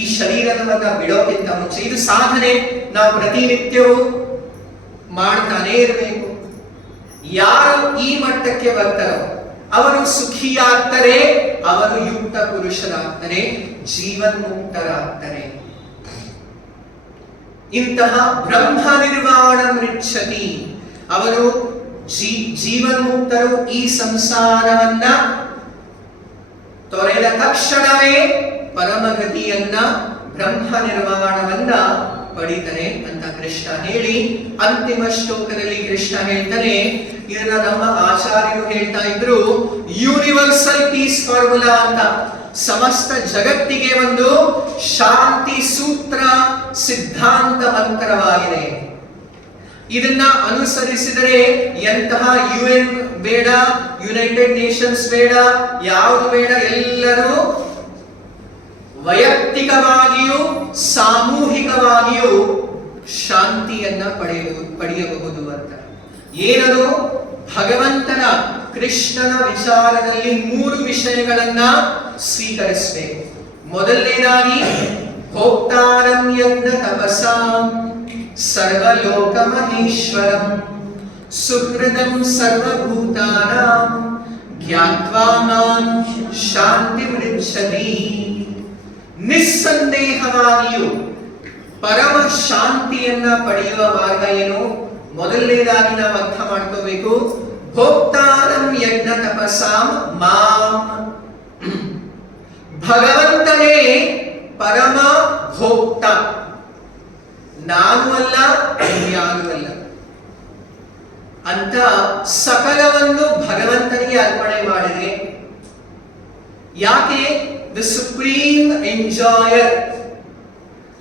ಈ ಶರೀರವನ್ನ ಬಿಡೋಕ್ಕಿಂತ ಮುಂಚೆ, ಇದು ಸಾಧನೆ ನಾವು ಪ್ರತಿನಿತ್ಯವೂ ಮಾಡ್ತಾನೇ ಇರಬೇಕು. ಯಾರು ಈ ಮಟ್ಟಕ್ಕೆ ಬರ್ತಾರೋ ಅವರು ಸುಖಿಯಾಗ್ತಾರೆ, ಅವರು ಯುಕ್ತ ಪುರುಷರಾಗ್ತಾರೆ, ಜೀವನ್ಮುಕ್ತರಾಗ್ತಾರೆ. ಇಂತಹ ಬ್ರಹ್ಮ ನಿರ್ವಾಣ ಮೃಚ್ಛತಿ, ಅವರು ಜೀವನ್ಮುಕ್ತರು ಈ ಸಂಸಾರವನ್ನ ತೊರೆದ ತಕ್ಷಣವೇ ಪರಮಗತಿಯನ್ನ, ಬ್ರಹ್ಮ ನಿರ್ವಾಣವನ್ನ ಪಡಿತಾನೆ ಅಂತ ಕೃಷ್ಣ ಹೇಳಿ, ಅಂತಿಮ ಶ್ಲೋಕದಲ್ಲಿ ಕೃಷ್ಣ ಹೇಳ್ತಾನೆ, ಇದನ್ನ ನಮ್ಮ ಆಚಾರ್ಯರು ಹೇಳ್ತಾ ಇದ್ರು, ಯೂನಿವರ್ಸಲ್ ಪೀಸ್ ಫಾರ್ಮುಲಾ ಅಂತ. ಸಮಸ್ತ ಜಗತ್ತಿಗೆ ಒಂದು ಶಾಂತಿ ಸೂತ್ರ ಸಿದ್ಧಾಂತ ಮಂತ್ರವಾಗಿದೆ. ಇದನ್ನ ಅನುಸರಿಸಿದರೆ ಎಂತಹ UN ಬೇಡ, ಯುನೈಟೆಡ್ ನೇಷನ್ಸ್ ಬೇಡ, ಯಾವುದು ಬೇಡ, ಎಲ್ಲರೂ ವೈಯಕ್ತಿಕವಾಗಿಯೂ ಸಾಮೂಹಿಕವಾಗಿಯೂ ಶಾಂತಿಯನ್ನ ಪಡೆಯಬಹುದು ಅಂತ. ಏನದು? ಭಗವಂತನ ಕೃಷ್ಣನ ವಿಚಾರದಲ್ಲಿ 3 ವಿಷಯಗಳನ್ನ ಸ್ವೀಕರಿಸಬೇಕು. ಮೊದಲನೇದಾಗಿ ಭೋಕ್ತಾರಂ ಯಜ್ಞ ತಪಸಾಂ ಸರ್ವಲೋಕ ಮಹೇಶ್ವರಂ ಸುಹೃದಂ ಸರ್ವಭೂತಾನಾಂ ಜ್ಞಾತ್ವಾ ಮಾಂ ಶಾಂತಿ ಮೃಚ್ಛತಿ. ನಿಸ್ಸಂದೇಹವಾಗಿಯೂ ಪರಮ ಶಾಂತಿಯನ್ನ ಪಡೆಯುವ ಮಾರ್ಗ ಏನು? ಮೊದಲನೇದಾಗಿ ನಾವು ಅರ್ಥ ಮಾಡ್ಕೋಬೇಕು, ಭೋಕ್ತಾರಂ ಯಜ್ಞ ತಪಸಾಂ ಮಾಂ. ಭಗವಂತನೇ ಪರಮ ಭೋಕ್ತ, ನಾನು ಅಲ್ಲ, ಯಾರು ಅಲ್ಲ ಅಂತ ಸಕಲವನ್ನು ಭಗವಂತನಿಗೆ ಅರ್ಪಣೆ ಮಾಡಿದೆ. ಯಾಕೆ? ದ ಸುಪ್ರೀಂ ಎಂಜಾಯರ್,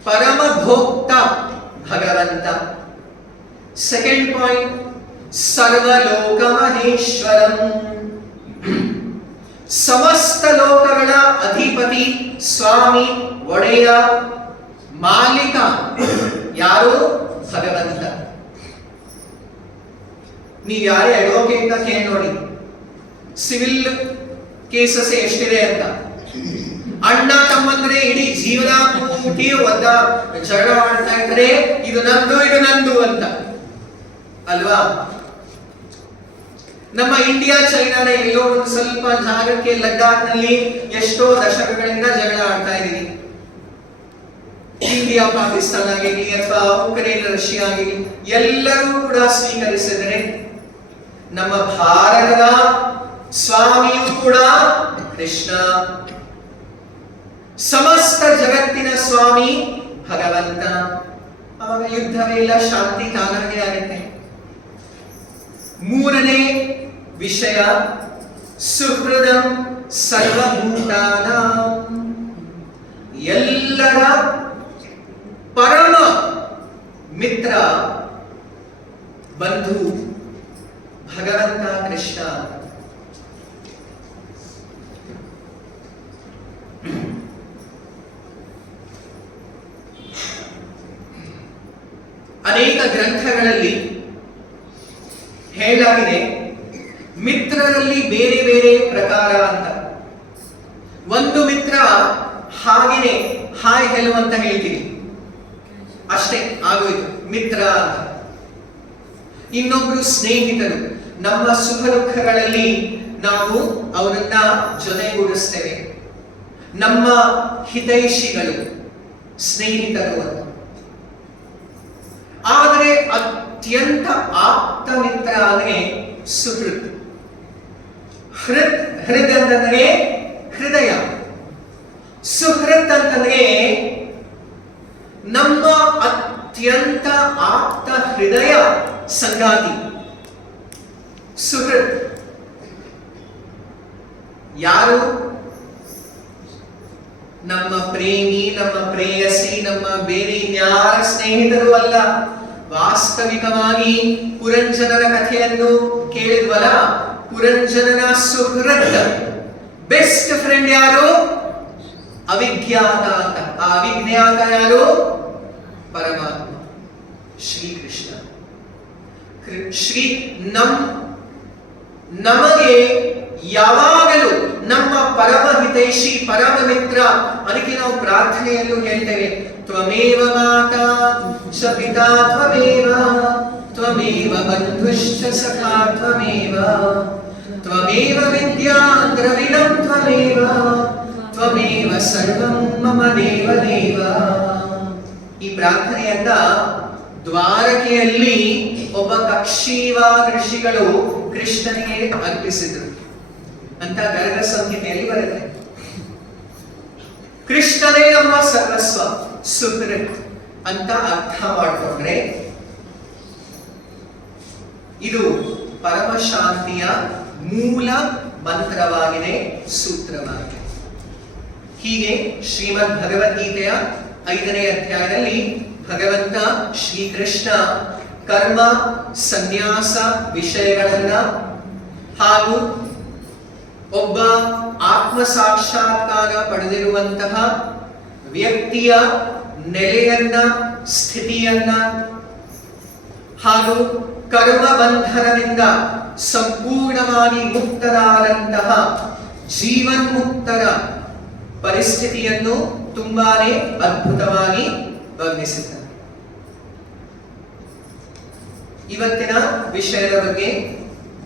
ಪರಮ ಭೋಕ್ತ ಭಗವಂತ. ಸೆಕೆಂಡ್ ಪಾಯಿಂಟ್, ಸರ್ವಲೋಕ ಮಹೇಶ್ವರಂ, ಸಮಸ್ತ ಲೋಕಗಳ ಅಧಿಪತಿ, ಸ್ವಾಮಿ, ಒಡೆಯ, ಮಾಲೀಕ ಯಾರು? ಭಗವಂತ. ನೀವು ಯಾರೇ ಅಡ್ವೊಕೇಟ್ ಕೇಳಿ ನೋಡಿ, ಸಿವಿಲ್ ಕೇಸಸ್ ಎಷ್ಟಿದೆ ಅಂತ. ಅಣ್ಣ ತಮ್ಮಂದ್ರೆ ಇಡೀ ಜೀವನ ಪೂರ್ತಿ ಒದ್ದ ಜಗಳ ಮಾಡ್ತಾ ಇದ್ದಾರೆ, ಇದು ನಂದು ಇದು ನಂದು ಅಂತ ಅಲ್ವಾ? ನಮ್ಮ ಇಂಡಿಯಾ ಚೈನಾನೇ ಎಲ್ಲೋ ಒಂದು ಸ್ವಲ್ಪ ಜಾಗಕ್ಕೆ ಲದ್ದಾಖ್ನಲ್ಲಿ ಎಷ್ಟೋ ದಶಕಗಳಿಂದ ಜಗಳ ಆಡ್ತಾ ಇದೀವಿ. ಇಂಡಿಯಾ ಪಾಕಿಸ್ತಾನ ಆಗಿರಲಿ ಅಥವಾ ಉಕ್ರೇನ್ ರಷ್ಯಾ ಆಗಿರಲಿ, ಎಲ್ಲರೂ ಕೂಡ ಸ್ವೀಕರಿಸಿದರೆ ನಮ್ಮ ಭಾರತದ ಸ್ವಾಮಿಯೂ ಕೂಡ ಕೃಷ್ಣ, ಸಮಸ್ತ ಜಗತ್ತಿನ ಸ್ವಾಮಿ ಭಗವಂತ. ಅವಾಗ ಯುದ್ಧವೇ ಇಲ್ಲ, ಶಾಂತಿ ತಾನಾಗೆ ಆಗುತ್ತೆ. ಮೂರನೇ ವಿಷಯ, ಸುಹೃದಂ ಸರ್ವಭೂತಾನಾಂ, ಎಲ್ಲರ ಪರಮ ಮಿತ್ರ ಬಂಧು ಭಗವಂತ ಕೃಷ್ಣ. ಅನೇಕ ಗ್ರಂಥಗಳಲ್ಲಿ ಹೇಳಲಾಗಿದೆ, ಮಿತ್ರರಲ್ಲಿ ಬೇರೆ ಬೇರೆ ಪ್ರಕಾರ ಅಂತ. ಒಂದು ಮಿತ್ರ ಹಾಗೇನೆ ಹಾಯ್ ಹೆಲೋ ಅಂತ ಹೇಳ್ತೀವಿ, ಅಷ್ಟೇ ಆಗೋಯ್ತು ಮಿತ್ರ ಅಂತ. ಇನ್ನೊಬ್ರು ಸ್ನೇಹಿತರು, ನಮ್ಮ ಸುಖ ದುಃಖಗಳಲ್ಲಿ ನಾವು ಅವರನ್ನ ಜೊತೆಗೂಡಿಸ್ತೇವೆ, ನಮ್ಮ ಹಿತೈಷಿಗಳು, ಸ್ನೇಹಿತರು ಅಂತ. ಆದರೆ ಅತ್ಯಂತ ಆಪ್ತ ಮಿತ್ರ ಅಂದ್ರೆ ಸುಹೃತ್. ಹೃದ್ ಅಂತಂದ್ರೆ ಹೃದಯ, ಸುಹೃತ್ ಅಂತಂದ್ರೆ ನಮ್ಮ ಅತ್ಯಂತ ಆಪ್ತ ಹೃದಯ ಸಂಗಾತಿ ಸುಹೃತ್. ಯಾರು? ನಮ್ಮ ಪ್ರೇಮಿ, ನಮ್ಮ ಪ್ರೇಯಸಿ, ನಮ್ಮ ಬೇರೆ ಇನ್ಯಾರ ಸ್ನೇಹಿತರು ಅಲ್ಲ. ವಾಸ್ತವಿಕವಾಗಿ ಪುರಂಜನನ ಕಥೆಯನ್ನು ಕೇಳಿದ್ವಲ್ಲ, ಪುರಂಜನನ ಸುಹೃತ್, ಬೆಸ್ಟ್ ಫ್ರೆಂಡ್ ಯಾರು? ಅವಿಜ್ಞಾತ ಅಂತ. ಆ ಅವಿಜ್ಞಾತ ಯಾರು? ಪರಮಾತ್ಮ ಶ್ರೀಕೃಷ್ಣ. ಶ್ರೀ ನಮಗೆ ಯಾವಾಗಲೂ ನಮ್ಮ ಪರಮ ಹಿತೈಷಿ, ಪರಮ ಮಿತ್ರ. ಅದಕ್ಕೆ ನಾವು ಪ್ರಾರ್ಥನೆಯಲ್ಲೂ ಹೇಳ್ತೇವೆ, ತ್ವಮೇವ ಮಾತಾ ಚ ಪಿತಾ ತ್ವಮೇವ, ತ್ವಮೇವ ಬಂಧುಶ್ಚ ಸಖಾ ತ್ವಮೇವ, ತ್ವಮೇವ ವಿದ್ಯಾ ದ್ರವಿಣಂ ತ್ವಮೇವ, ತ್ವಮೇವ ಸರ್ವಂ ಮಮ ದೇವ ದೇವ. ಈ ಪ್ರಾರ್ಥನೆಯನ್ನ ದ್ವಾರಕೆಯಲ್ಲಿ ಒಬ್ಬ ಕಕ್ಷೀವಾದ ಋಷಿಗಳು ಕೃಷ್ಣನಿಗೆ ಅರ್ಪಿಸಿದರು ಅಂತ ಗರ್ಗ ಸಂಹಿತೆಯಲ್ಲಿ ಬರುತ್ತೆ. ಕೃಷ್ಣನೇ ನಮ್ಮ ಸರ್ವಸ್ವ ಸುಹೃತ್. ಅಂತ ಅರ್ಥ ಮಾಡಿಕೊಂಡ್ರೆ ಇದು ಪರಮ ಶಾಂತಿಯ ಮೂಲ ಮಂತ್ರವಾಗಿದೆ, ಸೂತ್ರವಾಗಿದೆ. ಹೀಗೆ ಶ್ರೀಮದ್ ಭಗವದ್ಗೀತೆಯ 5ನೇ ಅಧ್ಯಾಯದಲ್ಲಿ ಭಗವಂತ ಶ್ರೀಕೃಷ್ಣ ಕರ್ಮ ಸನ್ಯಾಸ ವಿಷಯಗಳನ್ನ ಹಾಗೂ ಒಬ್ಬ ಆತ್ಮ ಸಾಕ್ಷಾತ್ಕಾರ ಪಡೆದಿರುವಂತಹ ವ್ಯಕ್ತಿಯ ನೆಲೆಯನ್ನ, ಸ್ಥಿತಿಯನ್ನ ಹಾಗೂ ಕರ್ಮ ಬಂಧನದಿಂದ ಸಂಪೂರ್ಣವಾಗಿ ಮುಕ್ತರಾದಂತಹ ಜೀವನ್ಮುಕ್ತರ ಪರಿಸ್ಥಿತಿಯನ್ನು ತುಂಬಾನೇ ಅದ್ಭುತವಾಗಿ ವರ್ಣಿಸಿದ್ದಾರೆ. ಇವತ್ತಿನ ವಿಷಯದ ಬಗ್ಗೆ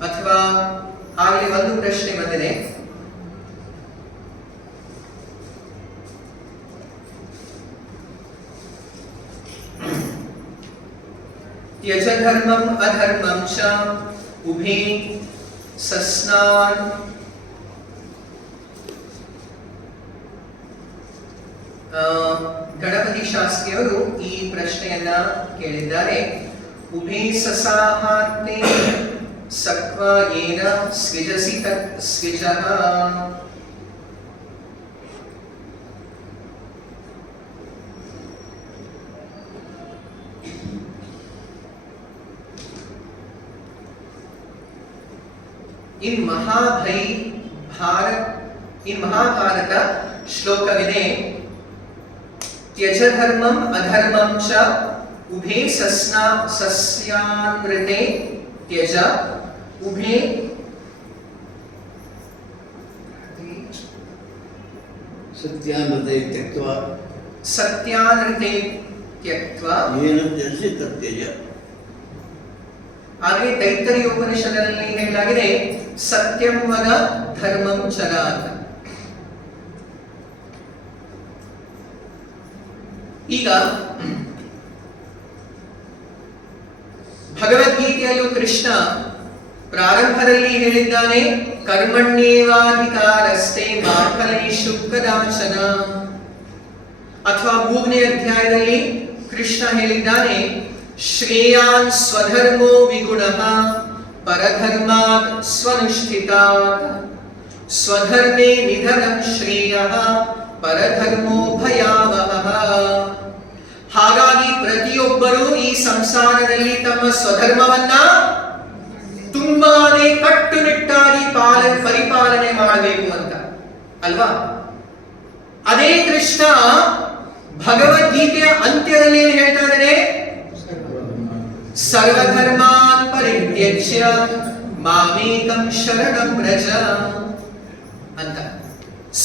ಅಥವಾ ಆಗಲೇ ಒಂದು ಪ್ರಶ್ನೆ ಬಂದಿದೆ. ತ್ಯಜ ಧರ್ಮಂ ಅಧರ್ಮಂ ಚ ಉಭೇ ಸಸ್ನಾನ್. ಗಣಪತಿ ಶಾಸ್ತ್ರಿಯವರು ಈ ಪ್ರಶ್ನೆಯನ್ನ ಕೇಳಿದ್ದಾರೆ. ಉಭೇ ಸಸಾಹಾತ್ಮೆ ಸಕ್ವ ಯೇನ ಸ್ವಿಜಸಿ ತತ್ ಸ್ವಿಜಃ. ಇನ್ ಮಹಾಭಾರತ ಶ್ಲೋಕವಿದೆ. ತ್ಯಜ ಧರ್ಮಂ ಅಧರ್ಮಂ ಚ ಉಭೇ ಸಸ್ಯಾನ್ವೃತೆ ತ್ಯಜ ಉಭೇ ಸತ್ಯಾನೃತೆ ತ್ಯಕ್ತ್ವಾ ಸತ್ಯಾನೃತೆ ತ್ಯಕ್ತ್ವಾ ಯೇನ ತ್ಯಜಸಿ ತತ್ಯಜ. ಹಾಗೆ ತೈತ್ತರೀಯ ಉಪನಿಷತ್ತಿನಲ್ಲಿ ಹೇಳಲಾಗಿದೆ ಸತ್ಯಂ ವದ ಧರ್ಮಂ ಚರ ಅಂತ. ಈಗ ಭಗವದ್ಗೀತೆಯಲ್ಲೂ ಕೃಷ್ಣ ಪ್ರಾರಂಭದಲ್ಲಿ ಹೇಳಿದ್ದಾನೆ ಕರ್ಮಣ್ಯೇವಾಧಿಕಾರಸ್ತೆ ಮಾ ಫಲೇಷು ಕದಾಚನ. ಅಥವಾ 3ನೇ ಅಧ್ಯಾಯದಲ್ಲಿ ಕೃಷ್ಣ ಹೇಳಿದ್ದಾನೆ ಶ್ರೇಯಾನ್ ಸ್ವಧರ್ಮೋ ವಿಗುಣಃ ಪರಧರ್ಮಾತ್ ಸ್ವನುಷ್ಠಿತಾತ್ ಸ್ವಧರ್ಮೇ ನಿಧನಂ ಶ್ರೇಯಃ ಪರಧರ್ಮೋ ಭಯಾವಹಃ. ಹಾಗಾಗಿ ಪ್ರತಿಯೊಬ್ಬರೂ ಈ ಸಂಸಾರದಲ್ಲಿ ತಮ್ಮ ಸ್ವಧರ್ಮವನ್ನ ತುಂಬಾನೇ ಕಟ್ಟುನಿಟ್ಟಾಗಿ ಪರಿಪಾಲನೆ ಮಾಡಬೇಕು ಅಂತ ಅಲ್ವಾ? ಅದೇ ಕೃಷ್ಣ ಭಗವದ್ಗೀತೆಯ ಅಂತ್ಯದಲ್ಲಿ ಏನು ಹೇಳ್ತಾ ಇದ್ದಾನೆ? ಸರ್ವಧರ್ಮಾನ್ ಪರಿತ್ಯಜ್ಯ ಮಾಮೇಕಂ ಶರಣಂ ವ್ರಜ ಅಂತ.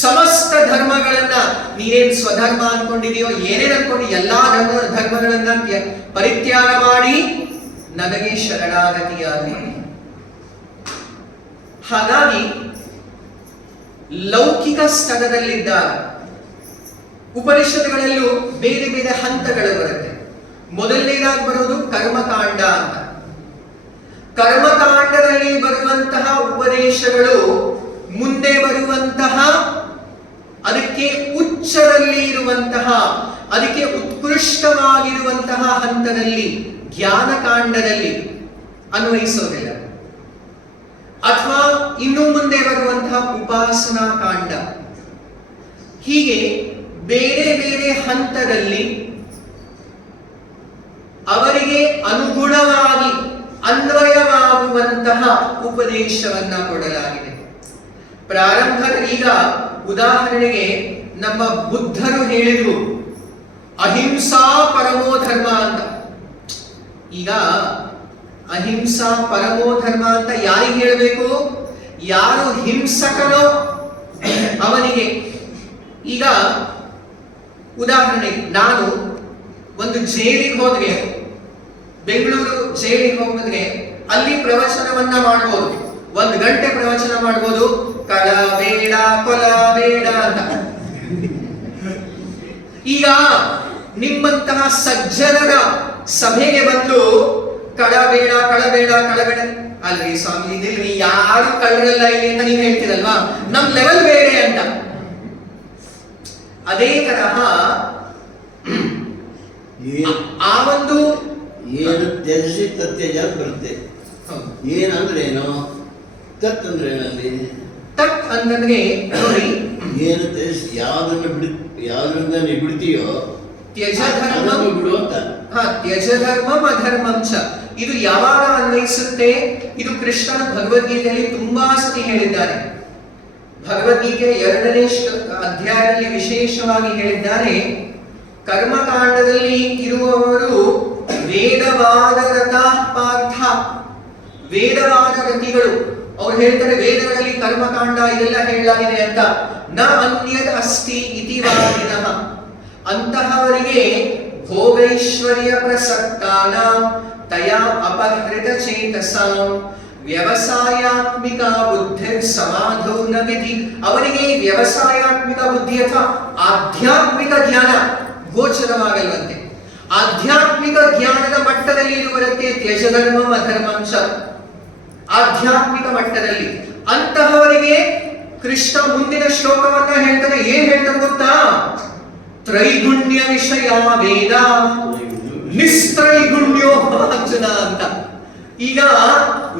ಸಮಸ್ತ ಧರ್ಮಗಳನ್ನ ನೀನೇನ್ ಸ್ವಧರ್ಮ ಅನ್ಕೊಂಡಿದೆಯೋ, ಏನೇನ್ ಅನ್ಕೊಂಡು ಎಲ್ಲಾ ಧರ್ಮಗಳನ್ನ ಪರಿತ್ಯಾಗ ಮಾಡಿ ನನಗೆ ಶರಣಾಗತಿಯಾಗಿ. ಹಾಗಾಗಿ ಲೌಕಿಕ ಸ್ತರದಲ್ಲಿದ್ದಾಗ ಉಪನಿಷತ್ತುಗಳಲ್ಲೂ ಬೇರೆ ಬೇರೆ ಹಂತಗಳು ಬರುತ್ತೆ. ಮೊದಲನೇದಾಗಿ ಬರೋದು ಕರ್ಮಕಾಂಡ ಅಂತ. ಕರ್ಮಕಾಂಡದಲ್ಲಿ ಬರುವಂತಹ ಉಪದೇಶಗಳು ಮುಂದೆ ಬರುವಂತಹ ಅದಕ್ಕೆ ಉಚ್ಚದಲ್ಲಿ ಇರುವಂತಹ, ಅದಕ್ಕೆ ಉತ್ಕೃಷ್ಟವಾಗಿರುವಂತಹ ಹಂತದಲ್ಲಿ ಜ್ಞಾನಕಾಂಡದಲ್ಲಿ ಅನ್ವಯಿಸೋದಿಲ್ಲ. ಅಥವಾ ಇನ್ನು ಮುಂದೆ ಬರುವಂತಹ ಉಪಾಸನಾ ಕಾಂಡ. ಹೀಗೆ ಬೇರೆ ಬೇರೆ ಹಂತದಲ್ಲಿ ಅವರಿಗೆ ಅನುಗುಣವಾಗಿ ಅನ್ವಯವಾಗುವಂತಹ ಉಪದೇಶವನ್ನ ಕೊಡಲಾಗಿದೆ. ಪ್ರಾರಂಭ ಈಗ ಉದಾಹರಣೆಗೆ ನಮ್ಮ ಬುದ್ಧರು ಹೇಳಿದ್ರು ಅಹಿಂಸಾ ಪರಮೋ ಧರ್ಮ ಅಂತ. ಈಗ ಅಹಿಂಸಾ ಪರಮೋ ಧರ್ಮ ಅಂತ ಯಾರಿಗೆ ಹೇಳಬೇಕು? ಯಾರು ಹಿಂಸಕನೋ ಅವನಿಗೆ. ಈಗ ಉದಾಹರಣೆಗೆ ನಾನು ಒಂದು ಜೈಲಿಗೆ ಹೋದ್ರೆ, ಬೆಂಗಳೂರು ಜೈಲಿಗೆ ಹೋಗಿದ್ರೆ ಅಲ್ಲಿ ಪ್ರವಚನವನ್ನ ಮಾಡಬಹುದು. 1 ಗಂಟೆ ಪ್ರವಚನ ಮಾಡಬಹುದು, ಕಳ ಬೇಡ ಕೊಲ ಬೇಡ ಅಂತ. ಈಗ ನಿಮ್ಮಂತಹ ಸಜ್ಜನರ ಸಭೆಗೆ ಬಂದು ಕಳಬೇಡ ಕಳಬೇಡ ಕಳಬೇಡ ಅಲ್ರಿ ಸ್ವಾಮಿ, ನಿಲ್ರಿ, ಯಾರು ಕಳ್ಳರಲ್ಲ ಇಲ್ಲಿ ಅಂತ ನೀವು ಹೇಳ್ತೀರಲ್ವಾ, ನಮ್ ಲೆವೆಲ್ ಬೇರೆ ಅಂತ. ಅದೇ ತರಹ ಆ ಒಂದು ಏನು ತ್ಯಜಿಸಿ ತತ್ಯಜ ಅಂತ ಬರುತ್ತೆ. ಹೌದು. ಏನಂದ್ರೇನು? ತತ್ ಅಂದ್ರೆ ಏನಲ್ಲಿ? ತತ್ ಅಂತಂದ್ರೆ ನೋಡಿ, ಏನು ತ್ಯಜಿಸಿ ಯಾವ್ದ್ರಿಂದ ನೀವು ಬಿಡ್ತೀಯೋ ತ್ಯಜ ಧರ್ಮ ಅದನ್ನು ಬಿಡು ಅಂತ. ತ್ಯಜ ಧರ್ಮಂ ಅಧರ್ಮಂ ಚ. ಇದು ಯಾವಾಗ ಅನ್ವಯಿಸುತ್ತೆ? ಇದು ಕೃಷ್ಣನ ಭಗವದ್ಗೀತೆಯಲ್ಲಿ ತುಂಬಾ ಸತಿ ಹೇಳಿದ್ದಾರೆ. ಭಗವದ್ಗೀತೆ 2ನೇ ಅಧ್ಯಾಯದಲ್ಲಿ ವಿಶೇಷವಾಗಿ ಹೇಳಿದ್ದಾರೆ, ಕರ್ಮಕಾಂಡದಲ್ಲಿ ಇರುವವರು ವೇದವಾದ ರಥಃ ಪಾರ್ಥ, ವೇದವಾದ ರತಿಗಳು. ಅವ್ರು ಹೇಳ್ತಾರೆ ವೇದಗಳಲ್ಲಿ ಕರ್ಮಕಾಂಡ ಇದೆಲ್ಲ ಹೇಳಲಾಗಿದೆ ಅಂತ. ನ ಅನ್ಯದ್ ಅಸ್ತಿ ಇತಿ ವಾದಿನಃ. ಅಂತಹವರಿಗೆ ಭೋಗೈಶ್ವರ್ಯ ಪ್ರಸಕ್ತಾನ ತಯಾ ಅಪಹೃತ ಚೇತಸಾಂ ವ್ಯವಸಾಯಾತ್ಮಿಕ ಬುದ್ಧಿ ಸಮಾಧೌ ನ ವಿಧಿ. ಅವರಿಗೆ ವ್ಯವಸಾಯಾತ್ಮಿಕ ಬುದ್ಧಿ ಅಥವಾ ಆಧ್ಯಾತ್ಮಿಕ ಜ್ಞಾನ ಗೋಚರವಾಗಲ್ವಂತೆ. ಆಧ್ಯಾತ್ಮಿಕ ಜ್ಞಾನದ ಮಟ್ಟದಲ್ಲಿ ಇದು ಬರುತ್ತೆ, ತ್ಯಜ ಧರ್ಮಂ ಅಧರ್ಮಂ ಚ. ಆಧ್ಯಾತ್ಮಿಕ ಮಟ್ಟದಲ್ಲಿ ಅಂತಹವರಿಗೆ ಕೃಷ್ಣ ಮುಂದಿನ ಶ್ಲೋಕವನ್ನ ಹೇಳ್ತಾನೆ. ಏನ್ ಹೇಳ್ತಾನೆ ಗೊತ್ತಾ? ತ್ರೈಗುಣ್ಯ ವಿಷಯ ವೇದ ನಿಸ್ತ್ರೈಗುಣ್ಯೋ ಅರ್ಜುನ ಅಂತ. ಈಗ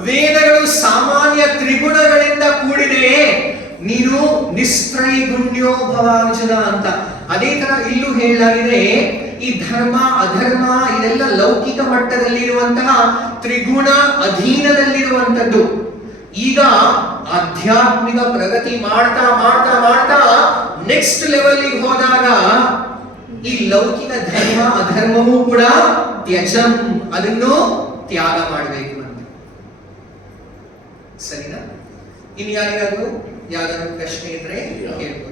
ವೇದಗಳು ಸಾಮಾನ್ಯ ತ್ರಿಗುಣಗಳಿಂದ ಕೂಡಿದೆ, ನೀನು ನಿಸ್ತ್ರೈಗುಣ್ಯೋ ಭವಾರ್ಜುನ ಅಂತ. ಅದೇ ತರ ಇಲ್ಲೂ ಹೇಳಲಾಗಿದೆ, ಈ ಧರ್ಮ ಅಧರ್ಮ ಇದೆಲ್ಲ ಲೌಕಿಕ ಮಟ್ಟದಲ್ಲಿರುವಂತಹ ತ್ರಿಗುಣ ಅಧೀನದಲ್ಲಿರುವಂತದ್ದು. ಈಗ ಆಧ್ಯಾತ್ಮಿಕ ಪ್ರಗತಿ ಮಾಡ್ತಾ ಮಾಡ್ತಾ ಮಾಡ್ತಾ ನೆಕ್ಸ್ಟ್ ಲೆವೆಲ್ ಹೋದಾಗ ಈ ಲೌಕಿಕ ಧರ್ಮ ಅಧರ್ಮವೂ ಕೂಡ ತ್ಯಜಂ, ಅದನ್ನು ತ್ಯಾಗ ಮಾಡಬೇಕು ಅಂತ. ಸರಿನಾ? ಇನ್ನು ಯಾರಿಗಾದ್ರು ಯಾವ್ದಾದ್ರು ಪ್ರಶ್ನೆ ಇದ್ರೆ ಕೇಳ್ಬೋದು.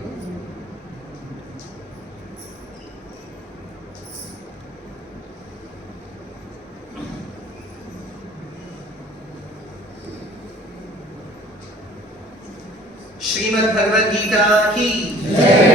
श्रीमद् भगवद गीता की जय।